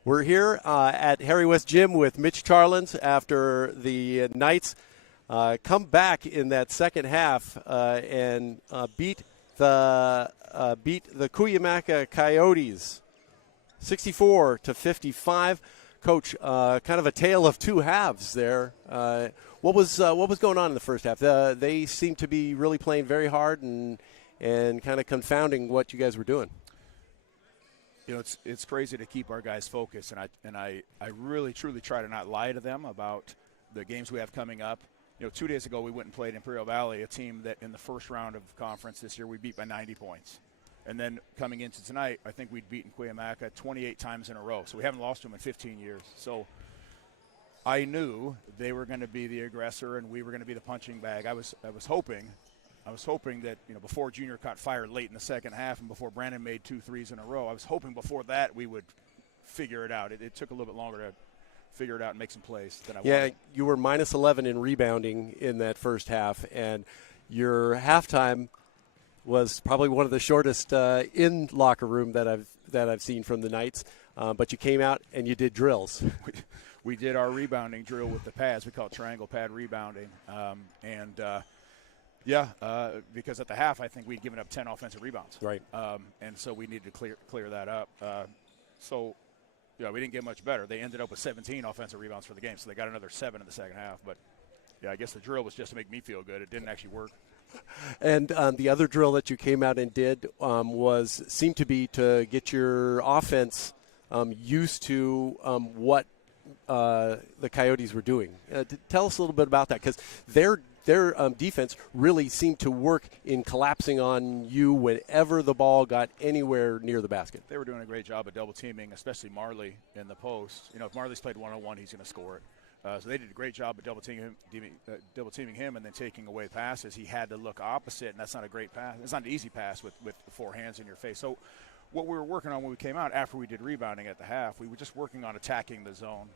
We're here at Harry West Gym with Mitch Charlins after the Knights come back in that second half and beat the Cuyamaca Coyotes 64-55. Coach, kind of a tale of two halves there. What was going on in the first half? They seemed to be really playing very hard and kind of confounding what you guys were doing. It's crazy to keep our guys focused, and I really truly try to not lie to them about the games we have coming up. 2 days ago we went and played Imperial Valley, a team that in the first round of conference this year we beat by 90 points. And then coming into tonight, I think we'd beaten Cuyamaca 28 times in a row. So we haven't lost to them in 15 years. So I knew they were going to be the aggressor and we were going to be the punching bag. I was hoping that, before Junior caught fire late in the second half and before Brandon made 2 threes in a row, I was hoping before that we would figure it out. It took a little bit longer to figure it out and make some plays than I wanted. Yeah, you were minus 11 in rebounding in that first half, and your halftime was probably one of the shortest in locker room that I've seen from the Knights. But you came out and you did drills. We did our rebounding drill with the pads. We call it triangle pad rebounding. Because at the half, I think we'd given up 10 offensive rebounds. Right. And so we needed to clear that up. We didn't get much better. They ended up with 17 offensive rebounds for the game, so they got another 7 in the second half. But, I guess the drill was just to make me feel good. It didn't actually work. And the other drill that you came out and did seemed to be to get your offense used to what the Coyotes were doing. Tell us a little bit about that, because their defense really seemed to work in collapsing on you whenever the ball got anywhere near the basket. They were doing a great job of double teaming, especially Marley in the post. If Marley's played one-on-one, he's going to score it. So they did a great job of double teaming him and then taking away passes. He had to look opposite, and that's not a great pass. It's not an easy pass with 4 hands in your face. So what we were working on when we came out after we did rebounding at the half, we were just working on attacking the zone.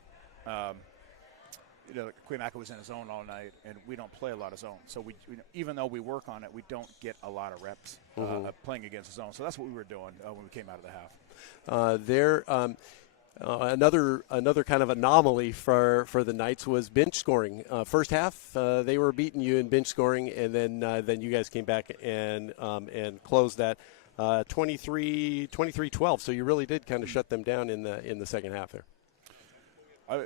Cuyamaca was in his zone all night, and we don't play a lot of zone. So even though we work on it, we don't get a lot of reps playing against the zone. So that's what we were doing when we came out of the half. Another kind of anomaly for the Knights was bench scoring. First half, they were beating you in bench scoring, and then you guys came back and closed that 23-12. So you really did kind of shut them down in the second half there.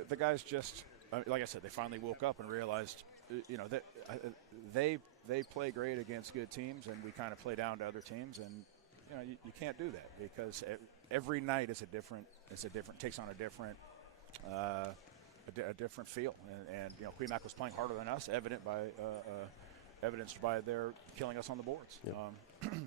The guys just, like I said, they finally woke up and realized, that they play great against good teams, and we kind of play down to other teams, and you can't do that because every night is takes on a different feel, and Cuyamaca was playing harder than us, evidenced by their killing us on the boards. Yep.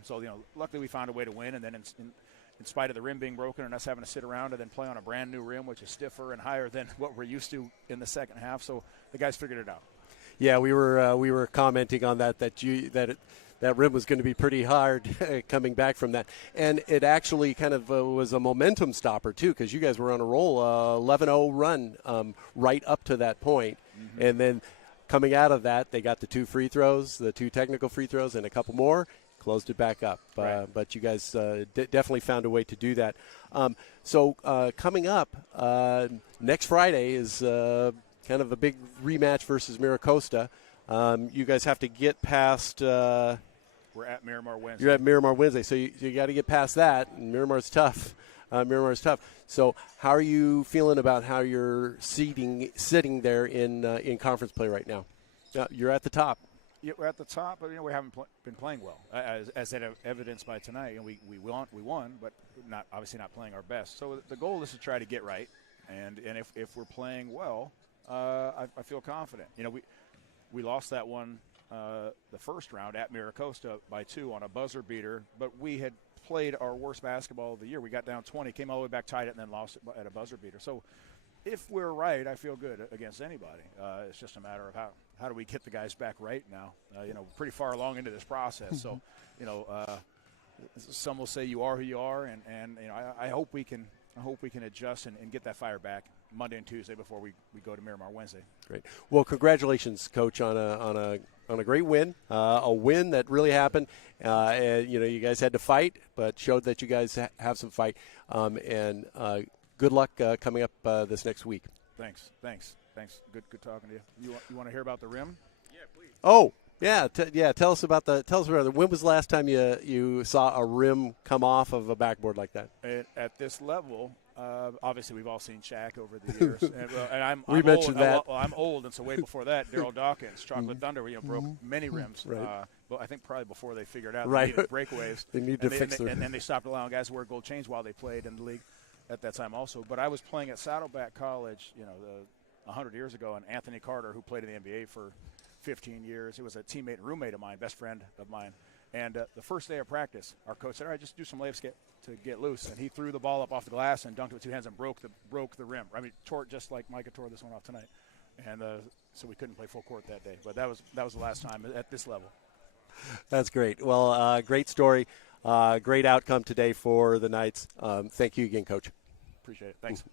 So luckily we found a way to win, and then in spite of the rim being broken and us having to sit around and then play on a brand new rim, which is stiffer and higher than what we're used to in the second half. So the guys figured it out. Yeah, we were commenting on that rim was going to be pretty hard coming back from that, and it actually kind of was a momentum stopper too, because you guys were on a roll, 11-0 run right up to that point, and then coming out of that, they got the 2 free throws, the 2 technical free throws, and a couple more. Closed it back up, right. But you guys definitely found a way to do that. So coming up next Friday is kind of a big rematch versus Miracosta. You guys have to get past. We're at Miramar Wednesday. You're at Miramar Wednesday, so you got to get past that. And Miramar's tough. So how are you feeling about how you're sitting there in conference play right now? You're at the top. Yeah, we're at the top, but we haven't been playing well, as evidenced by tonight. And we won, but obviously not playing our best. So the goal is to try to get right, and if we're playing well, I feel confident. We lost that one the first round at Miracosta by 2 on a buzzer beater, but we had played our worst basketball of the year. We got down 20, came all the way back, tied it, and then lost it at a buzzer beater. So if we're right, I feel good against anybody. It's just a matter of how do we get the guys back right now. Pretty far along into this process. So, some will say you are who you are, and I hope we can adjust and get that fire back Monday and Tuesday before we go to Miramar Wednesday. Great. Well, congratulations, Coach, on a great win, a win that really happened. And, you guys had to fight, but showed that you guys have some fight. And good luck coming up this next week. Thanks. Good talking to you. You want to hear about the rim? Yeah, please. Oh, yeah. Tell us about the. When was the last time you saw a rim come off of a backboard like that? At this level, obviously we've all seen Shaq over the years, and I'm mentioned old. that. Well, I'm old, and so way before that, Daryl Dawkins, Chocolate Thunder, broke many rims. Right. But I think probably before they figured out right. they needed breakaways. They need to fix and then they stopped allowing guys to wear gold chains while they played in the league at that time also. But I was playing at Saddleback College, 100 years ago, and Anthony Carter, who played in the NBA for 15 years, he was a teammate and roommate of mine, best friend of mine. And the first day of practice, our coach said, all right, just do some layups to get loose. And he threw the ball up off the glass and dunked it with 2 hands and broke the rim. I mean, tore it just like Micah tore this one off tonight. And so we couldn't play full court that day. But that was the last time at this level. That's great. Well, great story. Great outcome today for the Knights. Thank you again, Coach. Appreciate it. Thanks.